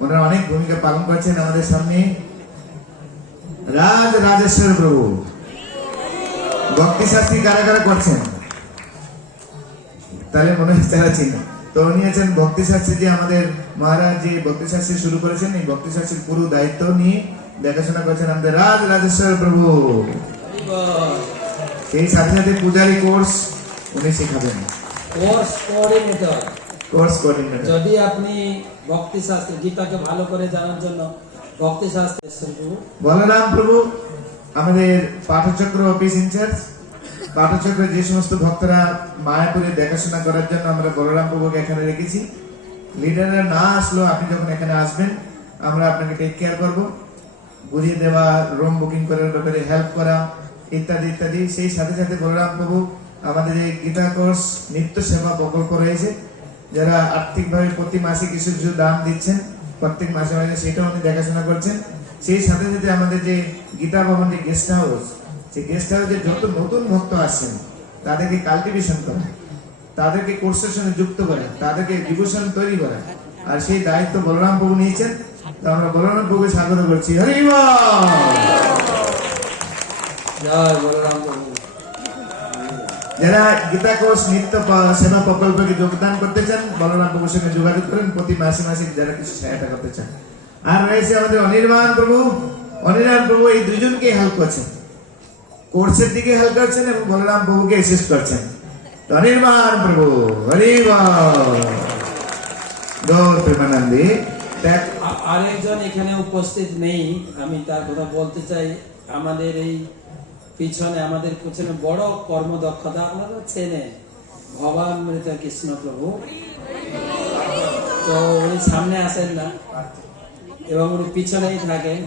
ওনারা অনেক ভূমিকা পালন করছেন আমাদের সামনে। রাজ রাজেশ্বর প্রভু ভক্তি শাস্ত্রী কারা কারা করছেন, তাহলে মনে হয় তারা চিনেন। তো উনি আছেন ভক্তি শাস্ত্রী, যে আমাদের মহারাজ যে ভক্তি শাস্ত্রী শুরু করেছেন, এই ভক্তি শাস্ত্রীর পুরো দায়িত্ব নিয়ে দেখাশোনা করছেন আমাদের রাজ রাজেশ্বর প্রভু। সেই সাথে সাথে পূজারি কোর্স উনি শেখাবেন, কোর্স কোঅর্ডিনেটর। Course coordinator. যদি আপনি ভক্তি শাস্ত্র, গীতাকে ভালো করে জানার জন্য ভক্তি শাস্ত্র, বলরাম প্রভু আমাদের পাঠচক্র অফিস ইনচার্জ। পাঠচক্রে যে সমস্ত ভক্তরা মায়াপুরে দেখাশোনা করার জন্য আমরা বলরাম প্রভুকে এখানে রেখেছি। লিডাররা না আসলেও আপনি যখন এখানে আসবেন, আমরা আপনাকে টেক কেয়ার করব, বুঝিয়ে দেওয়া, রুম বুকিং করার ব্যাপারে হেল্প করা, ইত্যাদি ইত্যাদি। সেই সাথে সাথে বলরাম প্রভু আমাদের এই গীতা কোর্স নিত্য সেবা প্রকল্প রয়েছে, যারা আর্থিকভাবে প্রতি মাসে কিছু কিছু দান দিচ্ছেন, প্রত্যেক মাসে মাসে সেটাও উনি দেখাশোনা করছেন। সেই সাথে সাথে আমাদের যে গীতা ভবন যে গেস্ট হাউস, সেই গেস্ট হাউসে যত নতুন ভক্ত আসছেন তাদেরকে কাল্টিভেশন করা, তাদেরকে কোর্সের সঙ্গে যুক্ত করা, তাদেরকে ডিভোশন তৈরি করা, আর সেই দায়িত্ব বলরাম প্রভু নিয়েছেন। তো আমরা বলরাম প্রভুকে স্বাগত করছি। হরি বল। জয় বলরাম প্রভু। যারা গীতা কোর্স নিত্য সেবা প্রকল্পে যোগদান করতে চান, বলরাম প্রভুর সঙ্গে যোগাযোগ করেন প্রতি মাসে মাসে যারা কিছু সহায়তা করতে চান। আর রয়েছে আমাদের অনির্বাণ প্রভু। অনির্বাণ প্রভু এই দুজনকে হেল্প করছেন, কোর্সের দিকে হেল্প করছেন এবং বলরাম প্রভুকে অ্যাসিস্ট করছেন। তো অনির্বাণ প্রভু হরি বল। গৌর প্রেমানন্দে। আরেকজন এখানে উপস্থিত নেই, আমি তার কথা বলতে চাই। আমাদের এই পিছনে, আমাদের পিছনে বড় কর্মদক্ষতা, আপনারা চেনেন, ভবামৃত কৃষ্ণ প্রভু। তো উনি সামনে আসেন না এবং উনি পিছনেই থাকেন।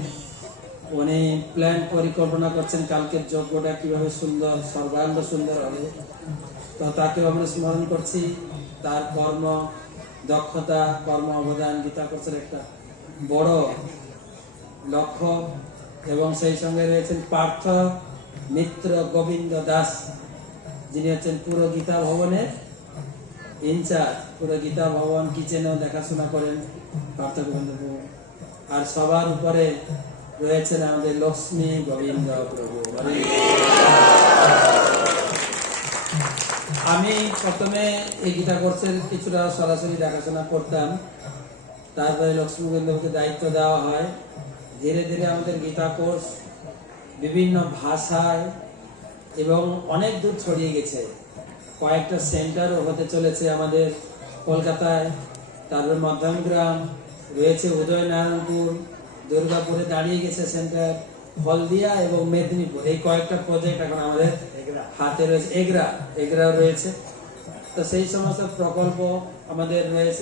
উনি প্ল্যান পরিকল্পনা করছেন কালকের যজ্ঞটা কিভাবে সুন্দর, সর্বাঙ্গ সুন্দর হবে। তো তাকে আমরা স্মরণ করছি, তার কর্ম দক্ষতা, কর্ম অবদান গীতা কোর্সের একটা বড় লক্ষ্য। এবং সেই সঙ্গে রয়েছেন পার্থ মিত্র গোবিন্দ দাস, যিনি হচ্ছেন পুরো গীতা ভবনের ইনচার্জ। পুরো গীতা ভবন কিচেনেও দেখাশোনা করেন পার্থ গোবিন্দ প্রভু। আর সবার উপরে রয়েছেন আমাদের লক্ষ্মী গোবিন্দ প্রভু। আমি প্রথমে এই গীতা কোর্সের কিছুটা সরাসরি দেখাশোনা করতাম, তারপরে লক্ষ্মী গোবিন্দকে দায়িত্ব দেওয়া হয়। ধীরে ধীরে আমাদের গীতা কোর্স বিভিন্ন ভাষায় এবং অনেক দূর ছড়িয়ে গেছে। কয়েকটা সেন্টারও হতে চলেছে আমাদের কলকাতায়, তারপর মধ্যমগ্রাম রয়েছে, উদয়নারায়ণপুর, দুর্গাপুরে দাঁড়িয়ে গেছে সেন্টার, হলদিয়া এবং মেদিনীপুর। এই কয়েকটা প্রজেক্ট এখন আমাদের হাতে রয়েছে। এগরা রয়েছে। তো সেই সমস্ত প্রকল্প আমাদের রয়েছে।